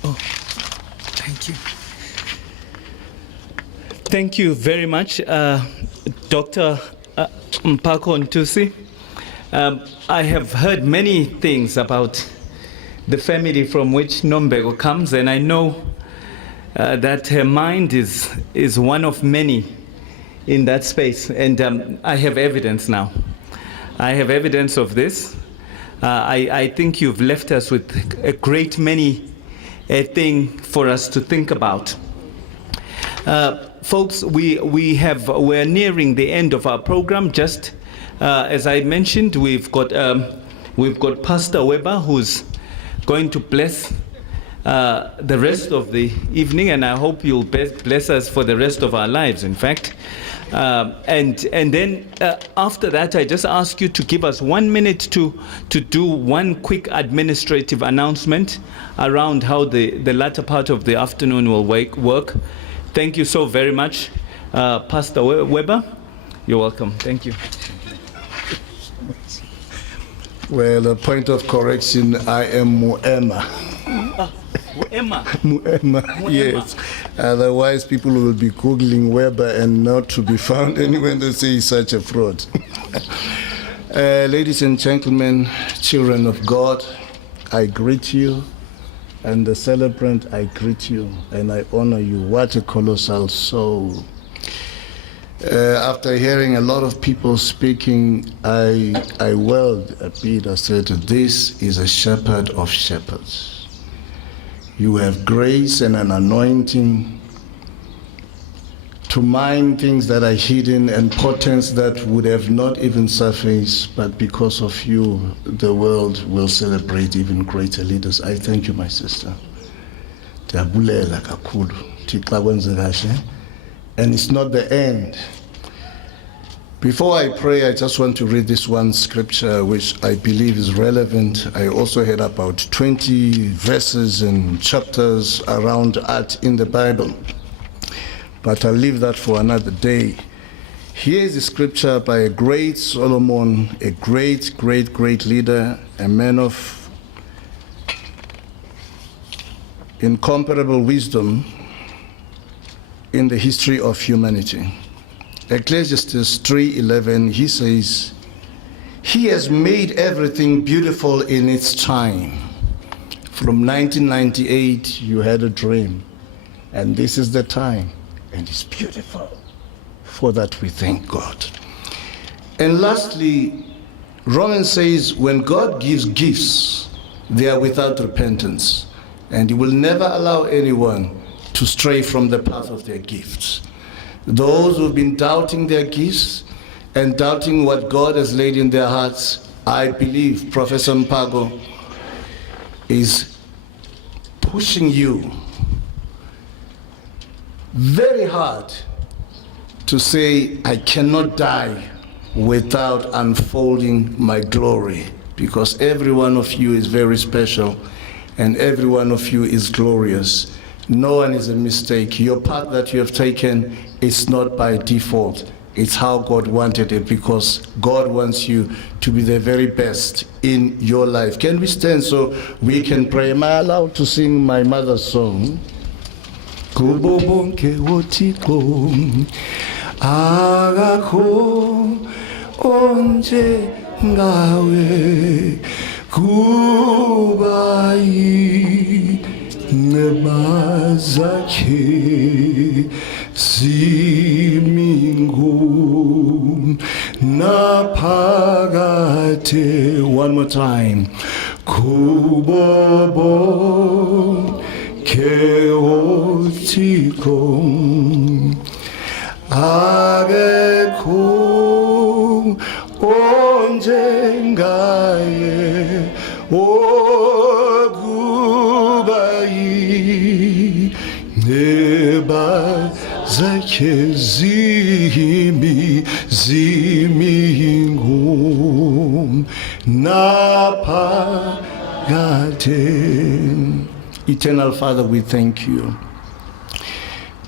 Oh, thank you. Thank you very much, Dr. Mpako Ntusi. I have heard many things about the family from which Nombeko comes, and I know that her mind is one of many in that space, and I have evidence now. I have evidence of this. I think you've left us with a great many thing for us to think about. Folks, we're nearing the end of our program. Just as I mentioned, we've got Pastor Weber who's going to bless the rest of the evening, and I hope you'll bless us for the rest of our lives, in fact. And then after that, I just ask you to give us 1 minute to do one quick administrative announcement around how the latter part of the afternoon will work. Thank you so very much. Pastor Weber, you're welcome. Thank you. Well, a point of correction, I am Muema. Muema, yes. Otherwise, people will be Googling Weber and not to be found anywhere they say he's such a fraud. Ladies and gentlemen, children of God, I greet you. And the celebrant, I greet you and I honor you. What a colossal soul. After hearing a lot of people speaking, I welled a bit. I said, this is a shepherd of shepherds. You have grace and an anointing to mine things that are hidden and potence that would have not even surfaced, but because of you, the world will celebrate even greater leaders. I thank you, my sister. And it's not the end. Before I pray, I just want to read this one scripture which I believe is relevant. I also had about 20 verses and chapters around art in the Bible, but I'll leave that for another day. Here is a scripture by a great Solomon, a great leader, a man of incomparable wisdom in the history of humanity. Ecclesiastes 3:11, he says, he has made everything beautiful in its time. From 1998, you had a dream, and this is the time, and it's beautiful. For that we thank God. And lastly, Romans says, when God gives gifts, they are without repentance, and he will never allow anyone to stray from the path of their gifts. Those who've been doubting their gifts and doubting what God has laid in their hearts, I believe Professor Mpago is pushing you very hard to say, I cannot die without unfolding my glory, because every one of you is very special and every one of you is glorious. No one is a mistake. Your path that you have taken is not by default. It's how God wanted it, because God wants you to be the very best in your life. Can we stand so we can pray? Am I allowed to sing my mother's song? Kubo bonke wotiko agakho onje ngawe kubai nebazakhe zimingu naphakate. One more time. Kubobo keotiko agekho onjengaye okubayi nebazakhe zimingu naphakate. Eternal Father, we thank you.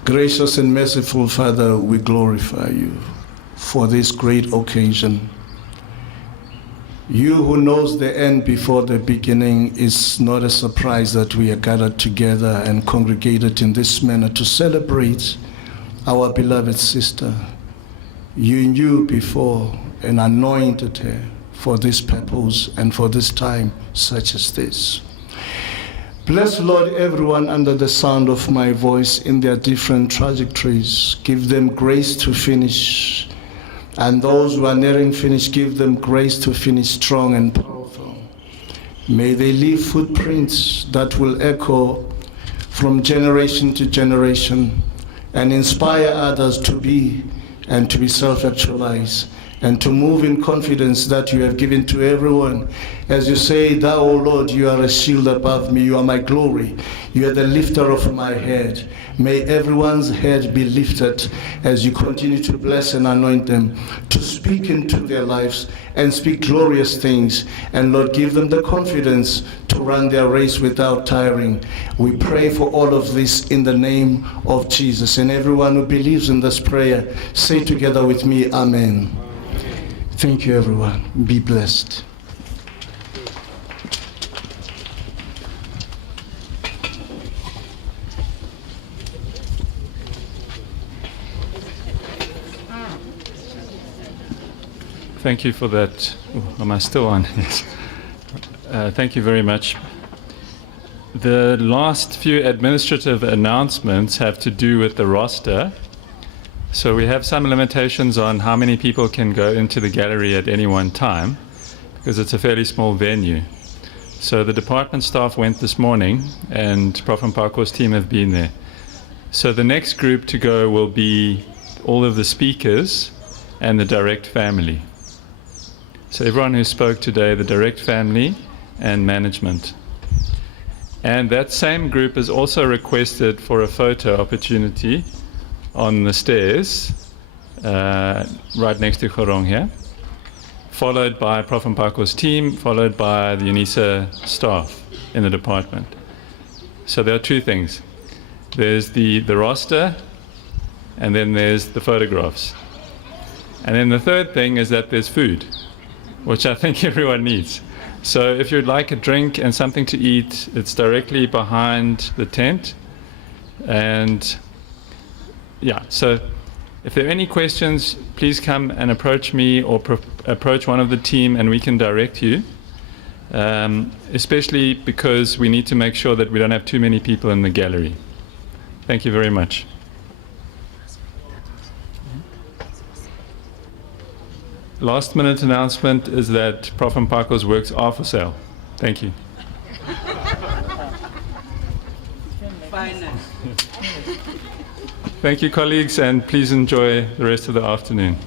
Gracious and merciful Father, we glorify you for this great occasion. You who knows the end before the beginning, is not a surprise that we are gathered together and congregated in this manner to celebrate our beloved sister. You knew before and anointed her for this purpose and for this time such as this. Bless, Lord, everyone under the sound of my voice in their different trajectories. Give them grace to finish. And those who are nearing finish, give them grace to finish strong and powerful. May they leave footprints that will echo from generation to generation and inspire others to be and to be self-actualized and to move in confidence that you have given to everyone. As you say, thou, O Lord, you are a shield above me, you are my glory, you are the lifter of my head. May everyone's head be lifted as you continue to bless and anoint them, to speak into their lives and speak glorious things. And Lord, give them the confidence to run their race without tiring. We pray for all of this in the name of Jesus. And everyone who believes in this prayer, say together with me, Amen. Thank you, everyone. Be blessed. Thank you for that. Ooh, am I still on? Yes. Thank you very much. The last few administrative announcements have to do with the roster. So we have some limitations on how many people can go into the gallery at any one time, because it's a fairly small venue. So the department staff went this morning, and Prof. Mpako's team have been there. So the next group to go will be all of the speakers and the direct family. So everyone who spoke today, the direct family and management. And that same group is also requested for a photo opportunity on the stairs, right next to Khorong here, followed by Prof. Mpako's team, followed by the UNISA staff in the department. So there are two things. There's the roster, and then there's the photographs. And then the third thing is that there's food, which I think everyone needs. So if you'd like a drink and something to eat, it's directly behind the tent. And yeah, so if there are any questions, please come and approach me or approach one of the team and we can direct you. Especially because we need to make sure that we don't have too many people in the gallery. Thank you very much. Last minute announcement is that Prof. Mpako's works are for sale. Thank you. Thank you, colleagues, and please enjoy the rest of the afternoon.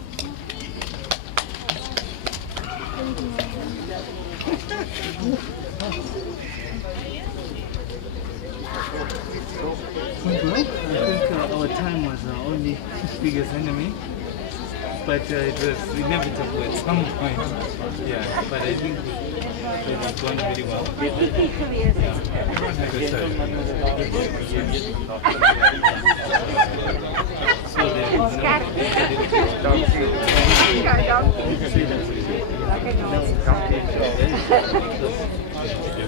I think our time was our only biggest enemy, but it was inevitable at some point. Yeah, but I think it was going really well. So there is no